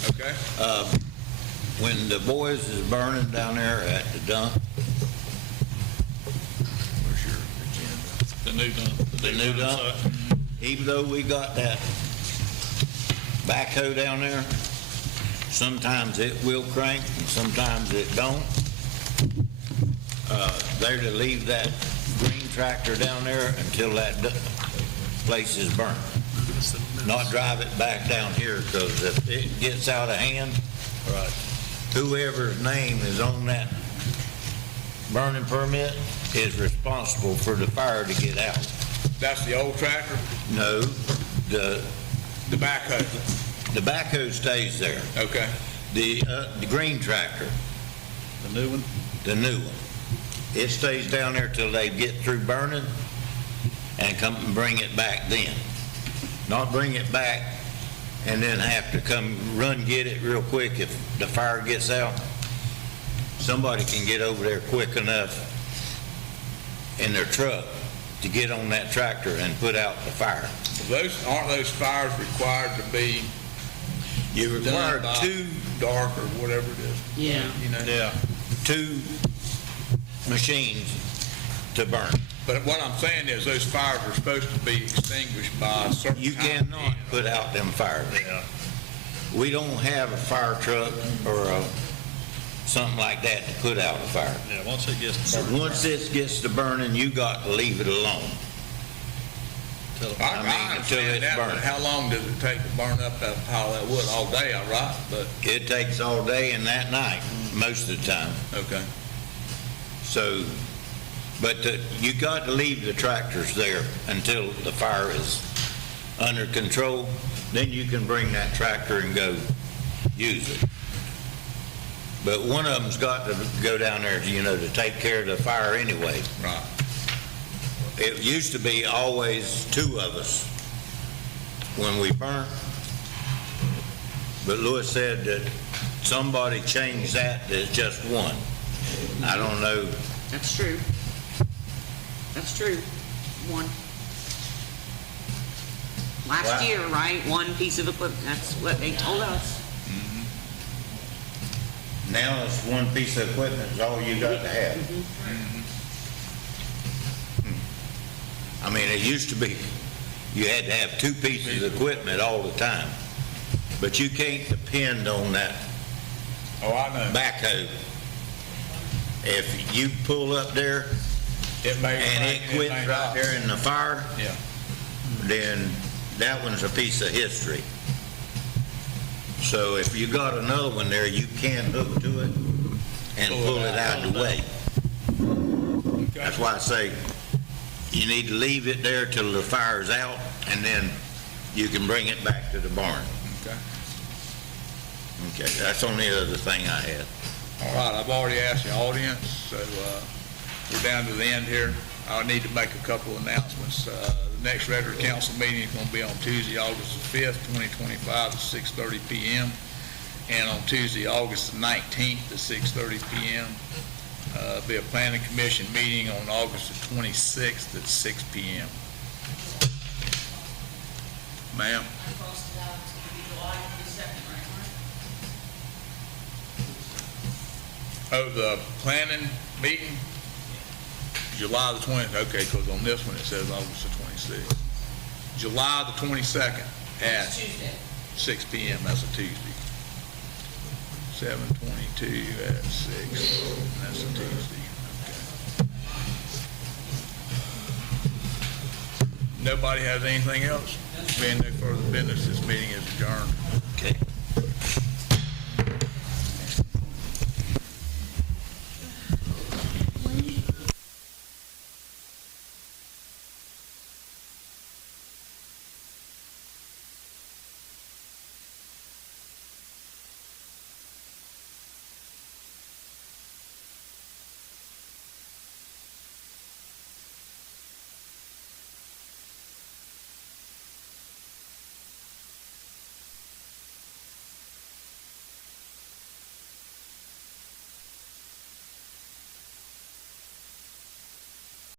Okay. When the boys is burning down there at the dump, where's your agenda? The new dump. The new dump, even though we got that backhoe down there, sometimes it will crank and sometimes it don't. They're to leave that green tractor down there until that place is burnt. Not drive it back down here, because if it gets out of hand, Right. whoever's name is on that burning permit is responsible for the fire to get out. That's the old tractor? No, the backhoe? The backhoe stays there. Okay. The green tractor, The new one? the new one, it stays down there till they get through burning and come and bring it back then. Not bring it back and then have to come run get it real quick if the fire gets out. Somebody can get over there quick enough in their truck to get on that tractor and put out the fire. Aren't those fires required to be You require done by two, dark or whatever it is? Yeah. You know? Yeah. two machines to burn. But what I'm saying is those fires are supposed to be extinguished by a certain You time. cannot put out them fires. Yeah. We don't have a fire truck or something like that to put out a fire. Yeah, once it gets But burned. once it gets to burning, you got to leave it alone. I until understand it's that, but burned. how long does it take to burn up that pile of that wood? All day, right? But, It takes all day and that night, most of the time. okay. So, but you got to leave the tractors there until the fire is under control. Then you can bring that tractor and go use it. But one of them's got to go down there, to take care of the fire anyway. Right. It used to be always two of us when we burnt. But Lewis said that somebody changed that, that it's just one. I don't know. That's true. That's true. One. Last Wow. year, right, one piece of equipment, that's what they told us. Now it's one piece of equipment is all you got to have. I mean, it used to be, you had to have two pieces of equipment all the time. But you can't depend on that Oh, I know. backhoe. If you pull up there It may and it rain, quits may right not. there in the fire, Yeah. then that one's a piece of history. So if you got another one there, you can hook to it and pull it out of the way. That's why I say you need to leave it there till the fire's out, and then you can bring it back to the barn. Okay. Okay, that's the only other thing I had. All right, I've already asked the audience, so we're down to the end here. I need to make a couple announcements. The next regular council meeting is going to be on Tuesday, August the 5th, 2025 at 6:30 p.m. And on Tuesday, August the 19th at 6:30 p.m. Be a planning commission meeting on August the 26th at 6 p.m. Ma'am? I crossed it out, it's gonna be July 22nd, right, Mark? Oh, the planning meeting? July the 20th, okay, because on this one it says August the 26th. July the 22nd at It's Tuesday. 6 p.m., that's a Tuesday. 7/22 at 6, that's a Tuesday, okay. Nobody has anything else? Being no further business, this meeting is adjourned. Okay.